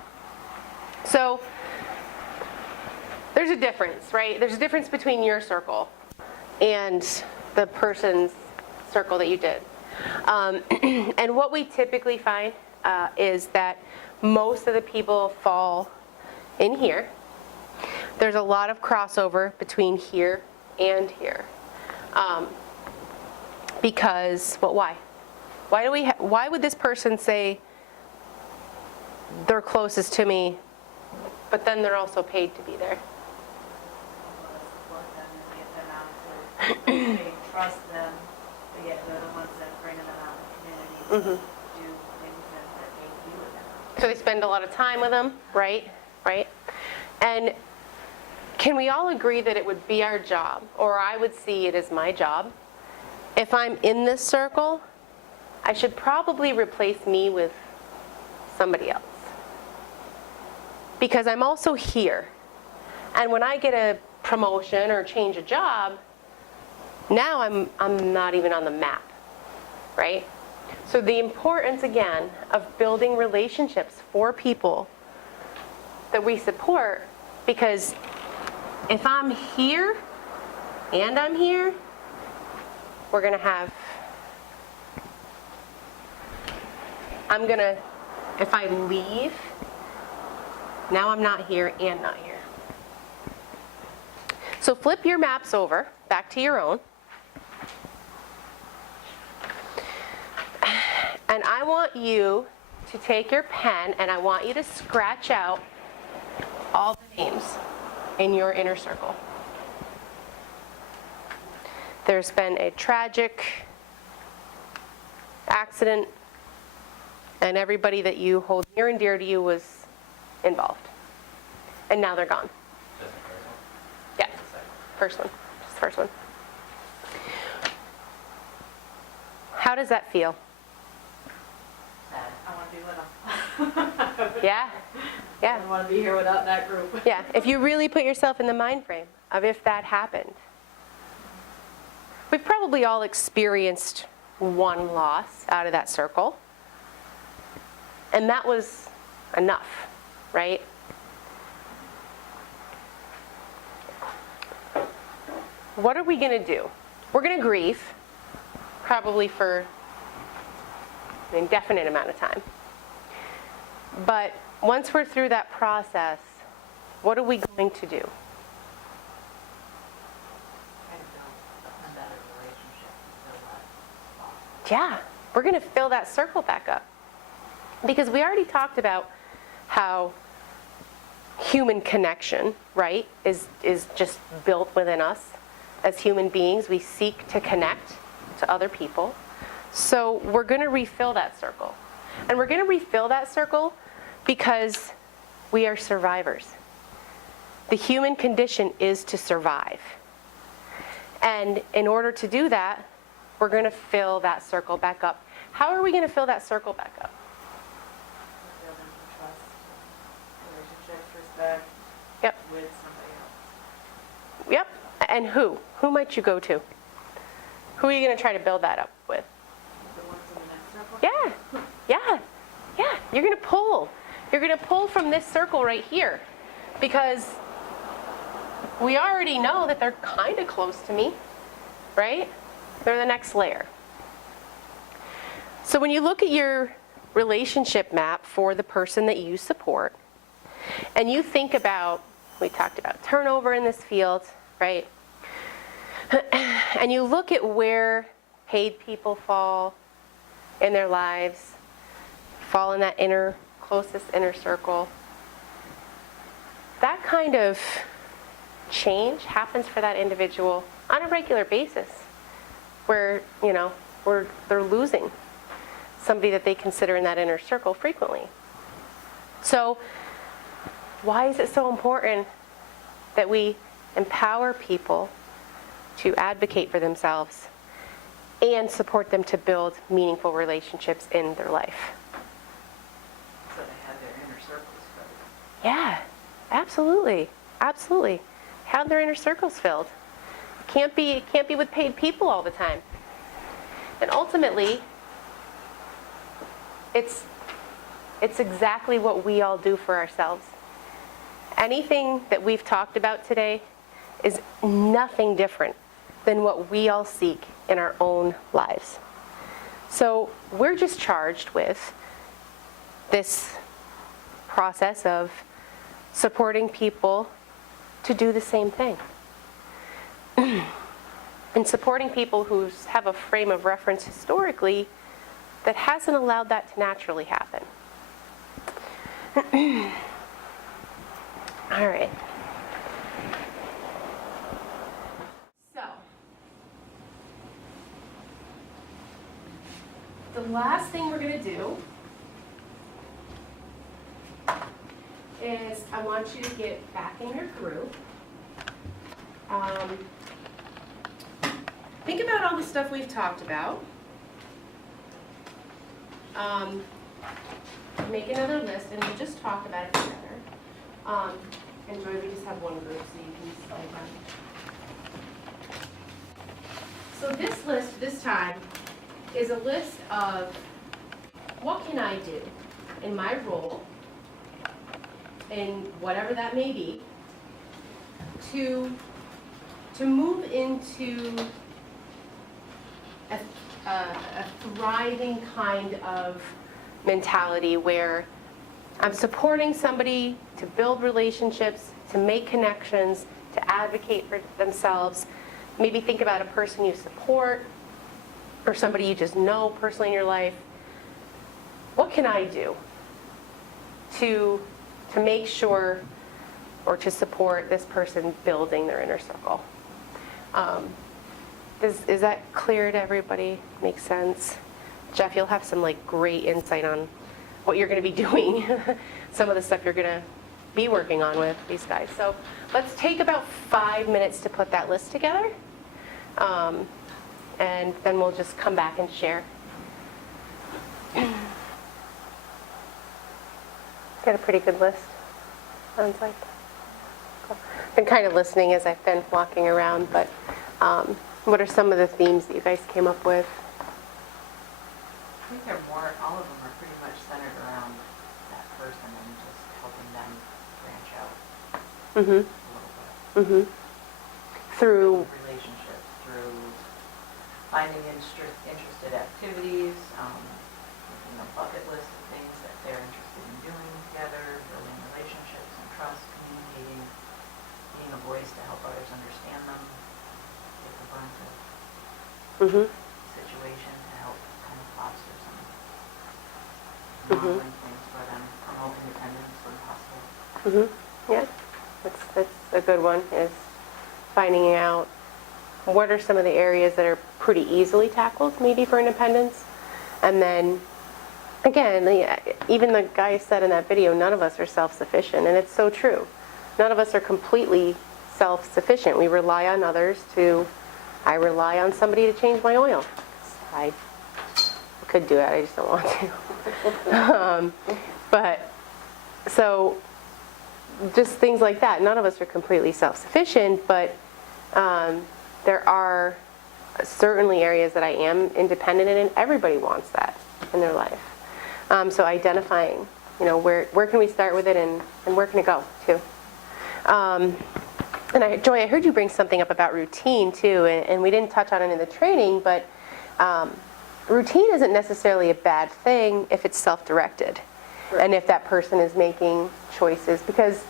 So there's a difference, right? There's a difference between your circle and the person's circle that you did. And what we typically find is that most of the people fall in here. There's a lot of crossover between here and here. Because, well, why? Why would this person say they're closest to me, but then they're also paid to be there? They trust them, they're the ones that bring them out in the community to do things that they do with them. So they spend a lot of time with them, right? Right? And can we all agree that it would be our job, or I would see it as my job, if I'm in this circle, I should probably replace me with somebody else. Because I'm also here. And when I get a promotion or change a job, now I'm not even on the map, right? So the importance, again, of building relationships for people that we support, because if I'm here and I'm here, we're gonna have, if I leave, now I'm not here and not here. So flip your maps over, back to your own. And I want you to take your pen and I want you to scratch out all the names in your inner circle. There's been a tragic accident, and everybody that you hold near and dear to you was involved. And now they're gone. Yeah, first one, just the first one. How does that feel? I want to be with them. Yeah? Yeah. I don't want to be here without that group. Yeah, if you really put yourself in the mind frame of if that happened. We've probably all experienced one loss out of that circle. And that was enough, right? What are we going to do? We're going to grieve, probably for an indefinite amount of time. But once we're through that process, what are we going to do? Yeah, we're going to fill that circle back up. Because we already talked about how human connection, right, is just built within us. As human beings, we seek to connect to other people. So we're going to refill that circle. And we're going to refill that circle because we are survivors. The human condition is to survive. And in order to do that, we're going to fill that circle back up. How are we going to fill that circle back up? Building trust, relationships, respect. Yep. With somebody else. Yep. And who? Who might you go to? Who are you going to try to build that up with? The ones in the next circle? Yeah. You're going to pull. You're going to pull from this circle right here. Because we already know that they're kind of close to me, right? They're the next layer. So when you look at your relationship map for the person that you support, and you think about, we talked about turnover in this field, right? And you look at where paid people fall in their lives, fall in that closest inner circle. That kind of change happens for that individual on a regular basis, where, they're losing somebody that they consider in that inner circle frequently. So why is it so important that we empower people to advocate for themselves and support them to build meaningful relationships in their life? So they have their inner circles filled. Yeah, absolutely. Have their inner circles filled. It can't be with paid people all the time. And ultimately, it's exactly what we all do for ourselves. Anything that we've talked about today is nothing different than what we all seek in our own lives. So we're just charged with this process of supporting people to do the same thing. And supporting people who have a frame of reference historically that hasn't allowed that to naturally happen. All right. So, the last thing we're going to do is I want you to get back in your group. Think about all the stuff we've talked about. make another list, and we'll just talk about it together. And Joy, we just have one group, so you can slide down. So this list this time is a list of what can I do in my role, and whatever that may be, to move into a thriving kind of mentality where I'm supporting somebody to build relationships, to make connections, to advocate for themselves. Maybe think about a person you support or somebody you just know personally in your life. What can I do to make sure or to support this person building their inner circle? Is that clear to everybody? Makes sense? Jeff, you'll have some like great insight on what you're going to be doing, some of the stuff you're going to be working on with these guys. So let's take about 5 minutes to put that list together, and then we'll just come back and share. Got a pretty good list, sounds like. Cool. Been kind of listening as I've been walking around, but what are some of the themes that you guys came up with? I think they're more, all of them are pretty much centered around that person and just helping them branch out a little bit. Through Relationships, through finding interested activities, making a bucket list of things that they're interested in doing together, building relationships and trust, communicating, being a voice to help others understand them, get the brunt of situation to help kind of foster some modeling things for them, promote independence when possible. Yeah, that's a good one, is finding out what are some of the areas that are pretty easily tackled maybe for independence. And then, again, even the guy said in that video, none of us are self-sufficient, and it's so true. None of us are completely self-sufficient. We rely on others I rely on somebody to change my oil. I could do it, I just don't want to. But, so, just things like that. None of us are completely self-sufficient, but there are certainly areas that I am independent in, and everybody wants that in their life. So identifying, where can we start with it, and where can it go too? And Joy, I heard you bring something up about routine too, and we didn't touch on it in the training, but routine isn't necessarily a bad thing if it's self-directed. And if that person is making choices, because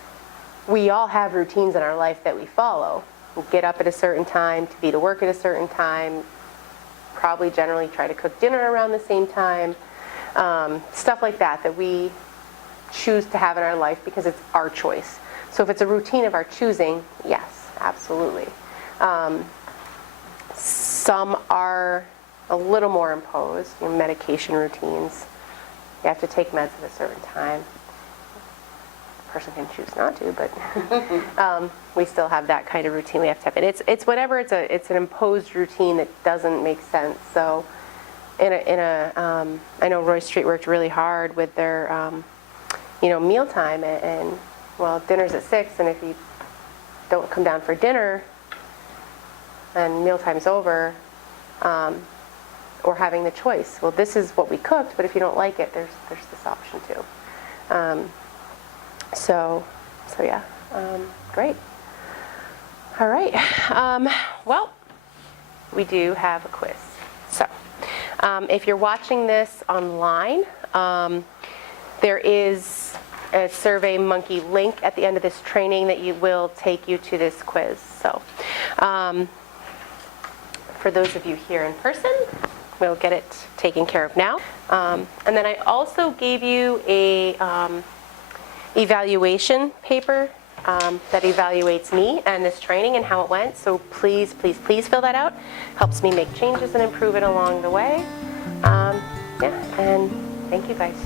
we all have routines in our life that we follow. We get up at a certain time, to be to work at a certain time, probably generally try to cook dinner around the same time, stuff like that we choose to have in our life because it's our choice. So if it's a routine of our choosing, yes, absolutely. Some are a little more imposed, medication routines. You have to take meds at a certain time. The person can choose not to, but we still have that kind of routine we have to have. And it's whatever. It's an imposed routine that doesn't make sense. So, I know Roy Street worked really hard with their, mealtime, and well, dinner's at 6, and if you don't come down for dinner, and mealtime's over. Or having the choice. Well, this is what we cooked, but if you don't like it, there's this option too. So yeah, great. All right. Well, we do have a quiz. So, if you're watching this online, there is a SurveyMonkey link at the end of this training that will take you to this quiz. So, for those of you here in person, we'll get it taken care of now. And then I also gave you a evaluation paper that evaluates me and this training and how it went. So please, please, please fill that out. Helps me make changes and improve it along the way. Yeah, and thank you guys.